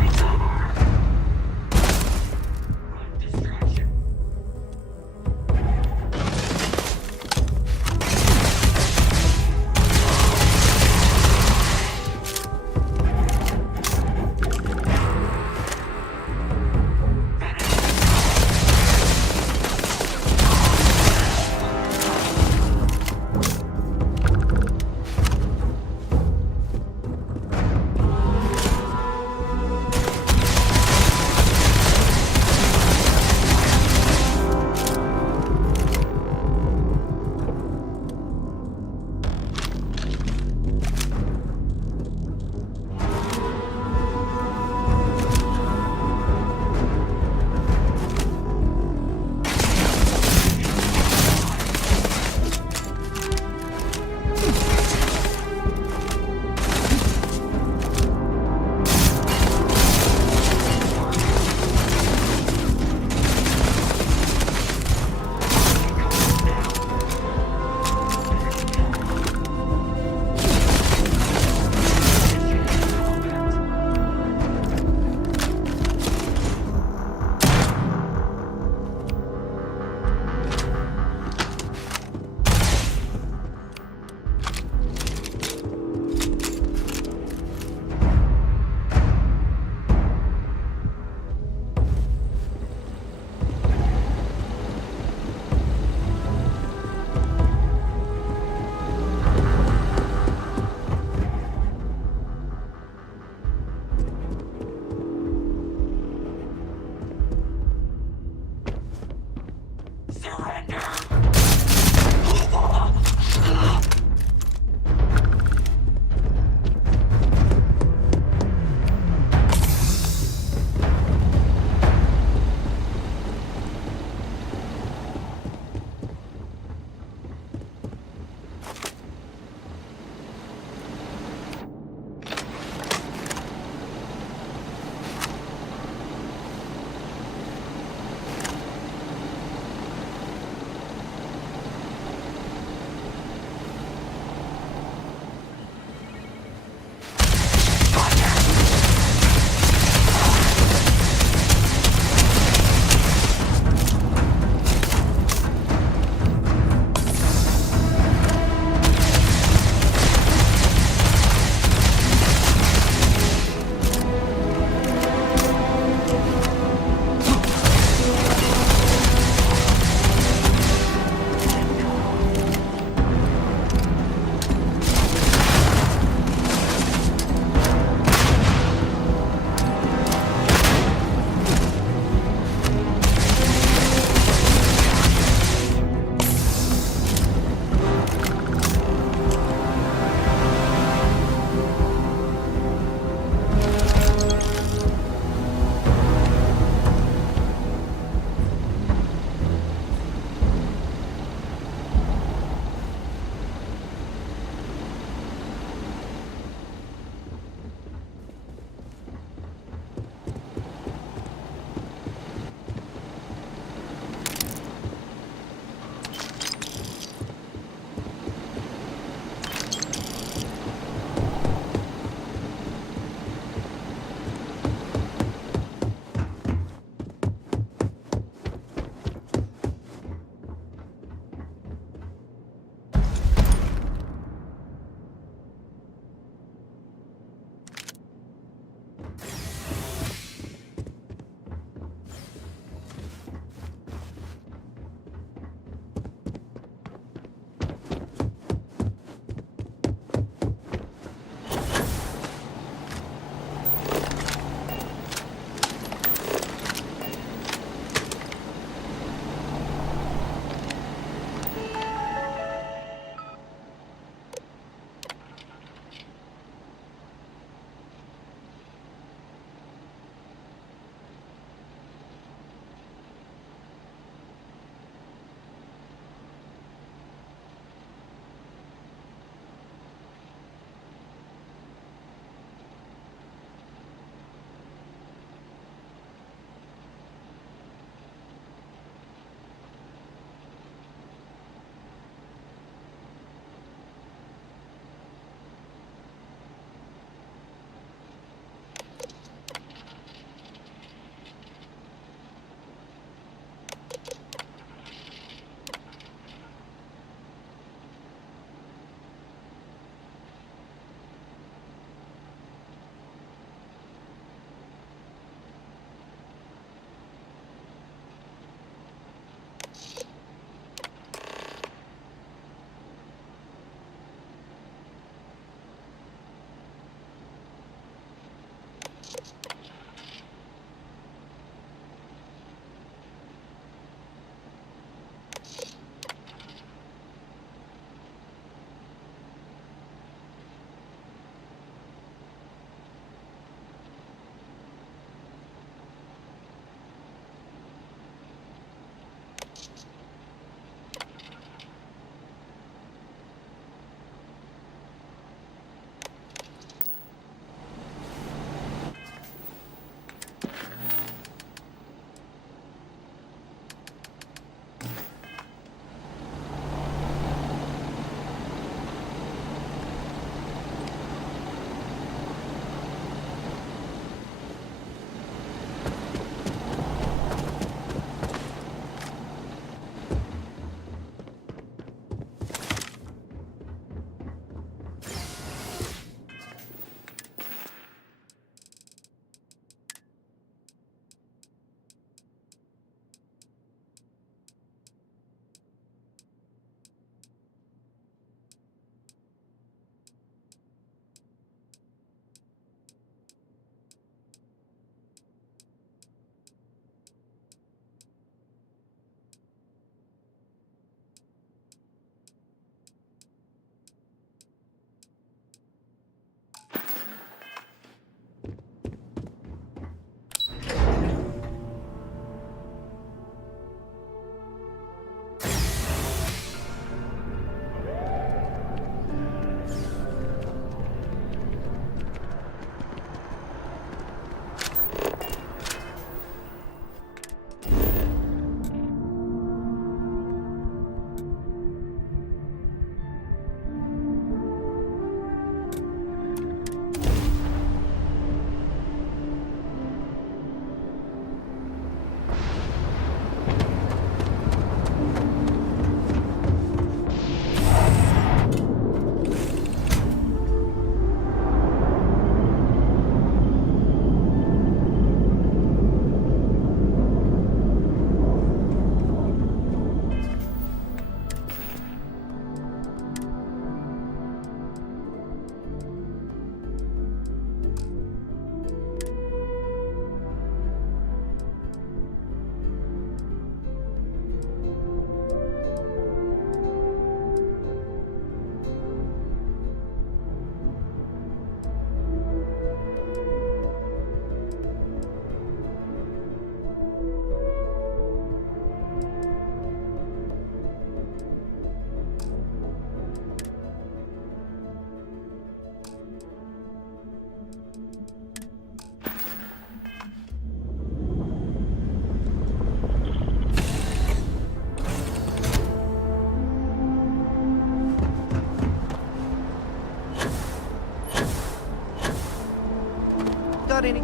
got any?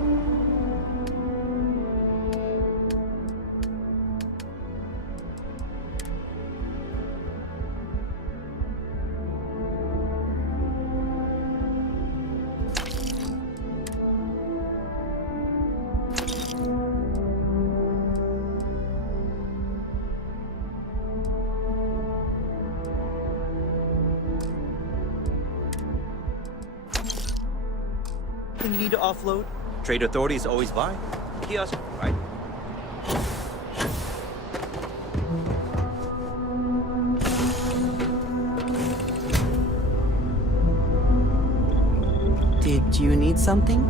You need to offload? Trade authorities always buy. Kiosk, right? Did you need something?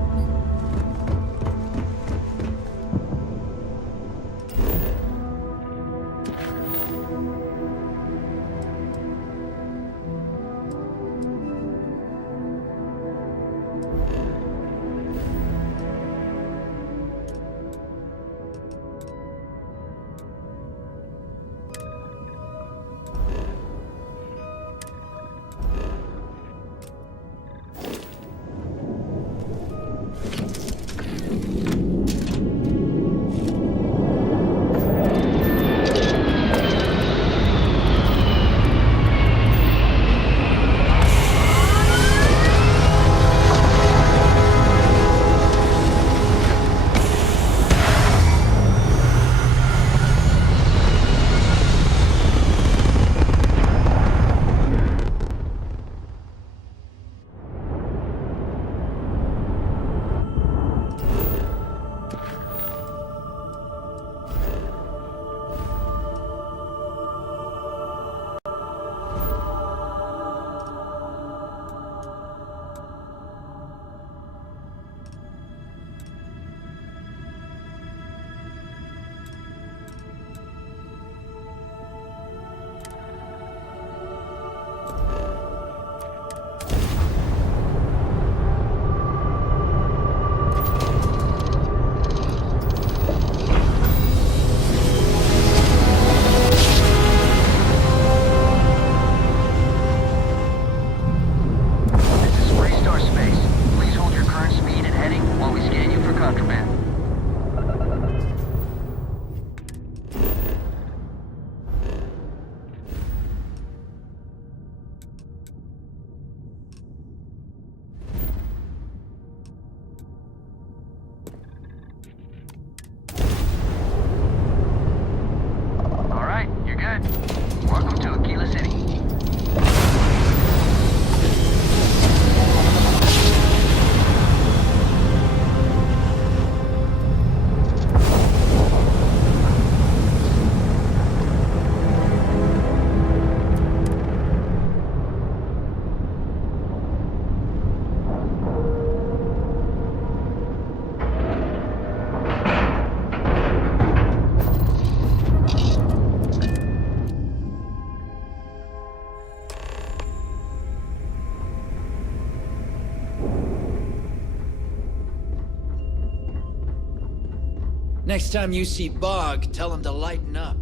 Next time you see Bog, tell him to lighten up.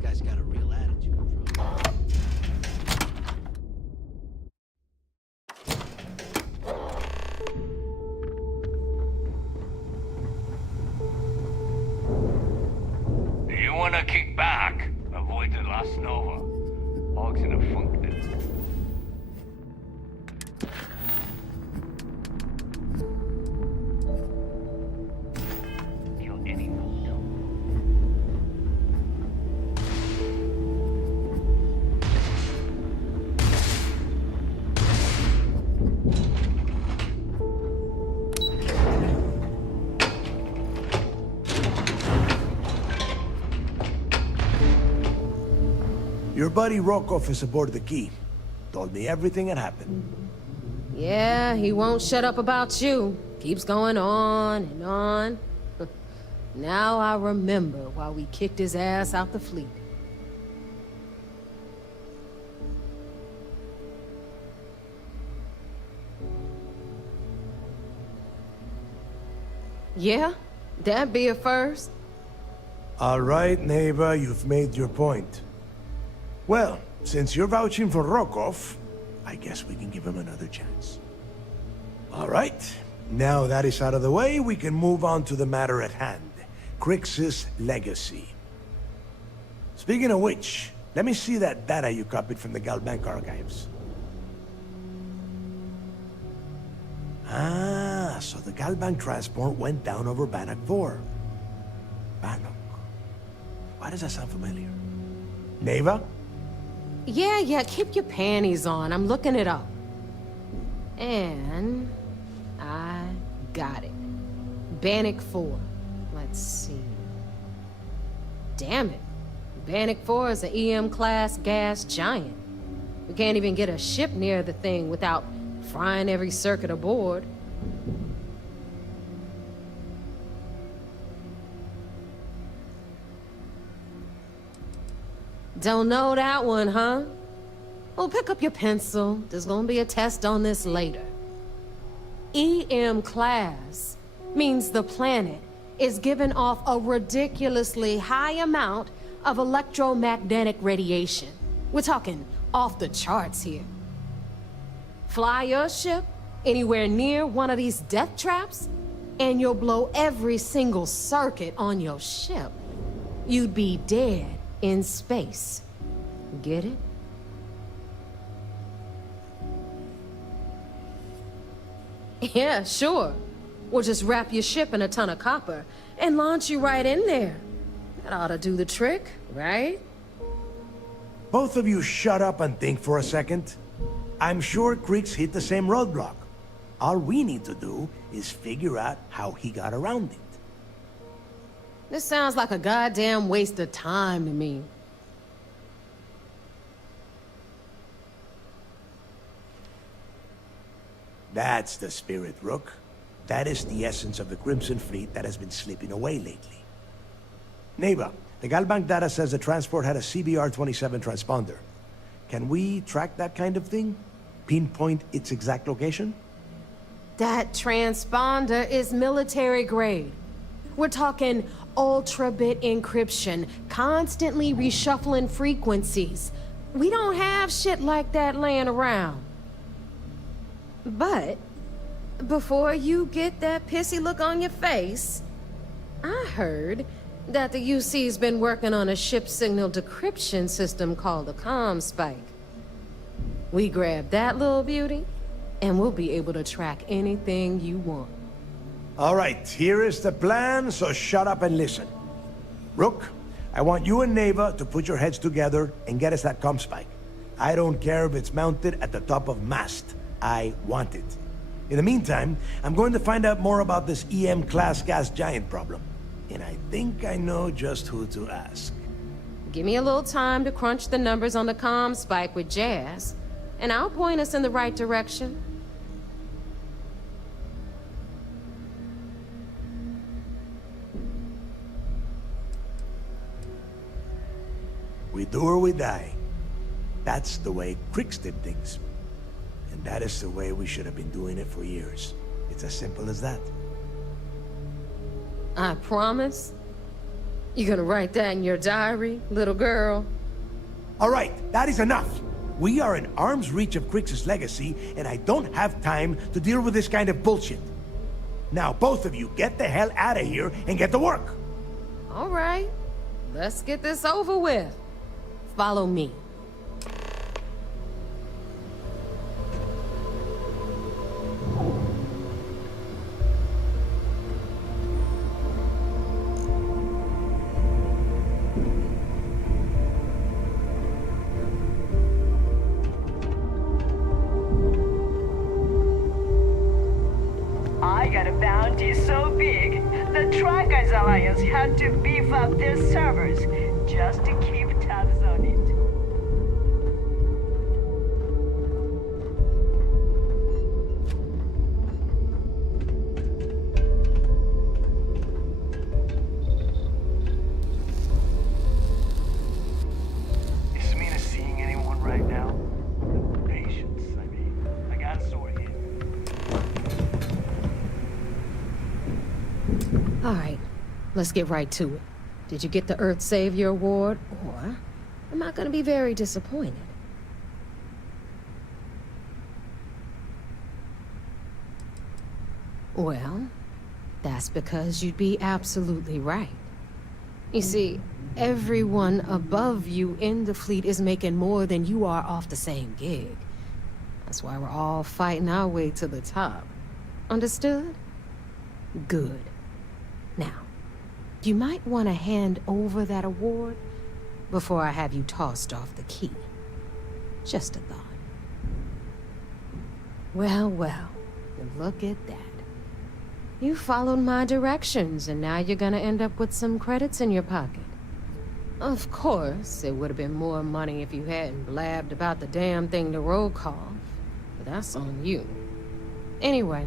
Guy's got a real attitude. You wanna kick back? Avoid the last Nova. Bog's in a funk there. Your buddy Rokov is aboard the Key. Told me everything that happened. Yeah, he won't shut up about you. Keeps going on and on. Now I remember why we kicked his ass out the fleet. Yeah? That'd be a first. All right, neighbor, you've made your point. Well, since you're vouching for Rokov, I guess we can give him another chance. All right, Now that is out of the way, we can move on to the matter at hand. Crix's legacy. Speaking of which, let me see that data you copied from the Galbank archives. Ah, so the Galbank transport went down over Bannock 4. Bannock. Why does that sound familiar? Neva? Yeah, keep your panties on. I'm looking it up. And I got it. Bannock 4. Let's see. Damn it. Bannock 4 is an EM-class gas giant. We can't even get a ship near the thing without frying every circuit aboard. Don't know that one, huh? Well, pick up your pencil. There's gonna be a test on this later. EM-class means the planet is giving off a ridiculously high amount of electromagnetic radiation. We're talking off the charts here. Fly your ship anywhere near one of these death traps, and you'll blow every single circuit on your ship. You'd be dead in space. Get it? Yeah, sure. We'll just wrap your ship in a ton of copper and launch you right in there. That ought to do the trick, right? Both of you shut up and think for a second. I'm sure Crix hit the same roadblock. All we need to do is figure out how he got around it. This sounds like a goddamn waste of time to me. That's the spirit, Rook. That is the essence of the Crimson Fleet that has been slipping away lately. Neva, the Galbank data says the transport had a CBR-27 transponder. Can we track that kind of thing? Pinpoint its exact location? That transponder is military grade. We're talking ultra-bit encryption, constantly reshuffling frequencies. We don't have shit like that laying around. But before you get that pissy look on your face, I heard that the UC's been working on a ship signal decryption system called the ComSpike. We grab that little beauty, and we'll be able to track anything you want. All right, here is the plan, so shut up and listen. Rook, I want you and Neva to put your heads together and get us that ComSpike. I don't care if it's mounted at the top of mast. I want it. In the meantime, I'm going to find out more about this EM-class gas giant problem. And I think I know just who to ask. Give me a little time to crunch the numbers on the ComSpike with Jazz, and I'll point us in the right direction. We do or we die. That's the way Crix did things. And that is the way we should have been doing it for years. It's as simple as that. I promise? You gonna write that in your diary, little girl? All right, that is enough. We are in arm's reach of Crix's legacy, and I don't have time to deal with this kind of bullshit. Now, both of you, get the hell out of here and get to work. All right, let's get this over with. Follow me. I got a bounty so big, the Trackers Alliance had to beef up their servers just to keep tabs on it. Is Samina seeing anyone right now? Patience, I mean. I got a sword here. All right, let's get right to it. Did you get the Earth Savior Award, or am I gonna be very disappointed? Well, that's because you'd be absolutely right. You see, everyone above you in the fleet is making more than you are off the same gig. That's why we're all fighting our way to the top. Understood? Good. Now, you might want to hand over that award before I have you tossed off the key. Just a thought. Well, well, look at that. You followed my directions, and now you're gonna end up with some credits in your pocket. Of course, it would have been more money if you hadn't blabbed about the damn thing to roll call, but that's on you. Anyway,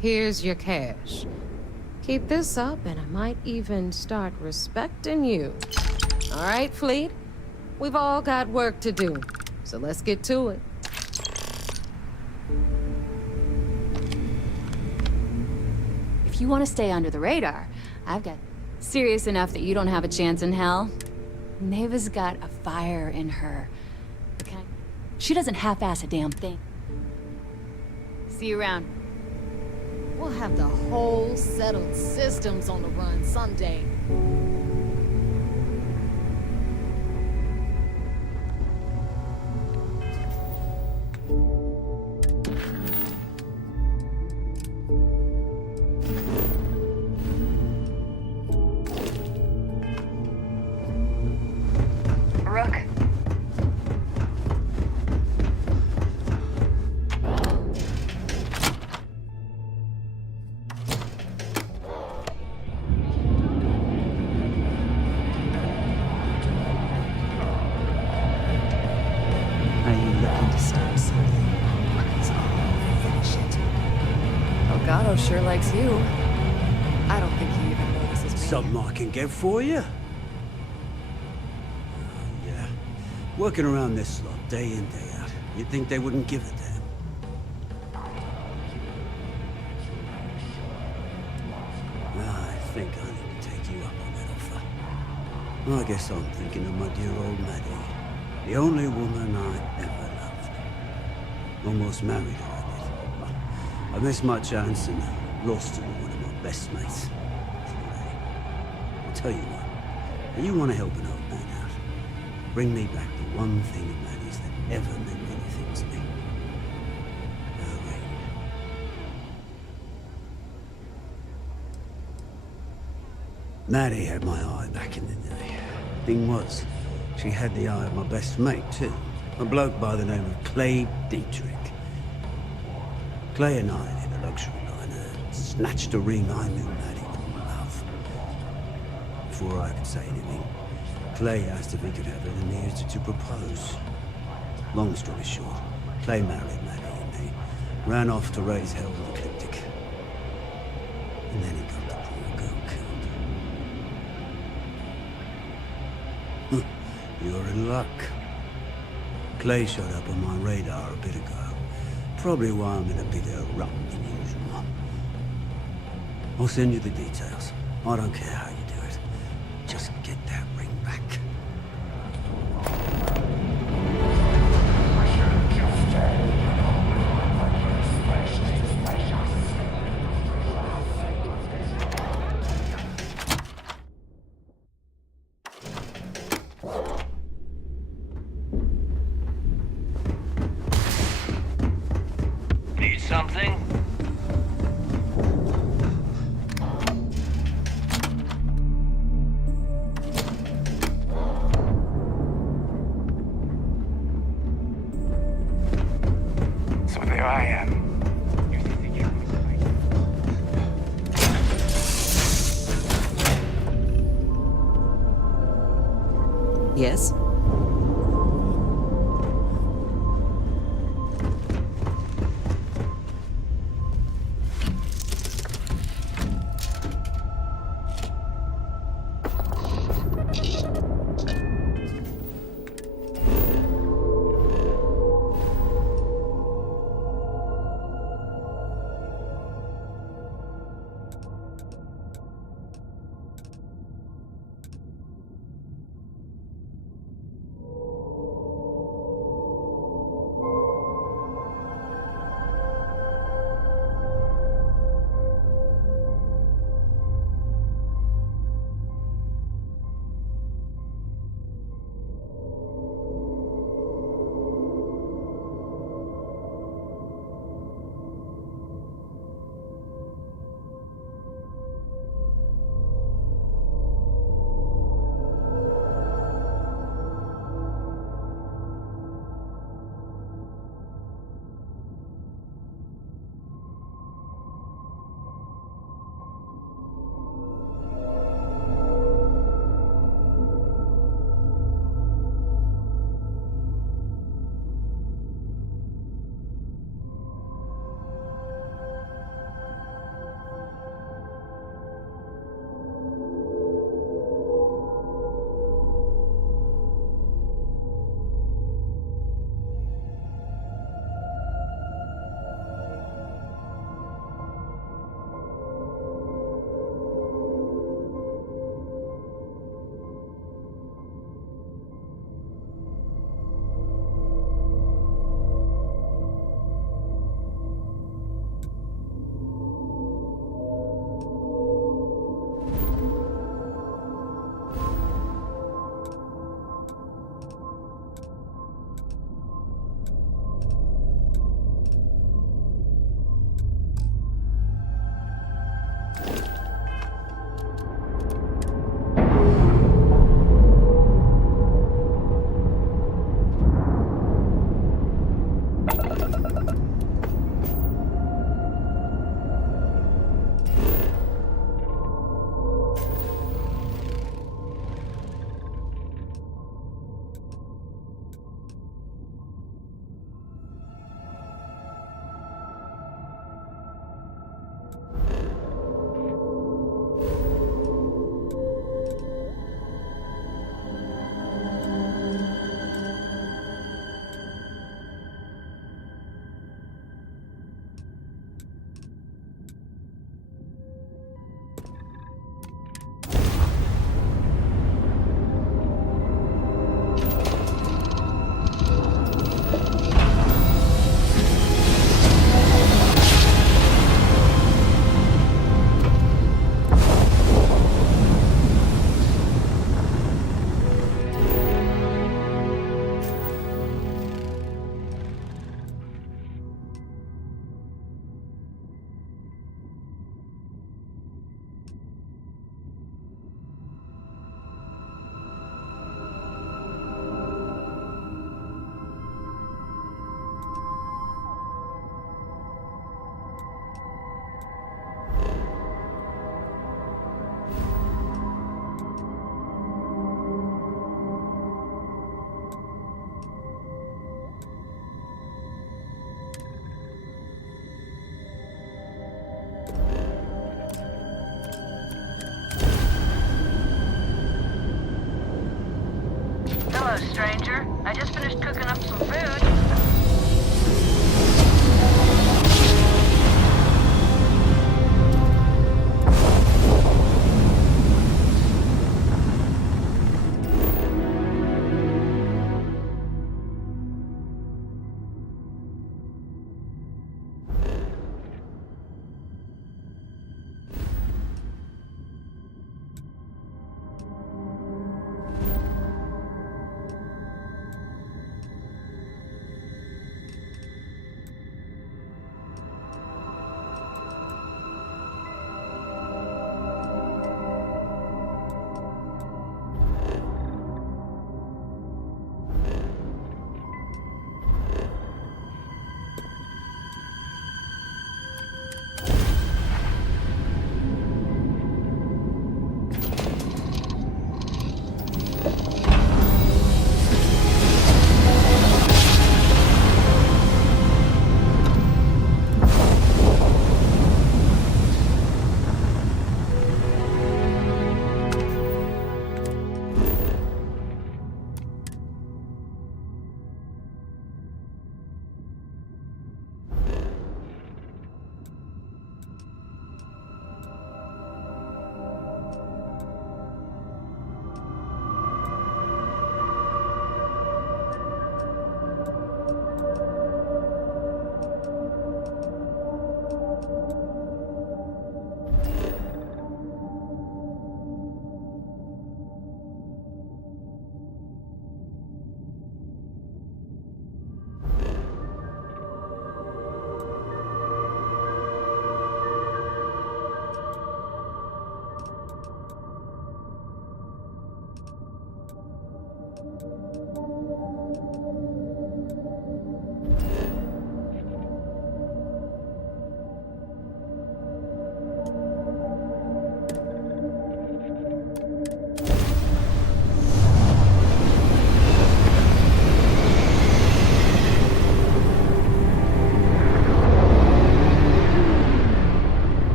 here's your cash. Keep this up, and I might even start respecting you. All right, Fleet? We've all got work to do, so let's get to it. If you want to stay under the radar, I've got serious enough that you don't have a chance in hell. Neva's got a fire in her. Okay? She doesn't half-ass a damn thing. See you around. We'll have the whole settled systems on the run someday. Rook. Are you looking to start something? It's all bullshit. Elgato sure likes you. I don't think he even notices me. Something I can get for you? Yeah. Working around this lot, day in, day out. You'd think they wouldn't give a damn. I think I need to take you up on that offer. I guess I'm thinking of my dear old Maddie. The only woman I ever loved. Almost married her, I did. I missed my chance and lost her to one of my best mates. I'll tell you what, if you want to help an old man out, bring me back the one thing of Maddie's that ever meant anything to me. Her ring. Maddie had my eye back in the day. Thing was, she had the eye of my best mate, too. A bloke by the name of Clay Dietrich. Clay and I hit a luxury liner, snatched a ring I knew Maddie would love. Before I could say anything, Clay asked if he could have her and he used it to propose. Long story short, Clay married Maddie and they ran off to raise hell with a cryptic. And then he got the poor girl killed. You're in luck. Clay showed up on my radar a bit ago. Probably why I'm in a bigger rut than usual. I'll send you the details. I don't care how you do it. Just get that ring back. Need something? So there I am. Yes?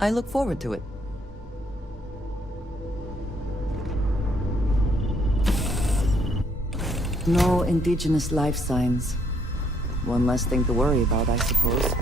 I look forward to it. No indigenous life signs. One less thing to worry about, I suppose.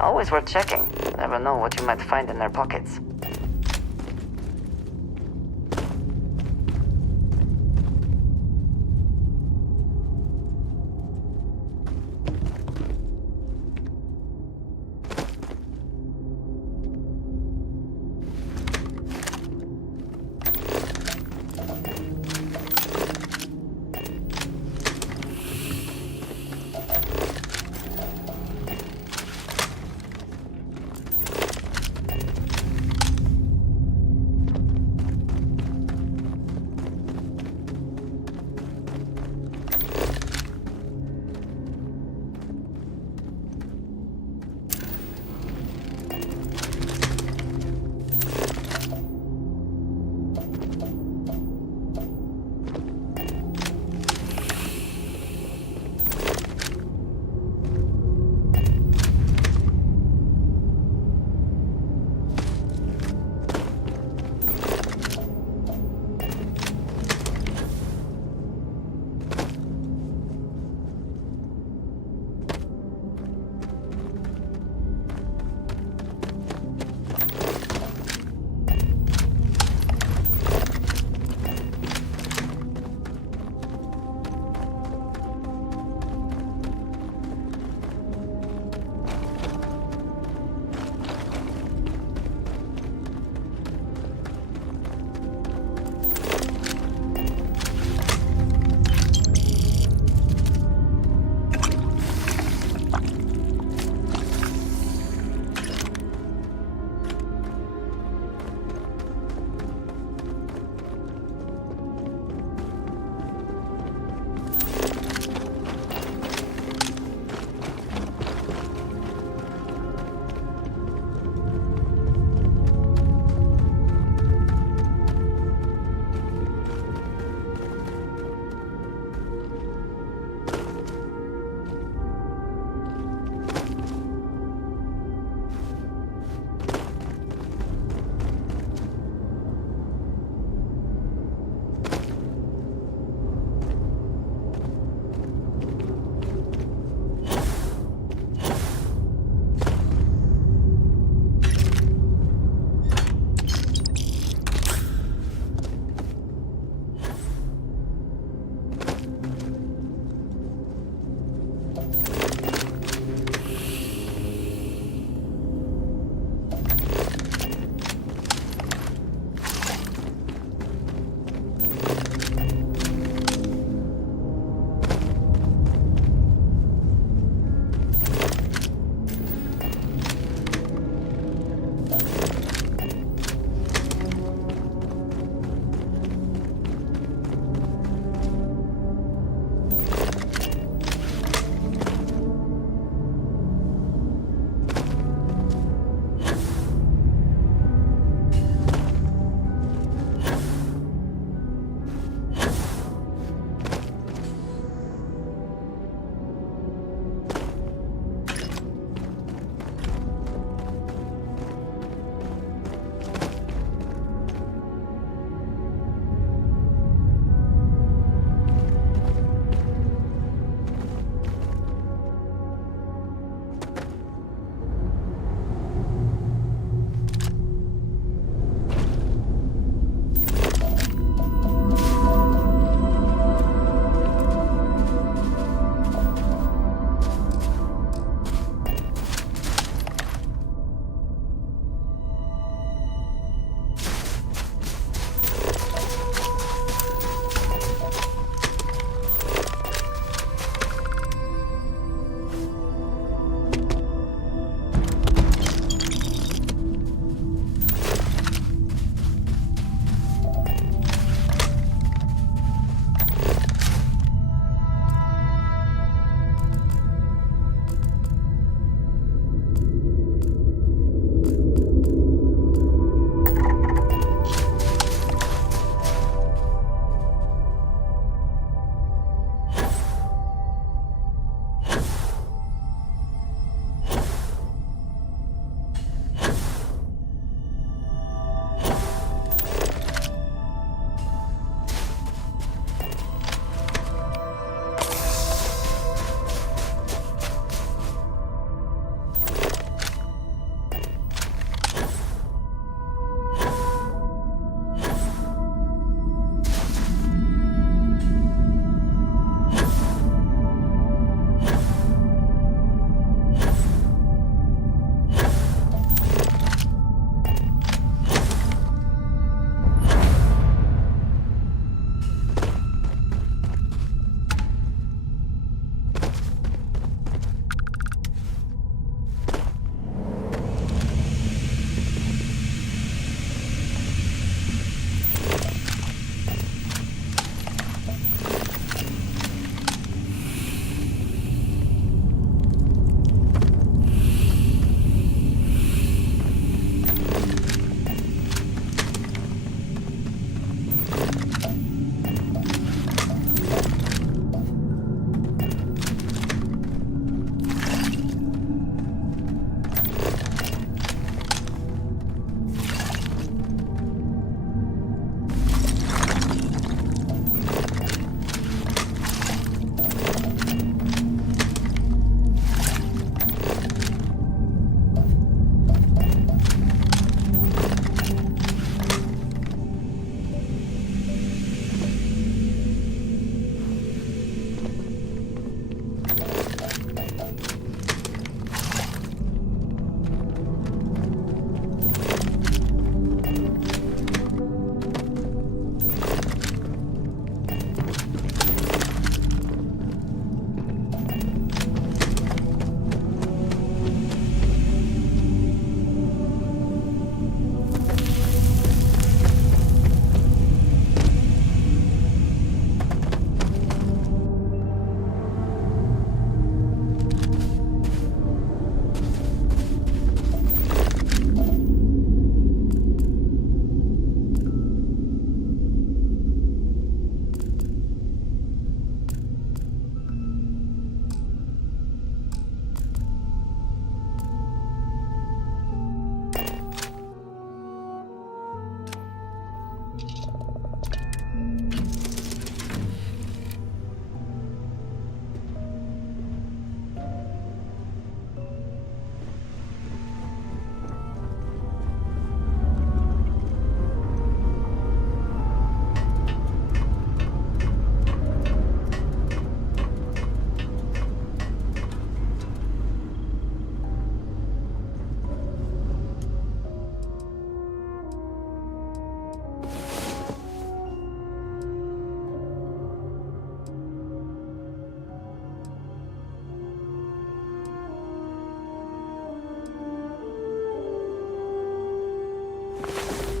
Always worth checking. Never know what you might find in their pockets.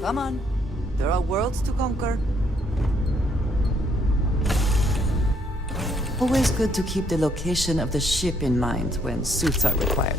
Come on. There are worlds to conquer. Always good to keep the location of the ship in mind when suits are required.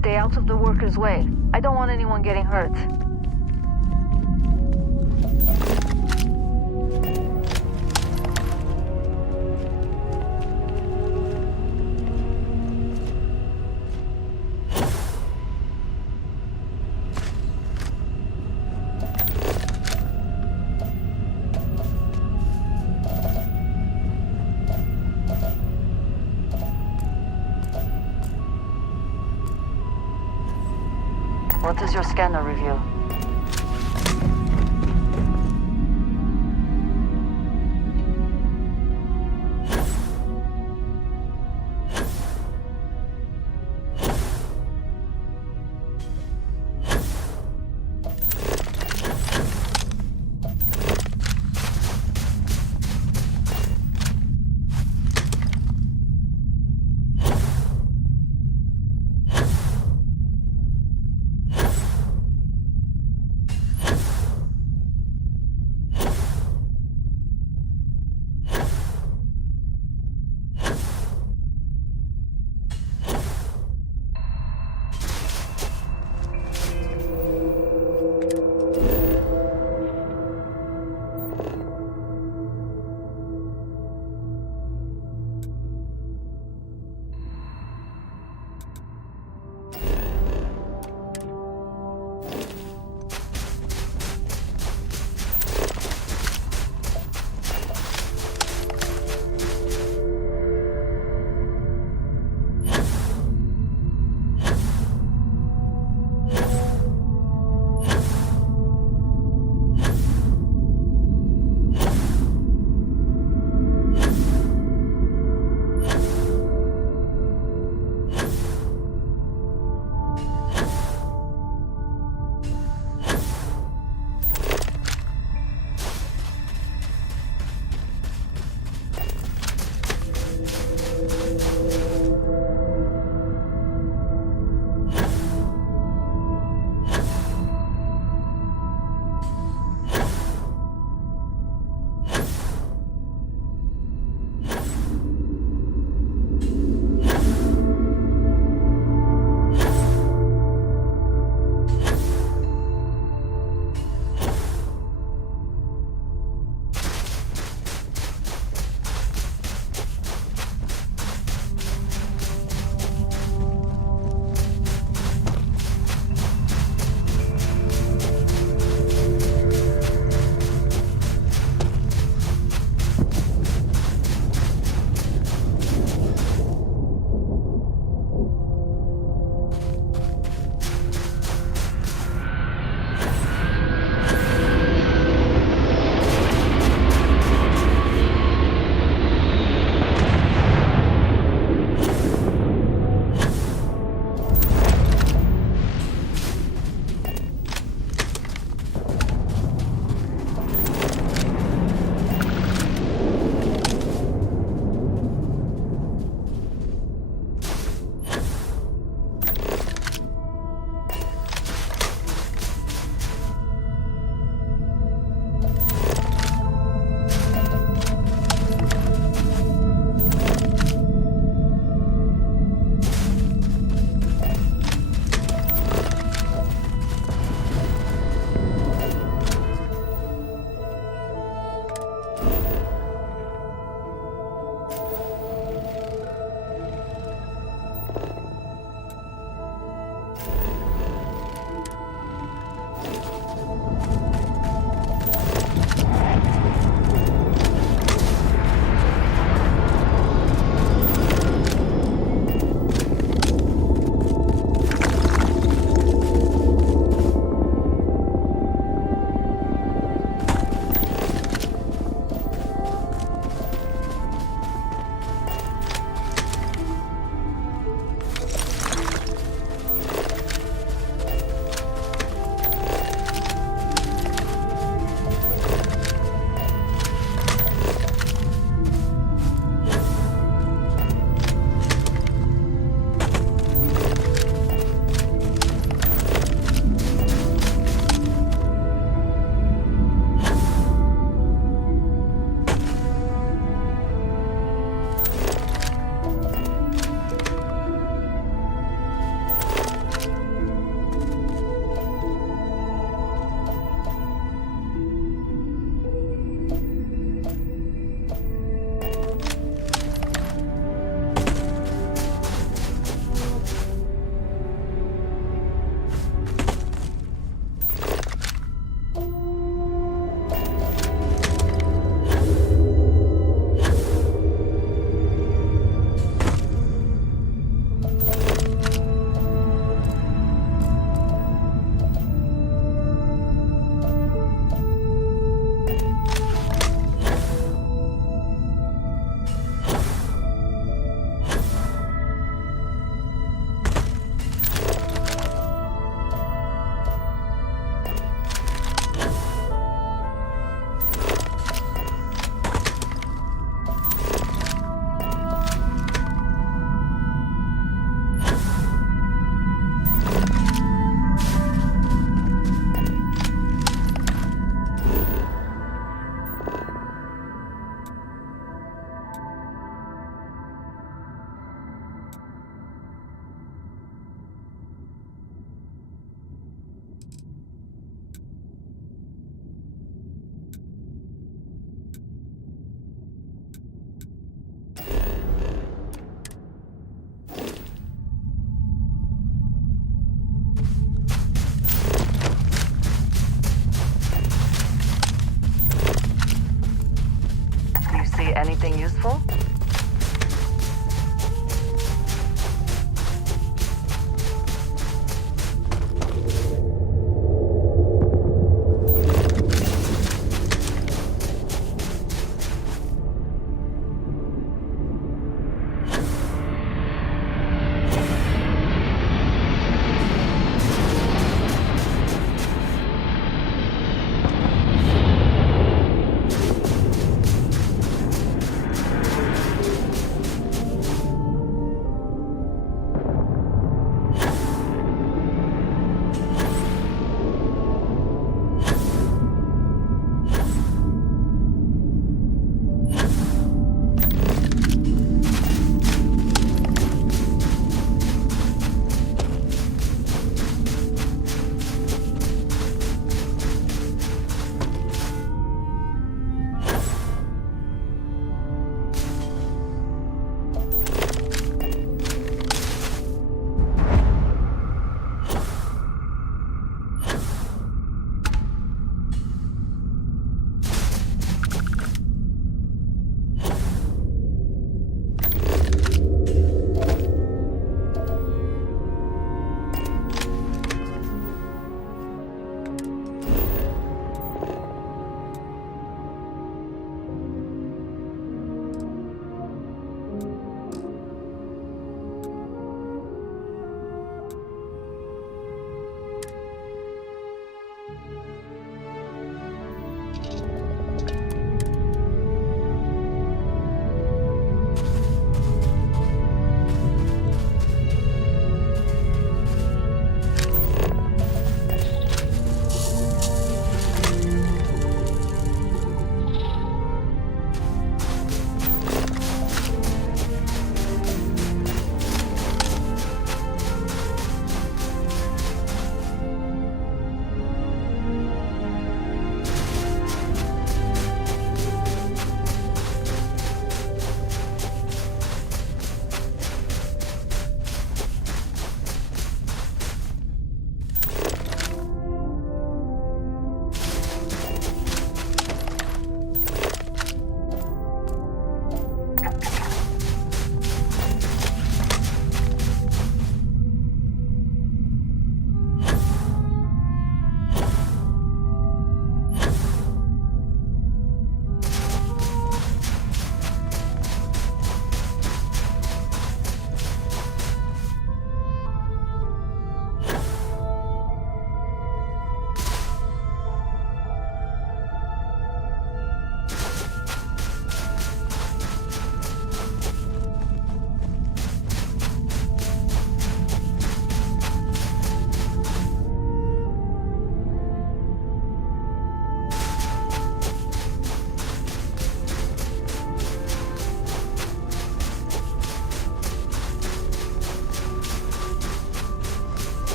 Stay out of the workers' way. I don't want anyone getting hurt. What is your scanner review?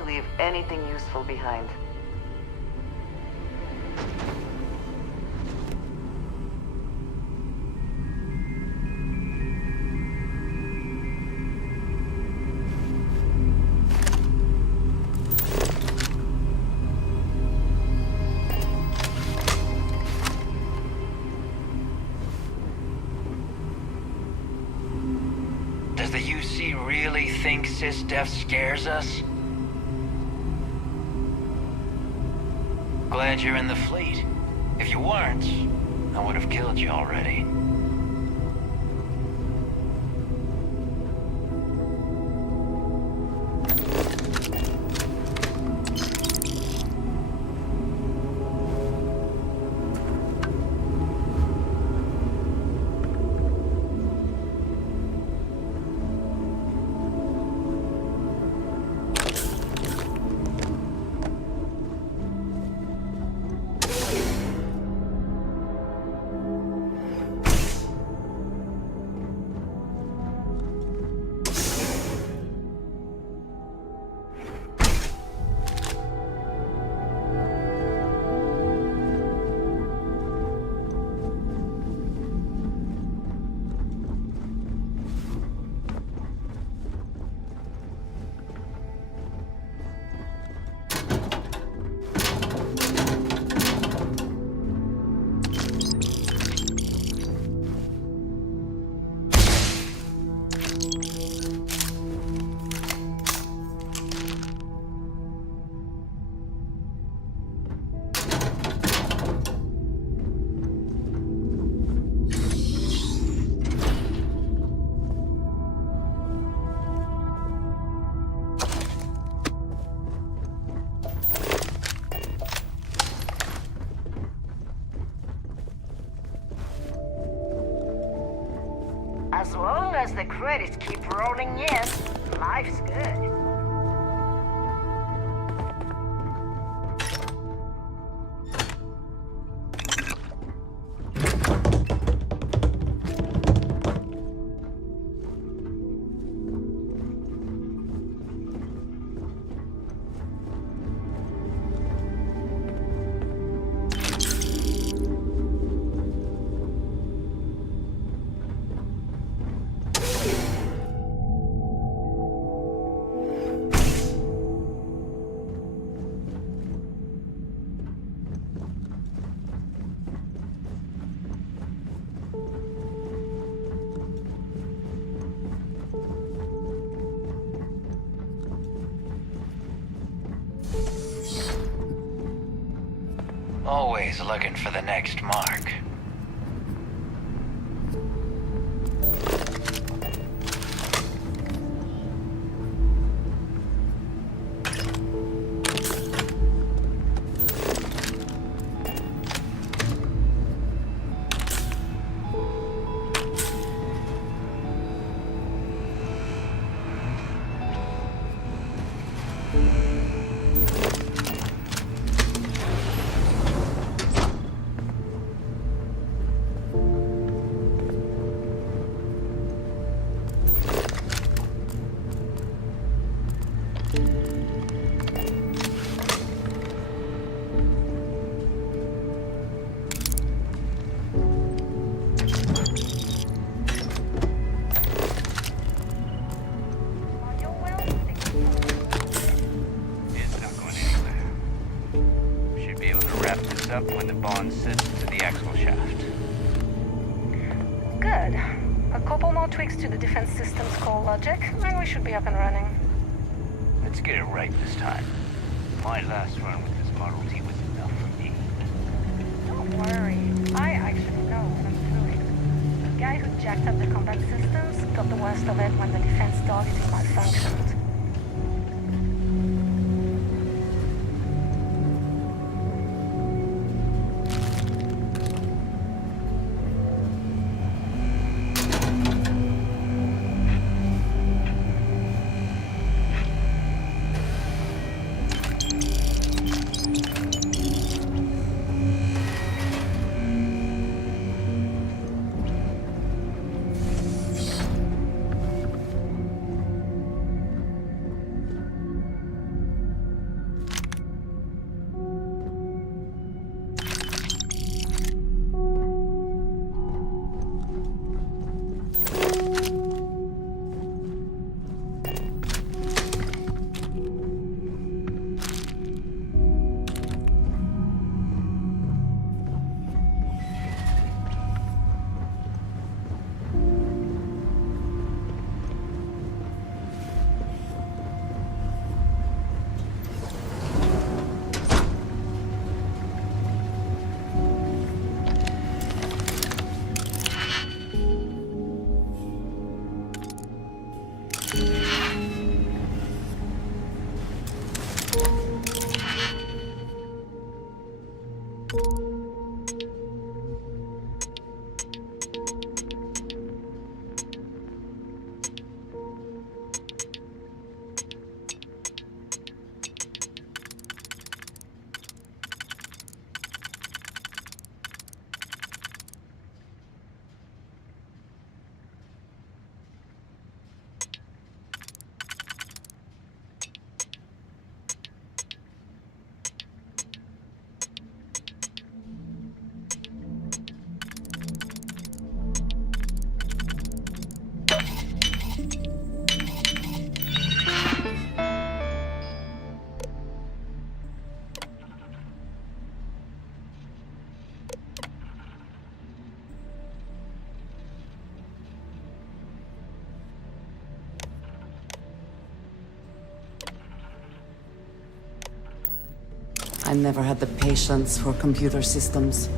to leave anything useful behind. Does the UC really think sysdef scares us? Glad you're in the fleet. If you weren't, I would have killed you already. As long as the credits keep rolling in, life's good. Always looking for the next mark. Up when the bond sits to the axle shaft. Good. A couple more tweaks to the defense system's core logic, and we should be up and running. Let's get it right this time. My last run with this Model T was enough for me. Don't worry. I actually know what I'm doing. The guy who jacked up the combat systems got the worst of it when the defense targeting malfunctioned. I never had the patience for computer systems.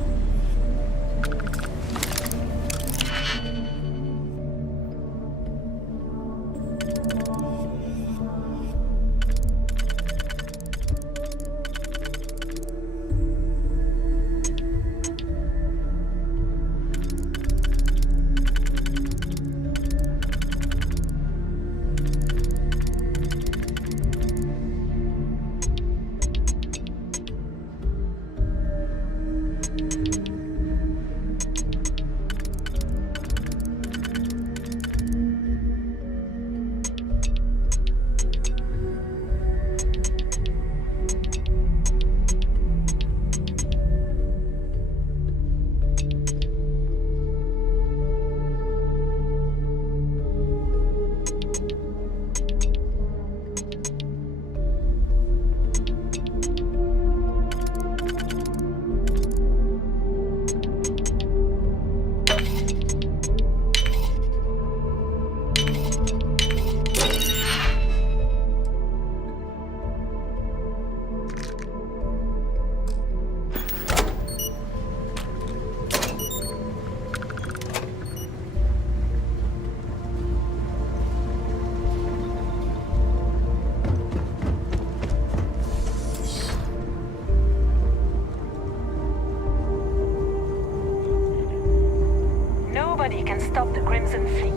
Nobody can stop the Crimson Fleet.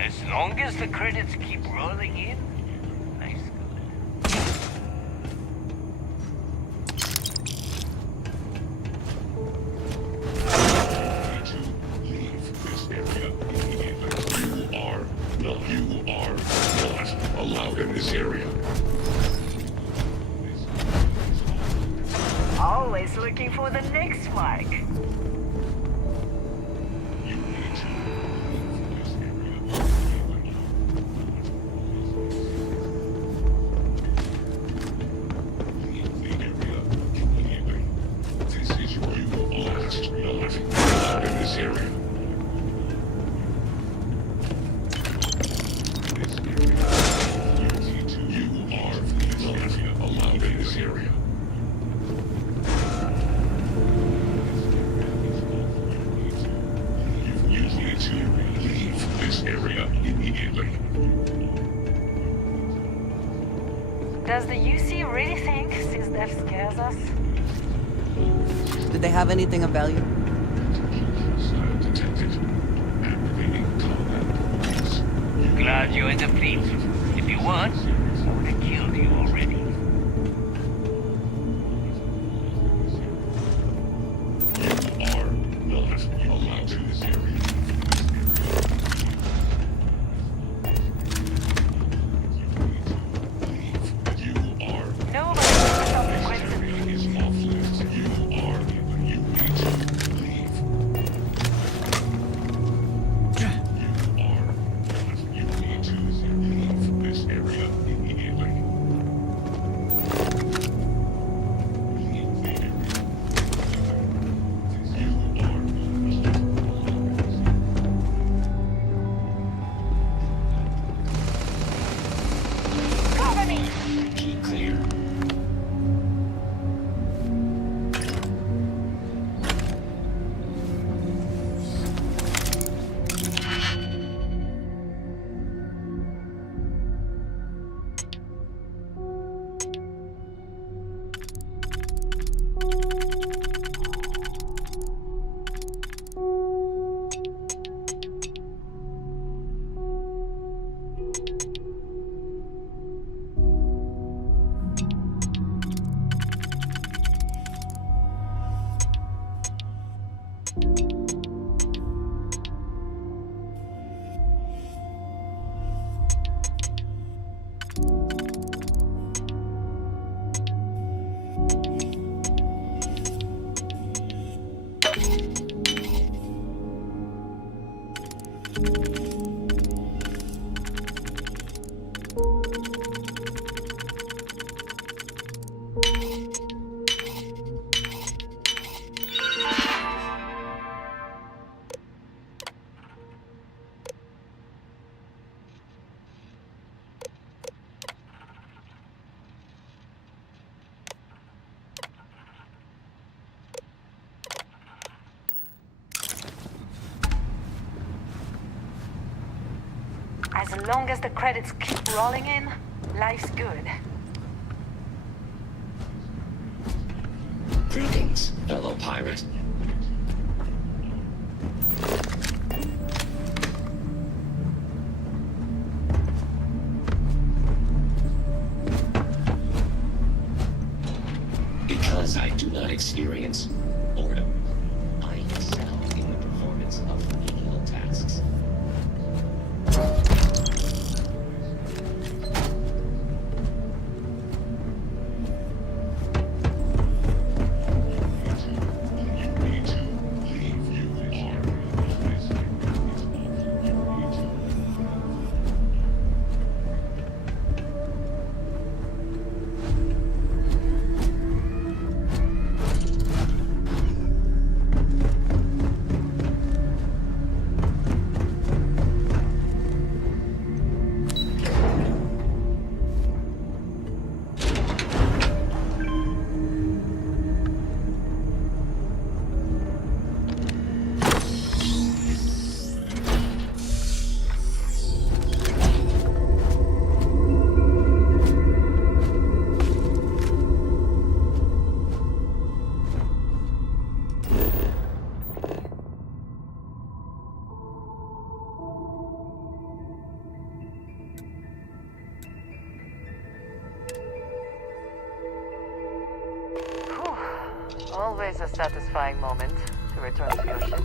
As long as the credits keep rolling in, nice. You are not allowed in this area. Always looking for the next mark. This is where you will last not allowed in this area. Allowed in this area. You need to leave this area immediately. Does the UC really think since death scares us? Did they have anything of value? Detected. Activating combat. Glad you're in the fleet. If you want, I would have killed you already. You are not allowed in this area. As long as the credits keep rolling in, life's good. Greetings, fellow pirate. Because I do not experience boredom, I excel in the performance of menial tasks. Always a satisfying moment to return to your ship.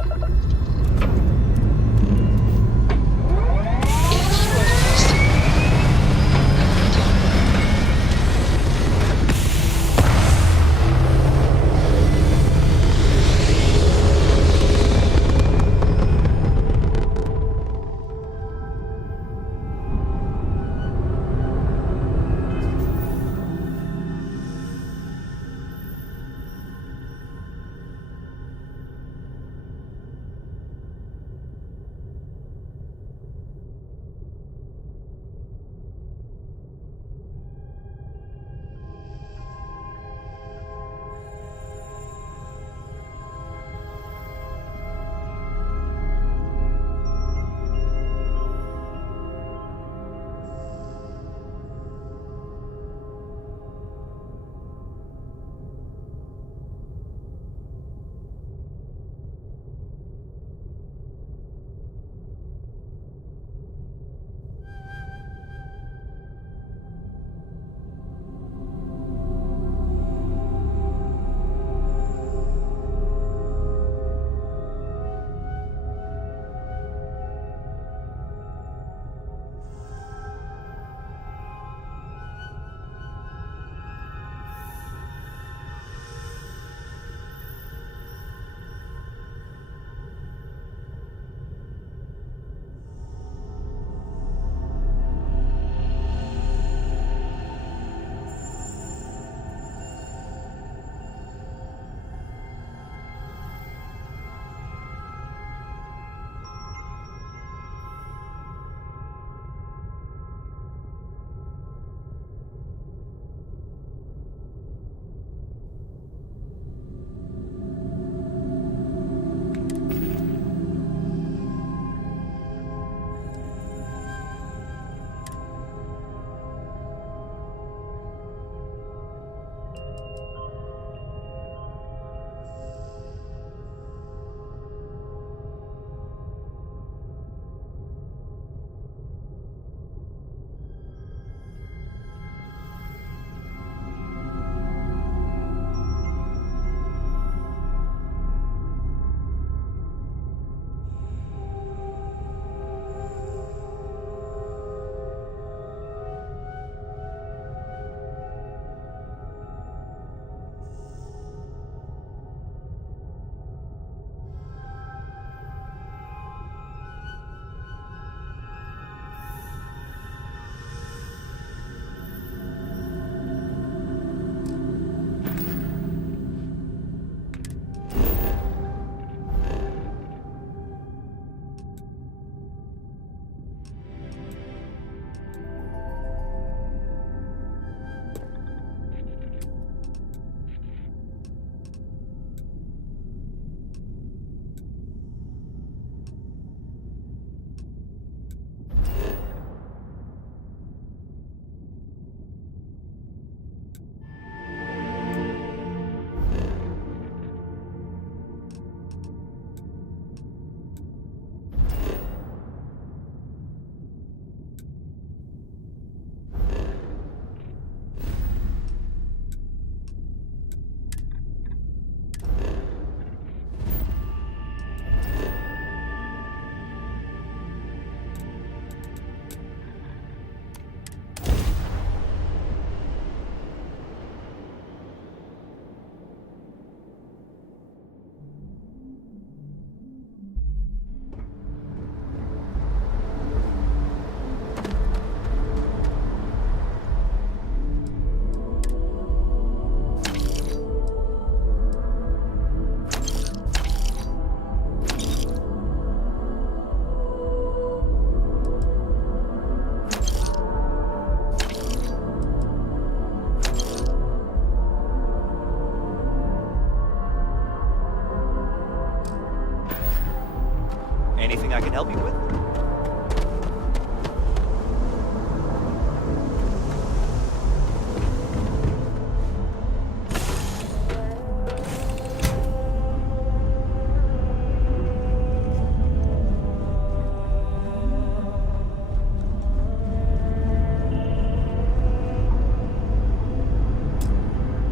Anything I can help you with?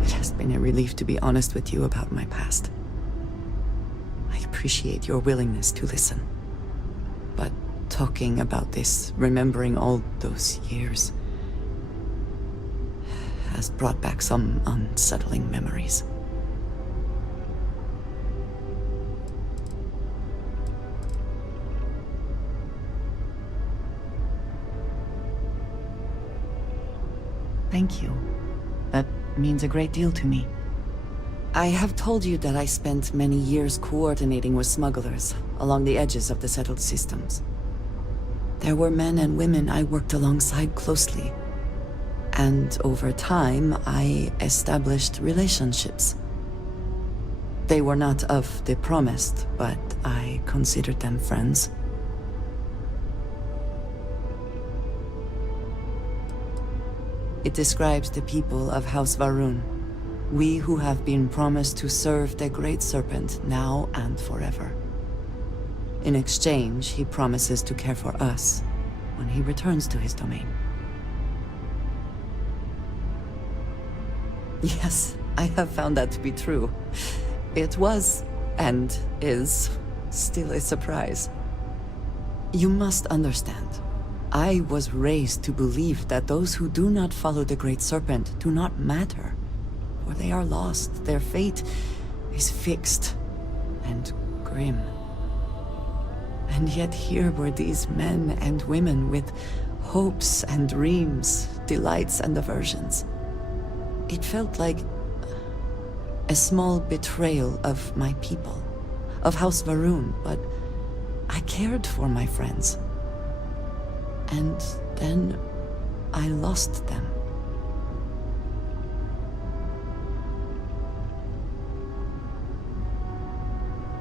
It has been a relief to be honest with you about my past. I appreciate your willingness to listen. But talking about this, remembering all those years, has brought back some unsettling memories. Thank you. That means a great deal to me. I have told you that I spent many years coordinating with smugglers along the edges of the settled systems. There were men and women I worked alongside closely. And over time, I established relationships. They were not of the promised, but I considered them friends. It describes the people of House Varun. We who have been promised to serve the Great Serpent now and forever. In exchange, he promises to care for us when he returns to his domain. Yes, I have found that to be true. It was, and is, still a surprise. You must understand. I was raised to believe that those who do not follow the Great Serpent do not matter. For they are lost. Their fate is fixed and grim. And yet here were these men and women with hopes and dreams, delights and aversions. It felt like a small betrayal of my people, of House Varun, but I cared for my friends. And then I lost them.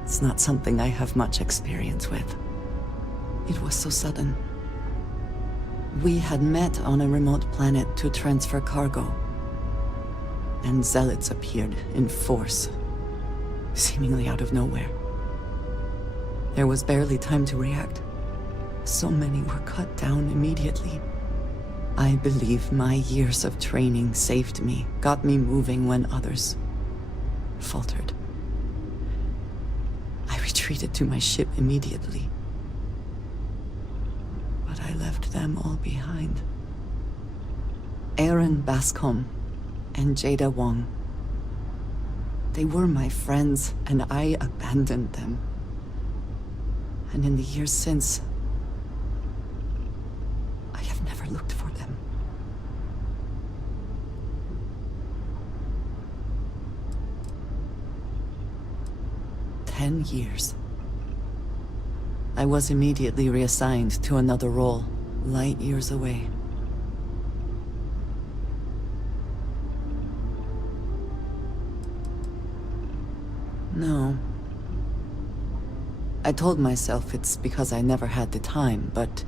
It's not something I have much experience with. It was so sudden. We had met on a remote planet to transfer cargo. And zealots appeared in force, seemingly out of nowhere. There was barely time to react. So many were cut down immediately. I believe my years of training saved me, got me moving when others faltered. I retreated to my ship immediately. But I left them all behind. Aaron Bascom and Jada Wong. They were my friends, and I abandoned them. And in the years since, I have never looked for them. "10 years. I was immediately reassigned to another role, light years away. No. I told myself it's because I never had the time, but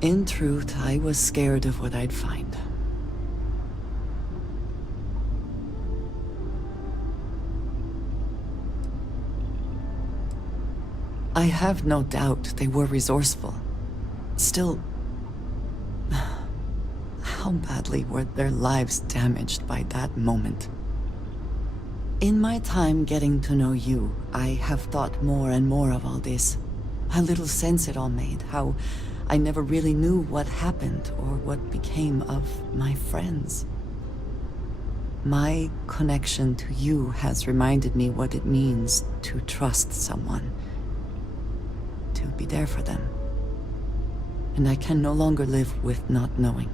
in truth, I was scared of what I'd find. I have no doubt they were resourceful. Still, how badly were their lives damaged by that moment? In my time getting to know you, I have thought more and more of all this. How little sense it all made, how I never really knew what happened or what became of my friends. My connection to you has reminded me what it means to trust someone, to be there for them. And I can no longer live with not knowing.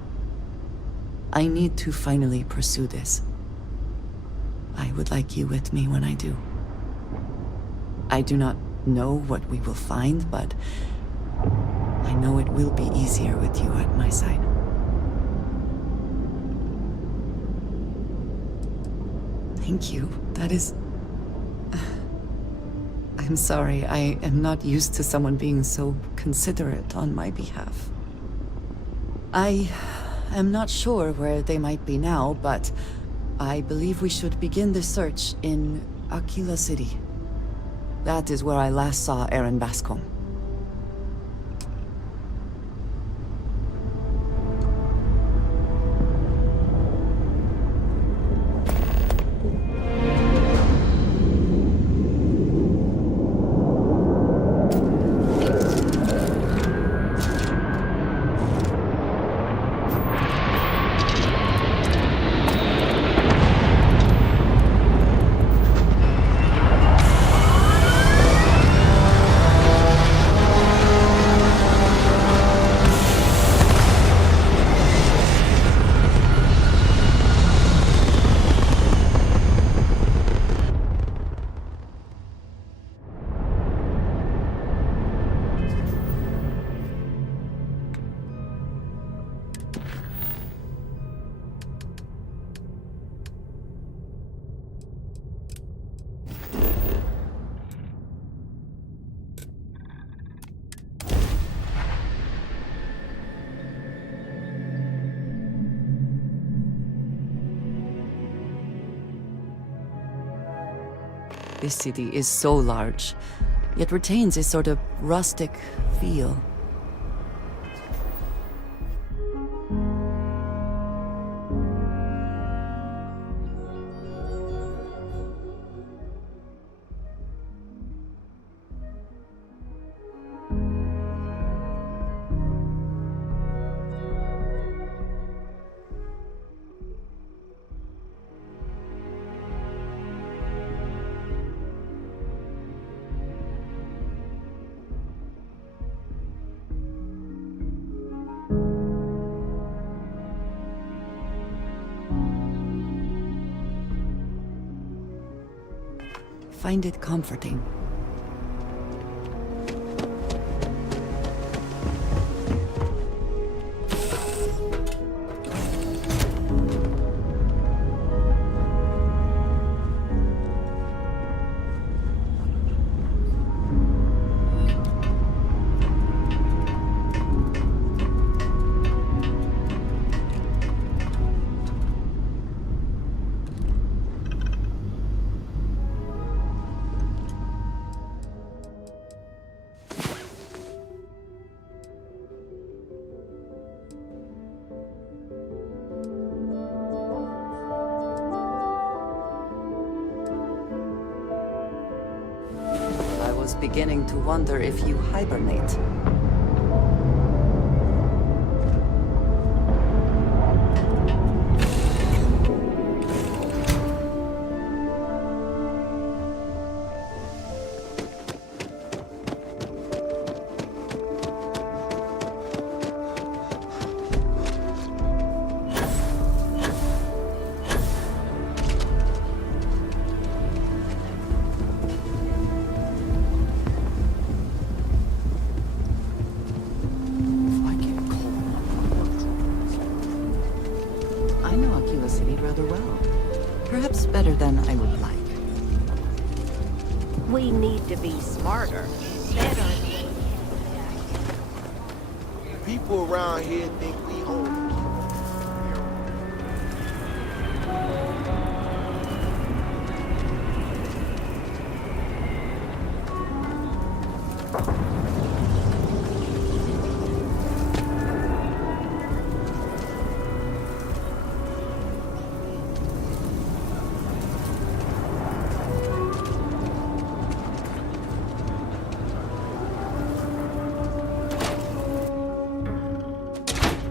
I need to finally pursue this. I would like you with me when I do. I do not know what we will find, but I know it will be easier with you at my side. Thank you. That is... I I'm sorry. I am not used to someone being so considerate on my behalf. I am not sure where they might be now, but I believe we should begin the search in Aquila City. That is where I last saw Aaron Bascom. This city is so large, yet retains a sort of rustic feel. Find it comforting. Beginning to wonder if you hibernate. Perhaps better than I would like. We need to be smarter. Better. People around here think we own it.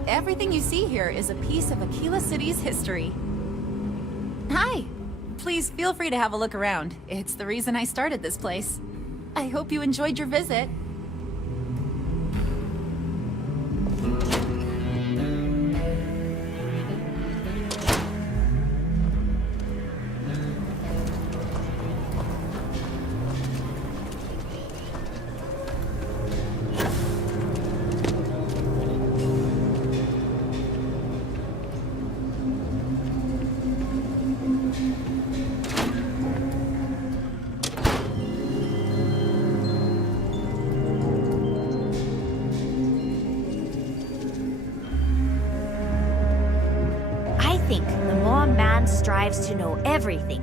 Everything you see here is a piece of Aquila City's history. Hi! Please feel free to have a look around. It's the reason I started this place. I hope you enjoyed your visit. strives to know everything,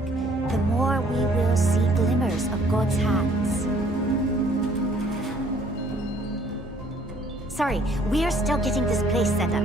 the more we will see glimmers of God's hands. Sorry, we're still getting this place set up.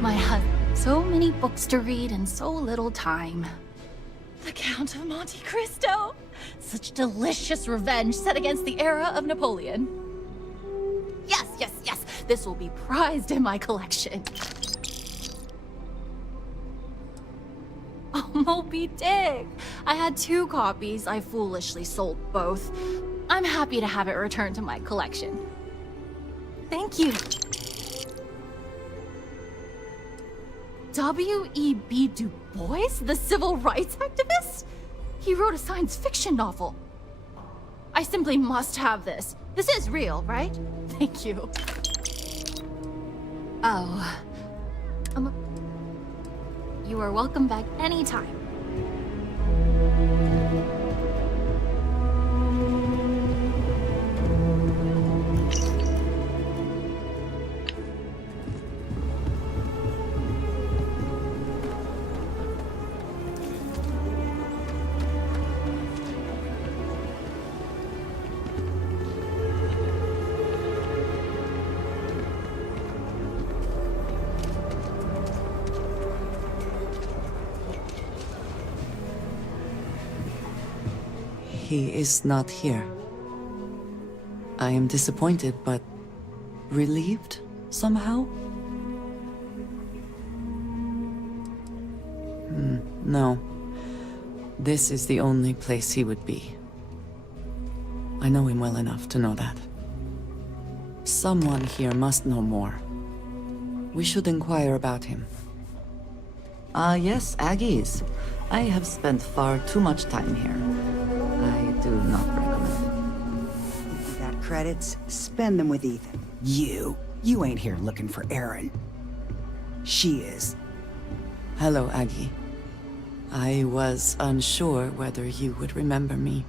My husband. So many books to read and so little time. The Count of Monte Cristo! Such delicious revenge set against the era of Napoleon. Yes, yes, yes! This will be prized in my collection. Oh, Moby Dick! I had 2 copies. I foolishly sold both. I'm happy to have it returned to my collection. Thank you. W.E.B. Du Bois, the civil rights activist? He wrote a science fiction novel. I simply must have this. This is real, right? Thank you. Oh. You are welcome back anytime. He is not here. I am disappointed, but relieved somehow? No. This is the only place he would be. I know him well enough to know that. Someone here must know more. We should inquire about him. Yes, Aggies. I have spent far too much time here. I do not recommend If you got credits, spend them with Ethan. You ain't here looking for Erin. She is. Hello, Aggie. I was unsure whether you would remember me.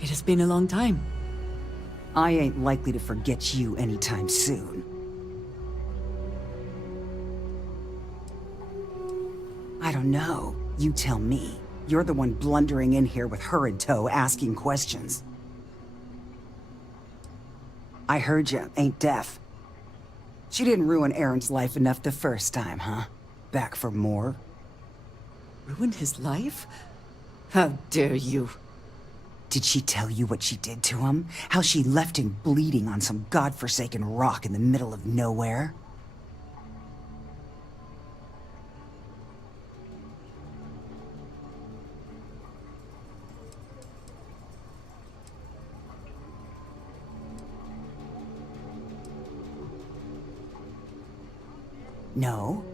It has been a long time. I ain't likely to forget you anytime soon. I don't know. You tell me. You're the one blundering in here with her in tow, asking questions. I heard you ain't deaf. She didn't ruin Aaron's life enough the first time, huh? Back for more? Ruined his life? How dare you? Did she tell you what she did to him? How she left him bleeding on some godforsaken rock in the middle of nowhere? No?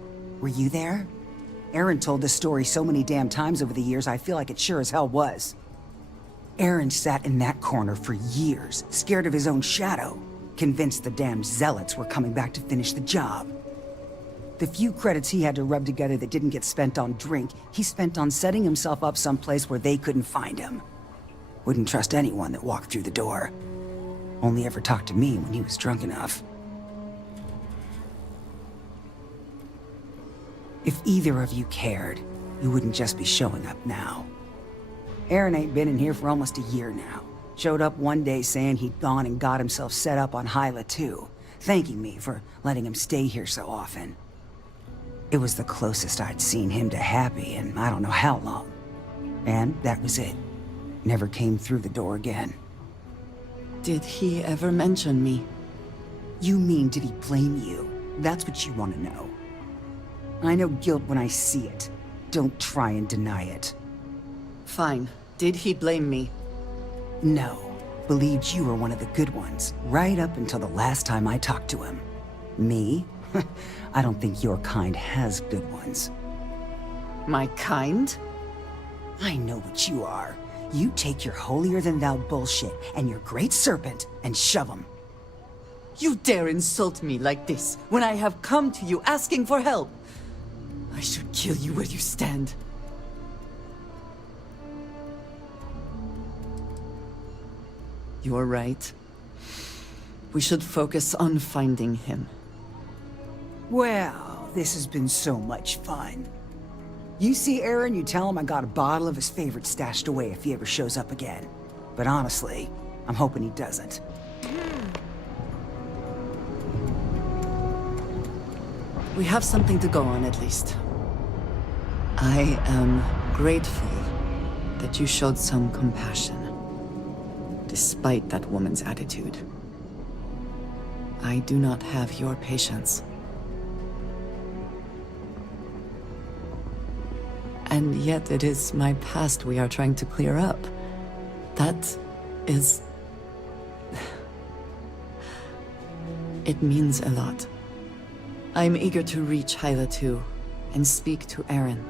Were you there? Aaron told this story so many damn times over the years, I feel like it sure as hell was. Aaron sat in that corner for years, scared of his own shadow, convinced the damn zealots were coming back to finish the job. The few credits he had to rub together that didn't get spent on drink, he spent on setting himself up someplace where they couldn't find him. Wouldn't trust anyone that walked through the door. Only ever talked to me when he was drunk enough. If either of you cared, you wouldn't just be showing up now. Aaron ain't been in here for almost a year now. Showed up one day saying he'd gone and got himself set up on Hyla too, thanking me for letting him stay here so often. It was the closest I'd seen him to happy in I don't know how long. And that was it. Never came through the door again. Did he ever mention me? You mean, did he blame you? That's what you want to know. I know guilt when I see it. Don't try and deny it. Fine. Did he blame me? No. Believed you were one of the good ones, right up until the last time I talked to him. Me? I don't think your kind has good ones. My kind? I know what you are. You take your holier-than-thou bullshit and your great serpent and shove them. You dare insult me like this when I have come to you asking for help. I should kill you where you stand. You're right. We should focus on finding him. Well, this has been so much fun. You see Aaron, you tell him I got a bottle of his favorite stashed away if he ever shows up again. But honestly, I'm hoping he doesn't. We have something to go on, at least. I am grateful that you showed some compassion, despite that woman's attitude. I do not have your patience. And yet it is my past we are trying to clear up. That is... It means a lot. I'm eager to reach Hyla too, and speak to Aaron.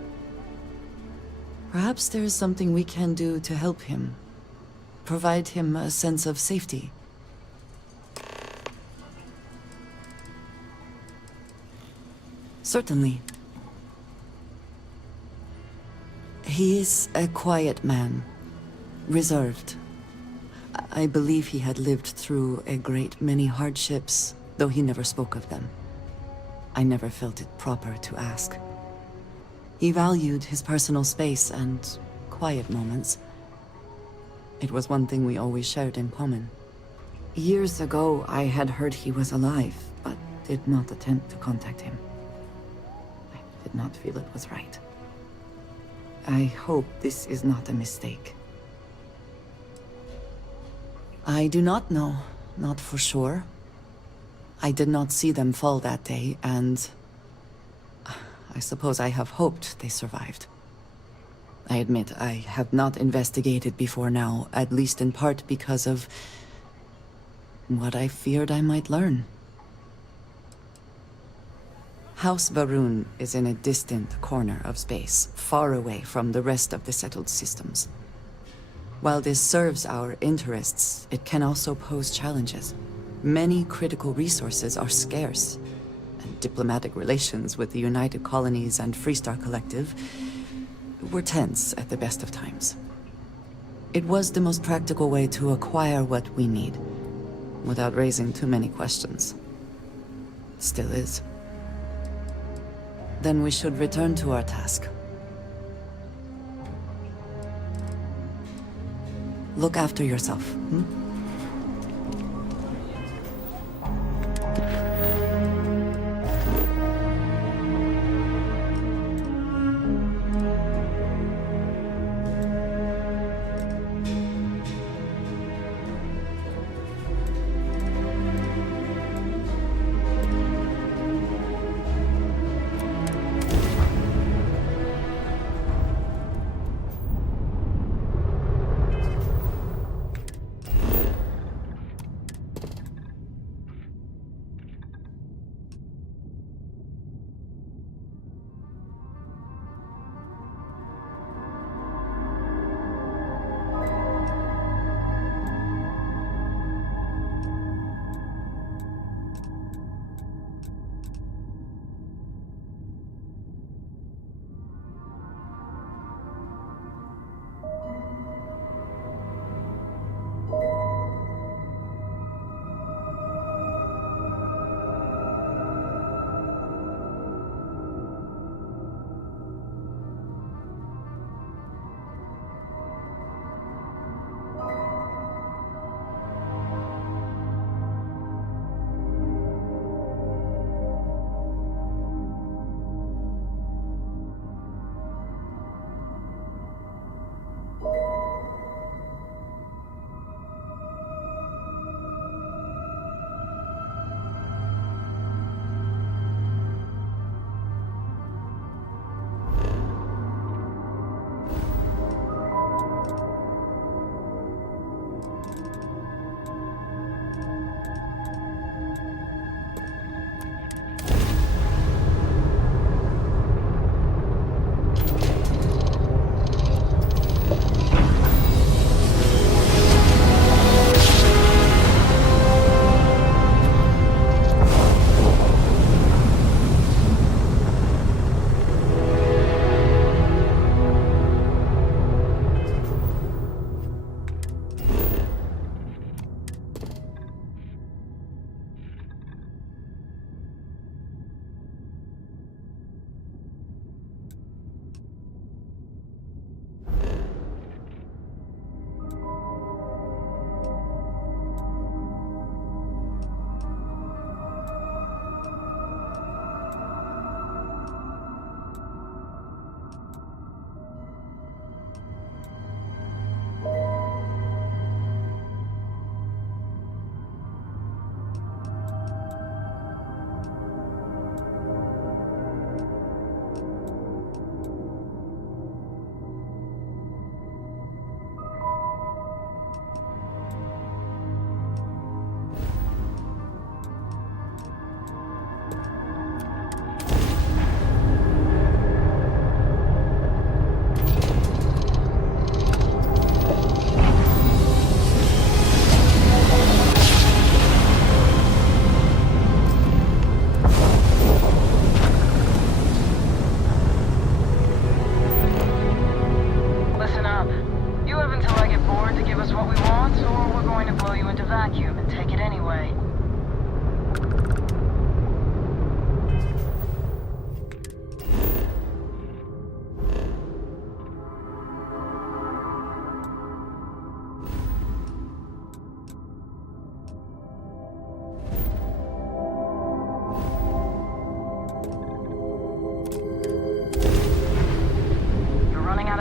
Perhaps there is something we can do to help him. Provide him a sense of safety. Certainly. He is a quiet man, reserved. I believe he had lived through a great many hardships, though he never spoke of them. I never felt it proper to ask. He valued his personal space and quiet moments. It was one thing we always shared in common. Years ago, I had heard he was alive, but did not attempt to contact him. I did not feel it was right. I hope this is not a mistake. I do not know, not for sure. I did not see them fall that day, and I suppose I have hoped they survived. I admit I have not investigated before now, at least in part because of what I feared I might learn. House Varun is in a distant corner of space, far away from the rest of the settled systems. While this serves our interests, it can also pose challenges. Many critical resources are scarce, and diplomatic relations with the United Colonies and Freestar Collective were tense at the best of times. It was the most practical way to acquire what we need, without raising too many questions. Still is. Then we should return to our task. Look after yourself, hmm?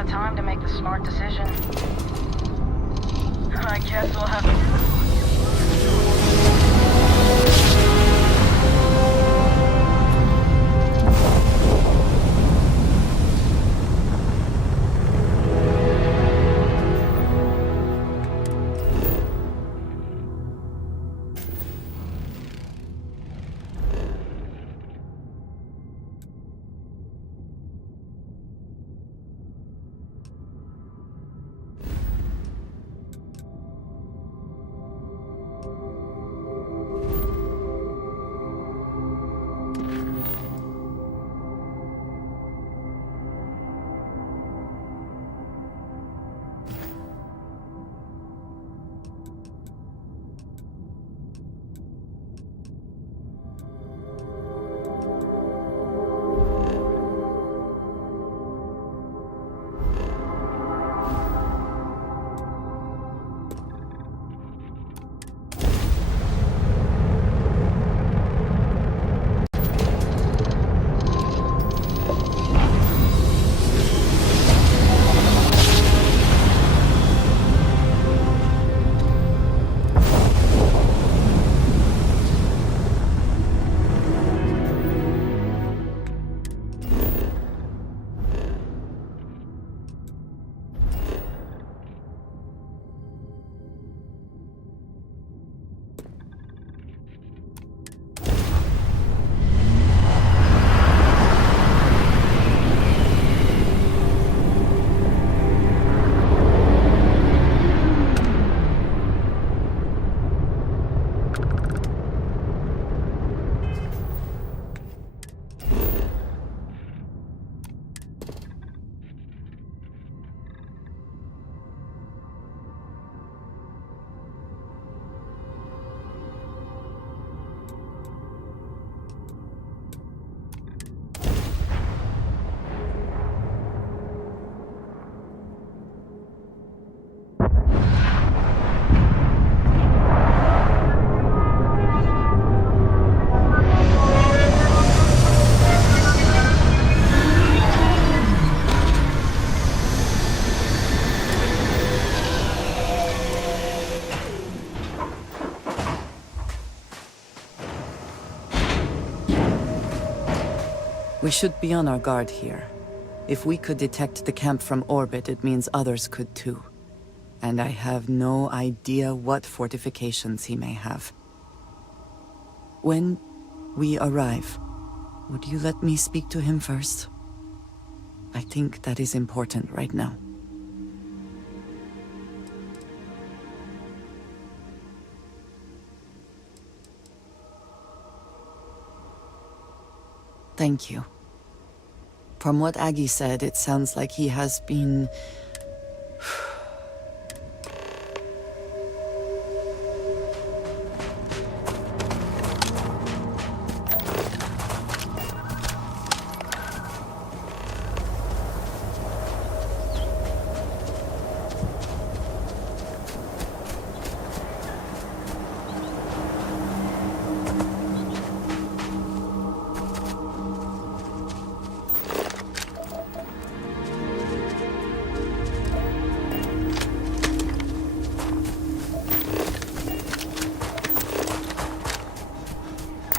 of time to make the smart decision. I guess we'll have to... We should be on our guard here. If we could detect the camp from orbit, it means others could too. And I have no idea what fortifications he may have. When we arrive, would you let me speak to him first? I think that is important right now. Thank you. From what Aggie said, it sounds like he has been...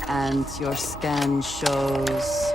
And your scan shows...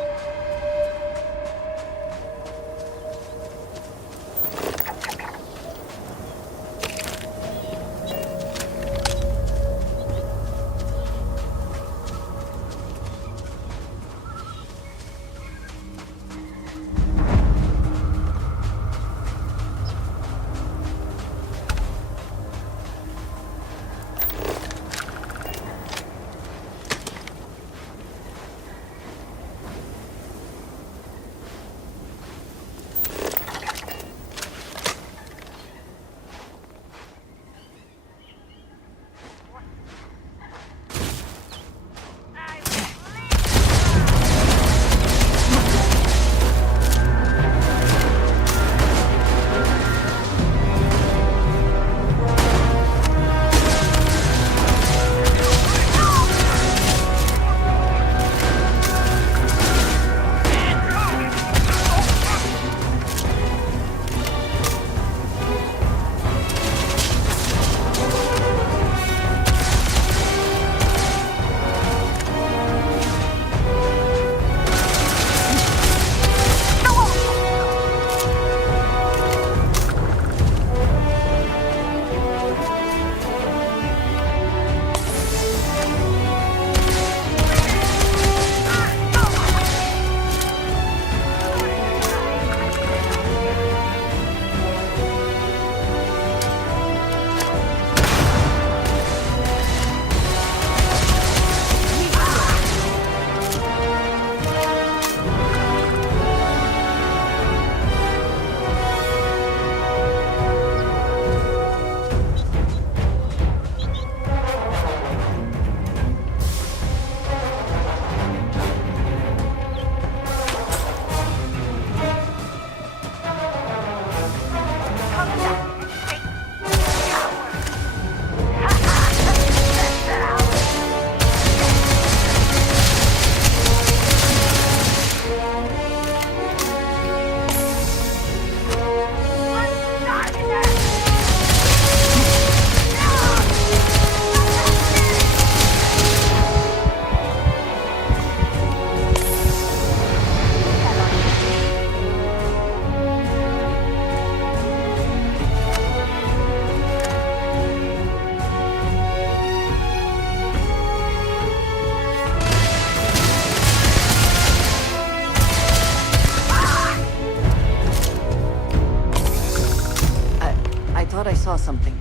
saw something.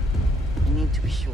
I need to be sure.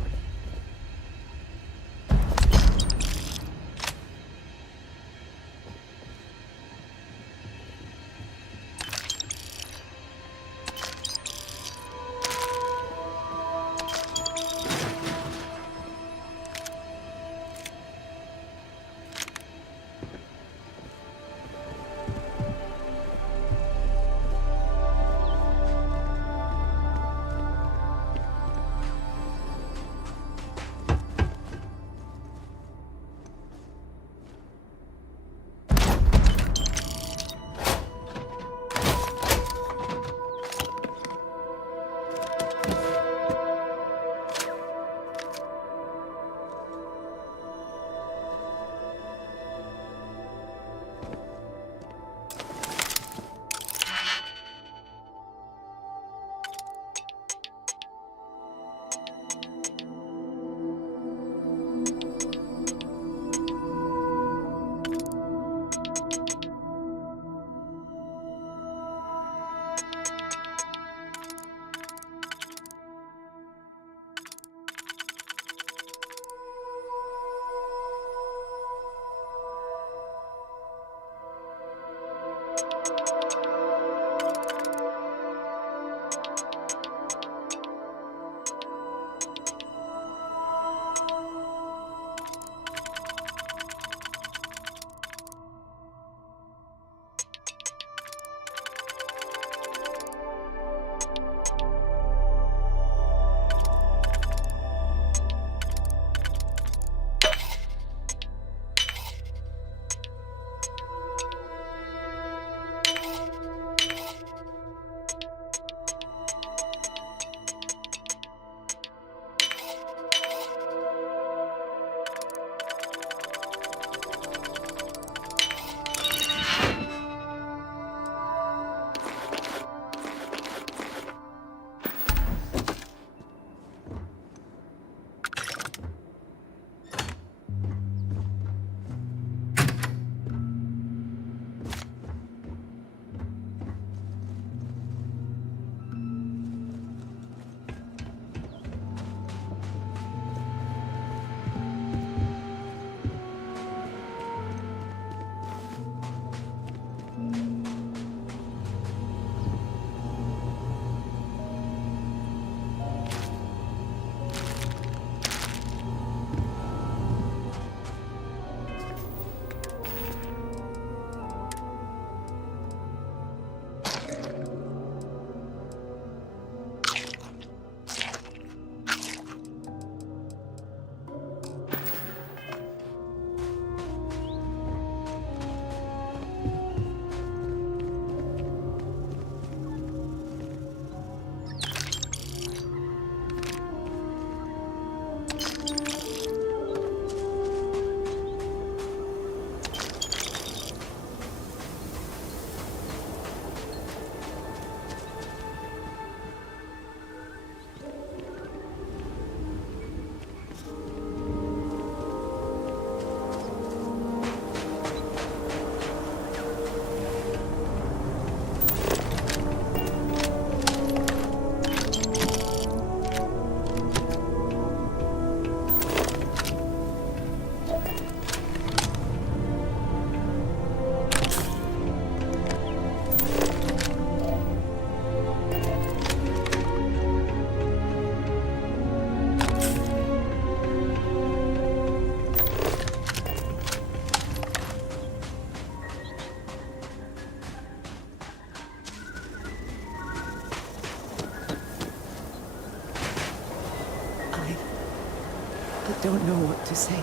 I don't know what to say.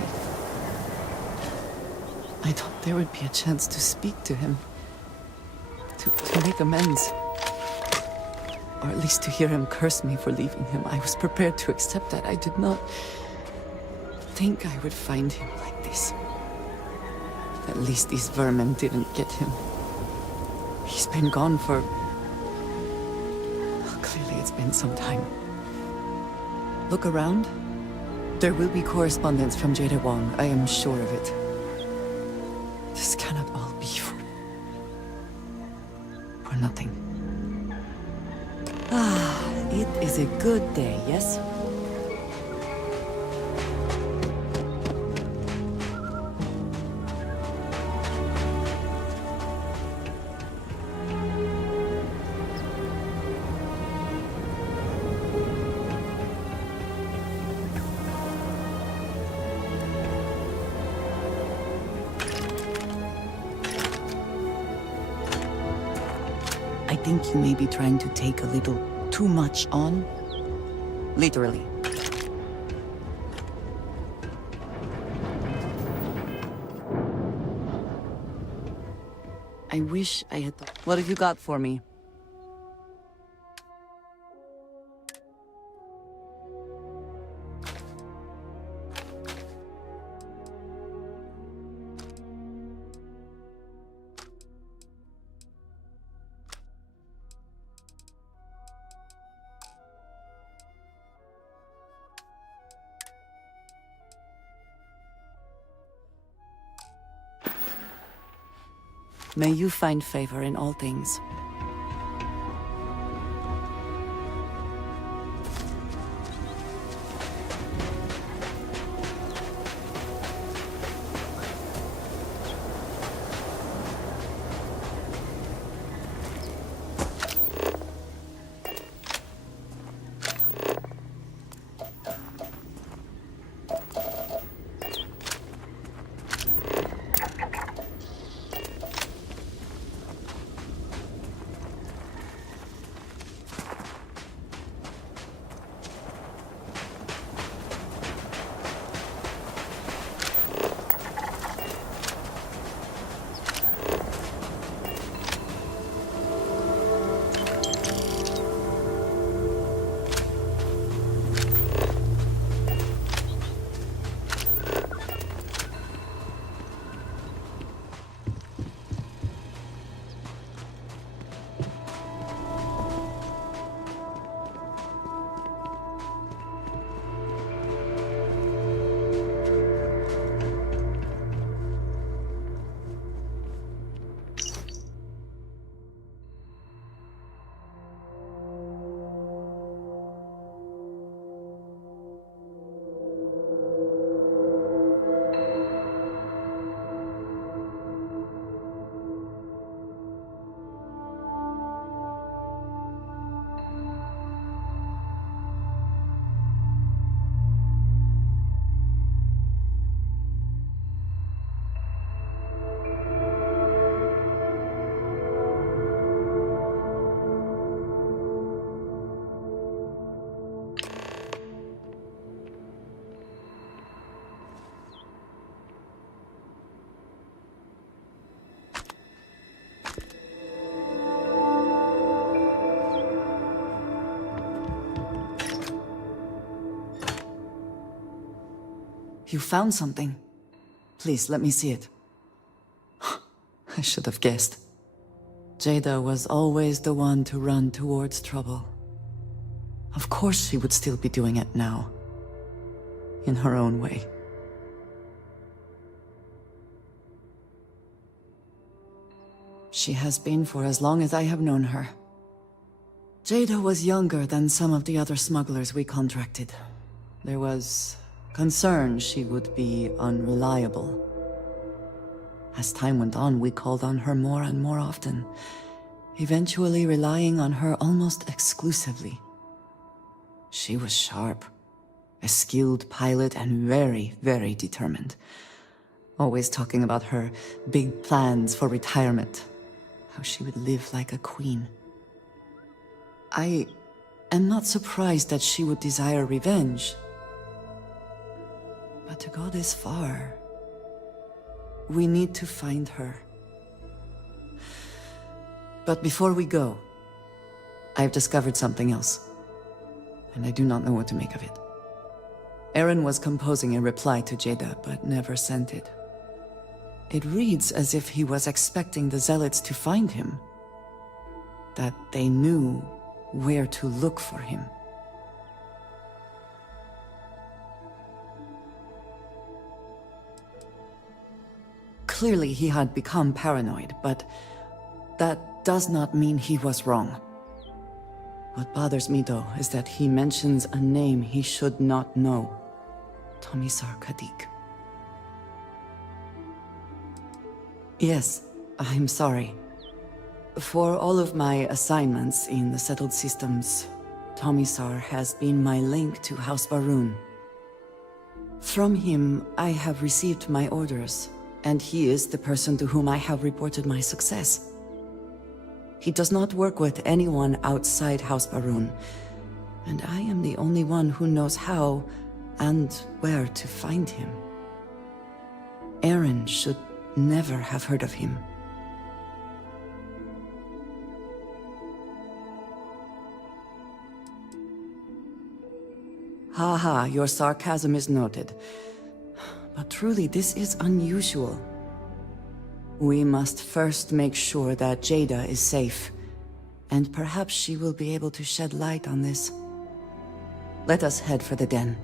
I thought there would be a chance to speak to him. To make amends. Or at least to hear him curse me for leaving him. I was prepared to accept that. I did not think I would find him like this. At least these vermin didn't get him. He's been gone for... Clearly it's been some time. Look around. There will be correspondence from Jada Wong. I am sure of it. This cannot all be for nothing. Ah, It is a good day, yes? I think you may be trying to take a little too much on. Literally. I wish I had thought. What have you got for me? May you find favor in all things. You found something. Please, let me see it. I should have guessed. Jada was always the one to run towards trouble. Of course she would still be doing it now. In her own way. She has been for as long as I have known her. Jada was younger than some of the other smugglers we contracted. There was concern she would be unreliable. As time went on, we called on her more and more often, eventually relying on her almost exclusively. She was sharp, a skilled pilot, and very, very determined. Always talking about her big plans for retirement, how she would live like a queen. I am not surprised that she would desire revenge. But to go this far, we need to find her. But before we go, I've discovered something else, and I do not know what to make of it. Aaron was composing a reply to Jada, but never sent it. It reads as if he was expecting the Zealots to find him, that they knew where to look for him. Clearly he had become paranoid, but that does not mean he was wrong. What bothers me, though, is that he mentions a name he should not know. Tomisar Kadik. Yes, I'm sorry. For all of my assignments in the settled systems, Tomisar has been my link to House Barun. From him, I have received my orders, and he is the person to whom I have reported my success. He does not work with anyone outside House Barun, and I am the only one who knows how and where to find him. Eren should never have heard of him. Haha, your sarcasm is noted. But truly, this is unusual. We must first make sure that Jada is safe, and perhaps she will be able to shed light on this. Let us head for the den.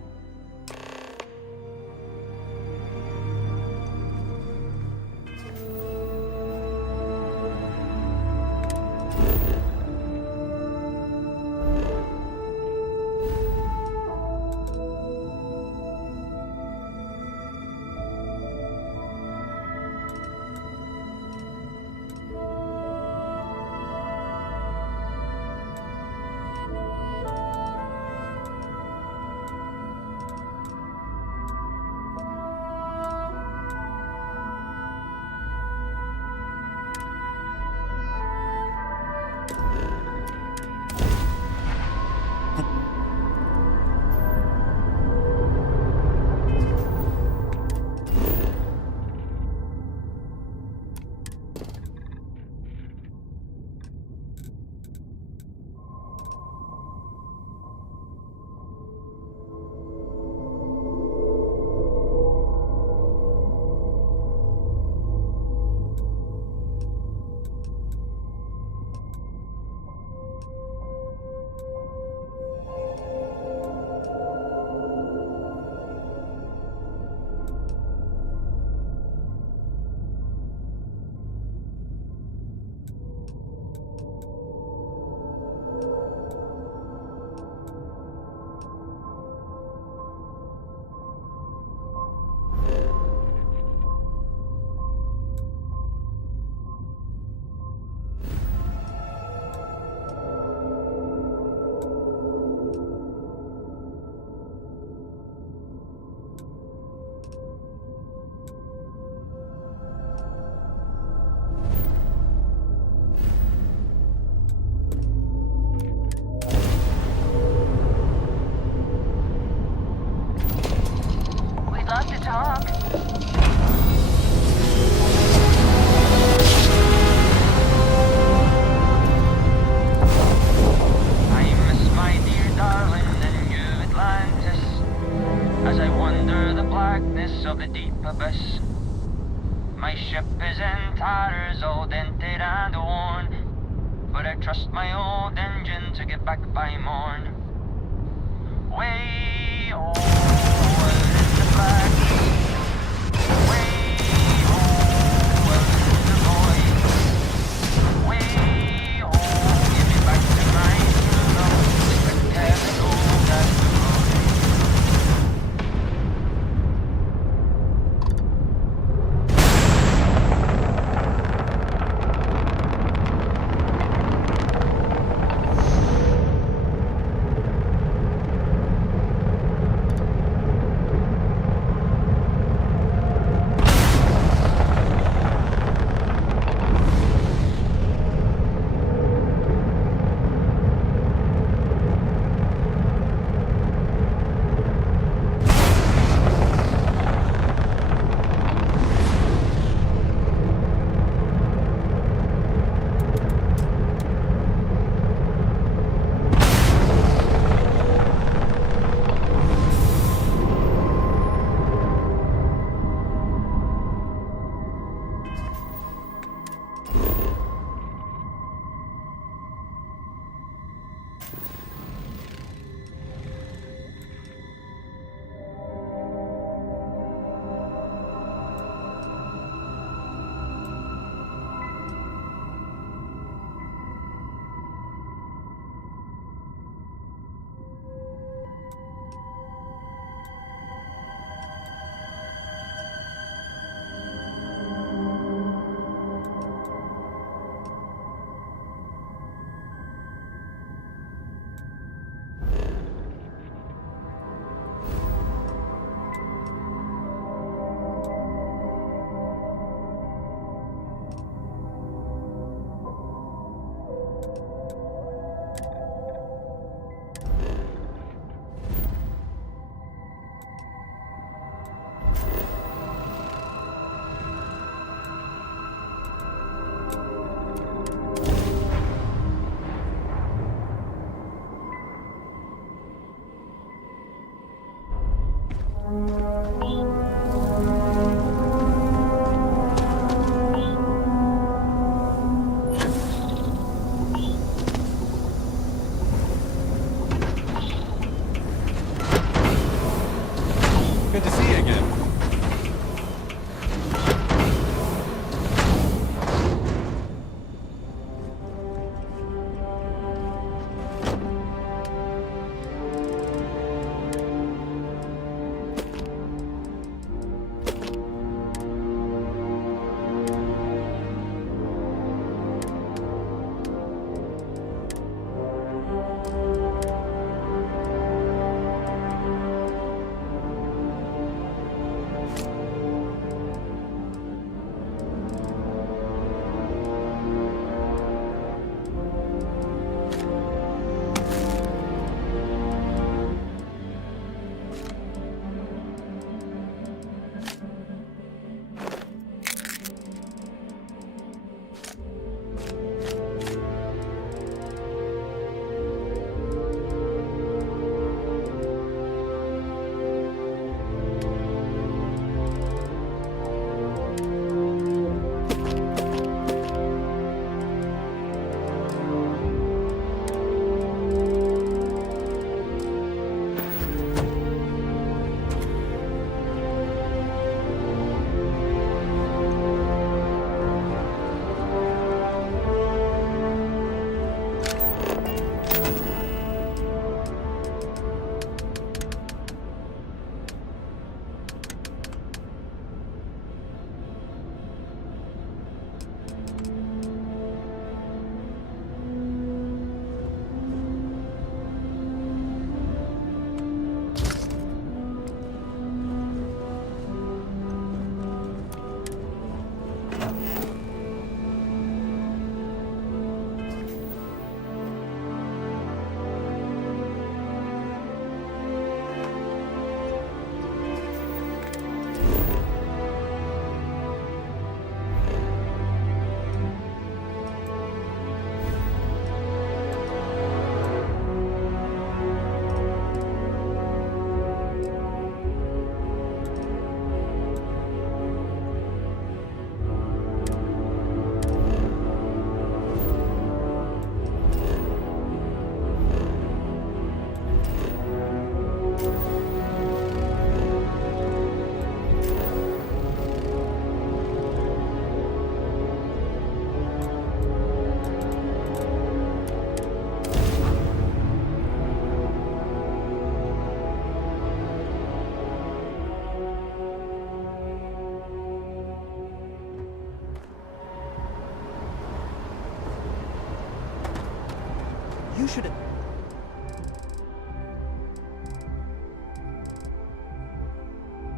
You shouldn't...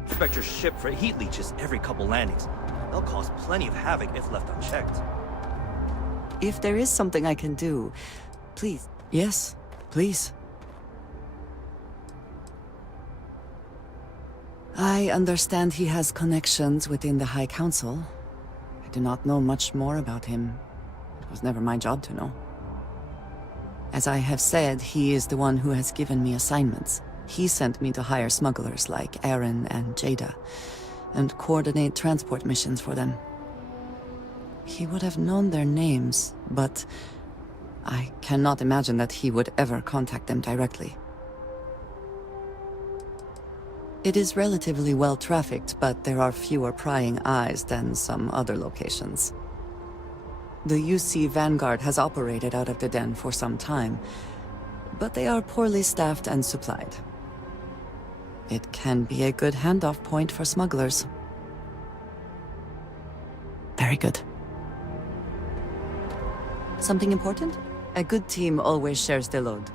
Inspect your ship for heat leeches every couple landings. They'll cause plenty of havoc if left unchecked. If there is something I can do, please. Yes, please. I understand he has connections within the High Council. I do not know much more about him. It was never my job to know. As I have said, he is the one who has given me assignments. He sent me to hire smugglers like Aaron and Jada, and coordinate transport missions for them. He would have known their names, but I cannot imagine that he would ever contact them directly. It is relatively well-trafficked, but there are fewer prying eyes than some other locations. The UC Vanguard has operated out of the den for some time, but they are poorly staffed and supplied. It can be a good handoff point for smugglers. Very good. Something important? A good team always shares the load.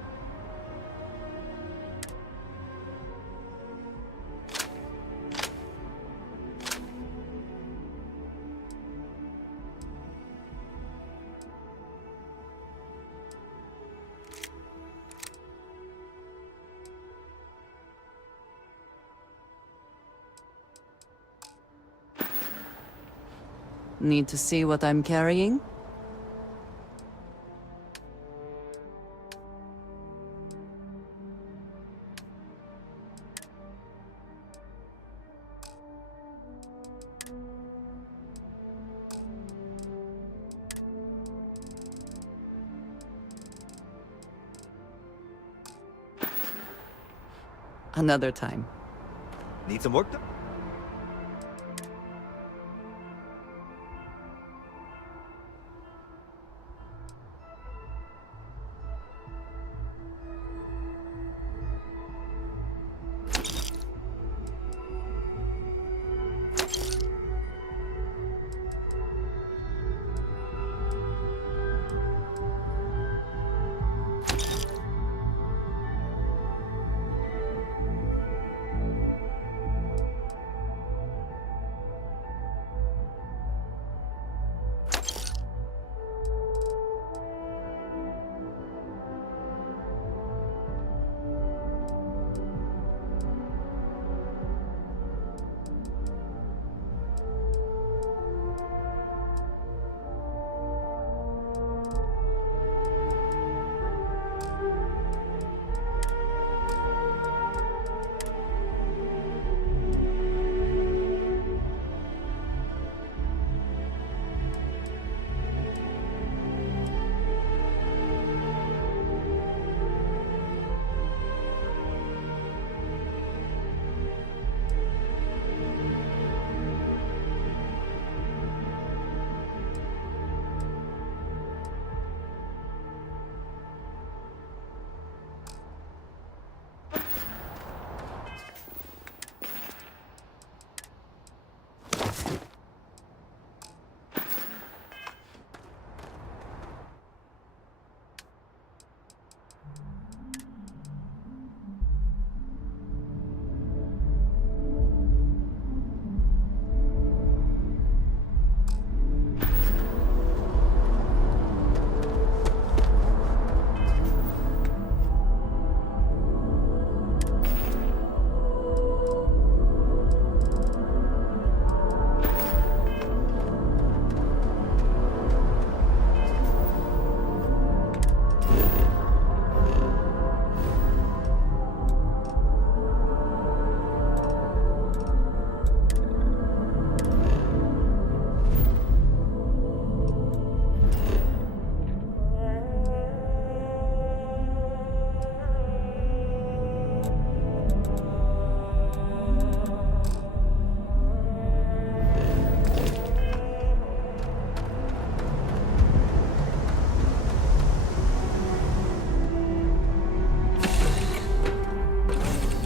Need to see what I'm carrying? Another time. Need some work done?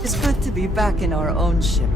It's good to be back in our own ship.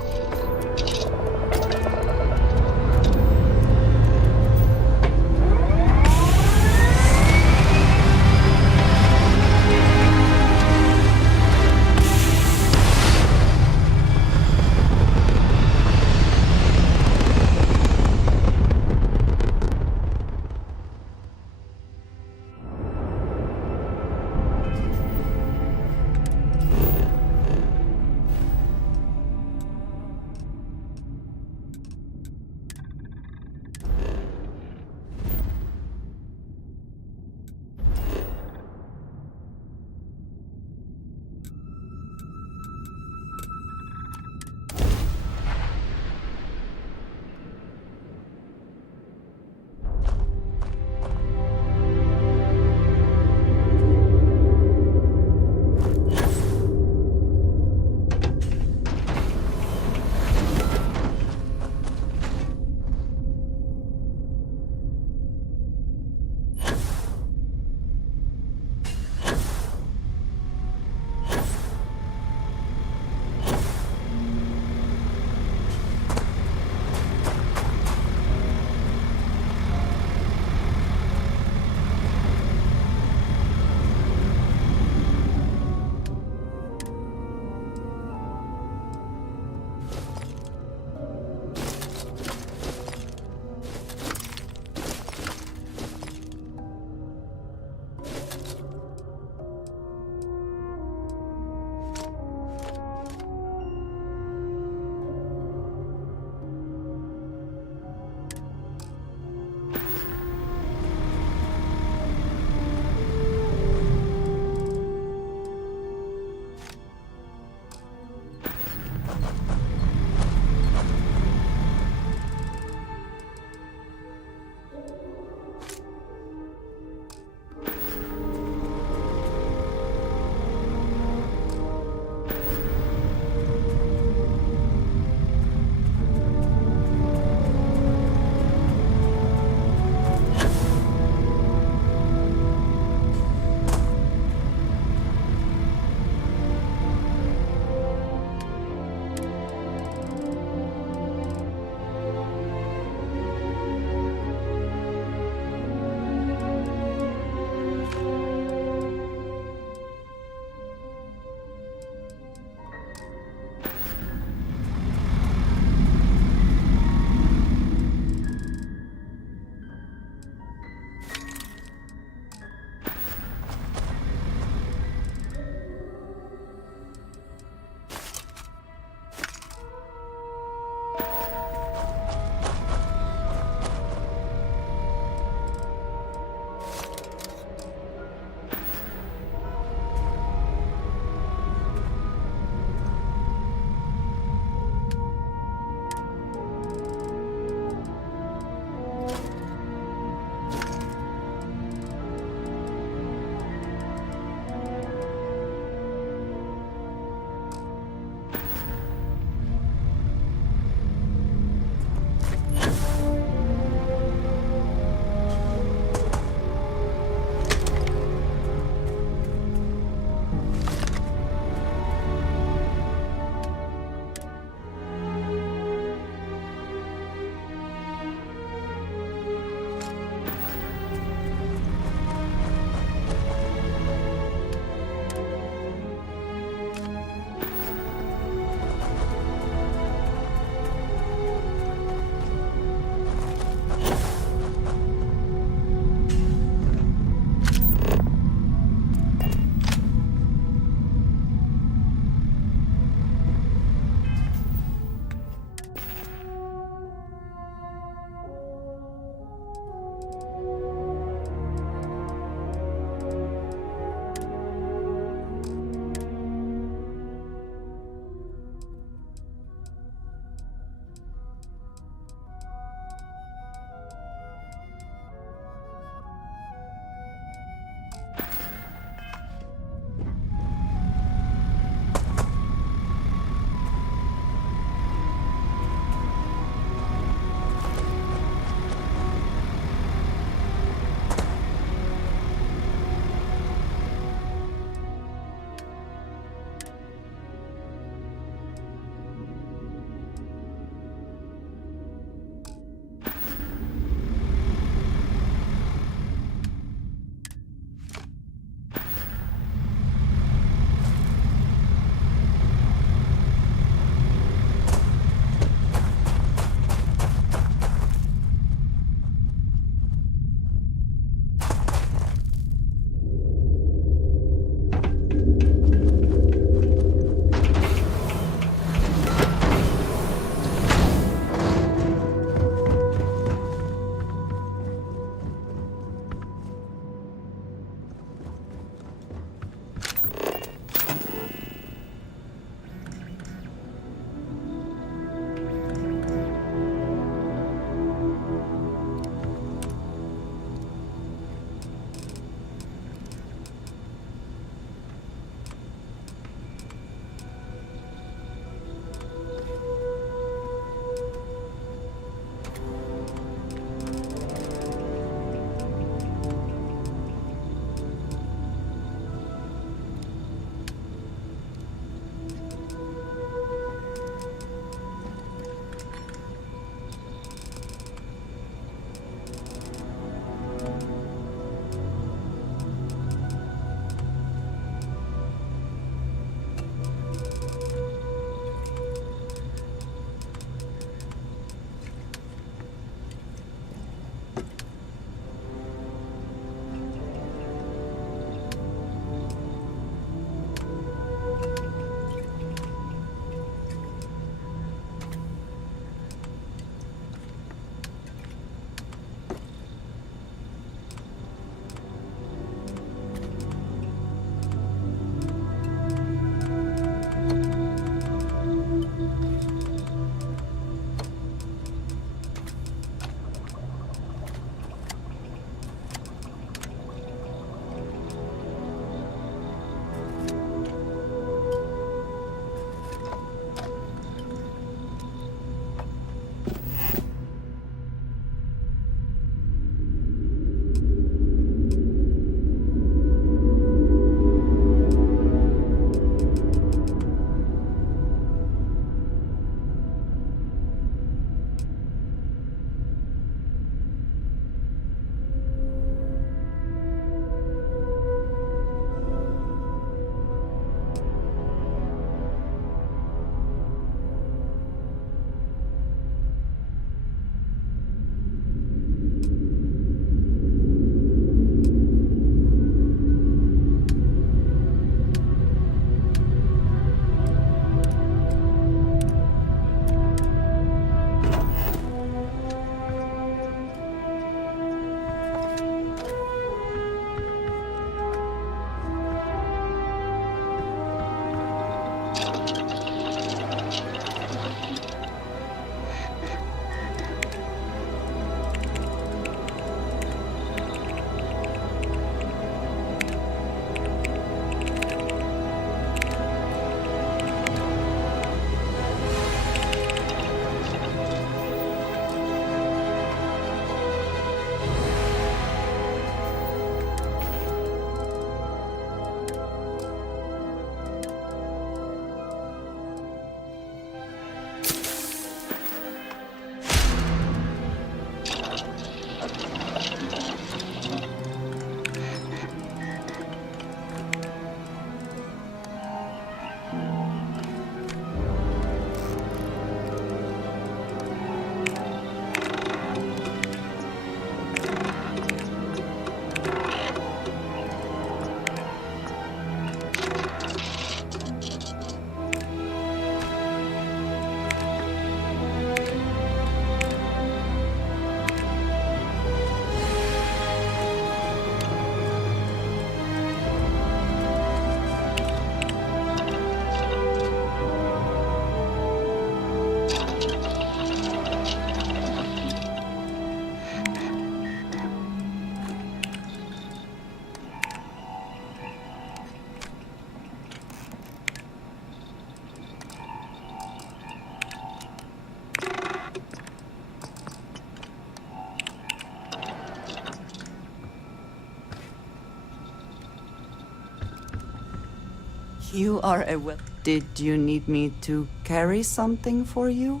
You are a well. Did you need me to carry something for you?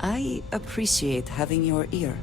I appreciate having your ear.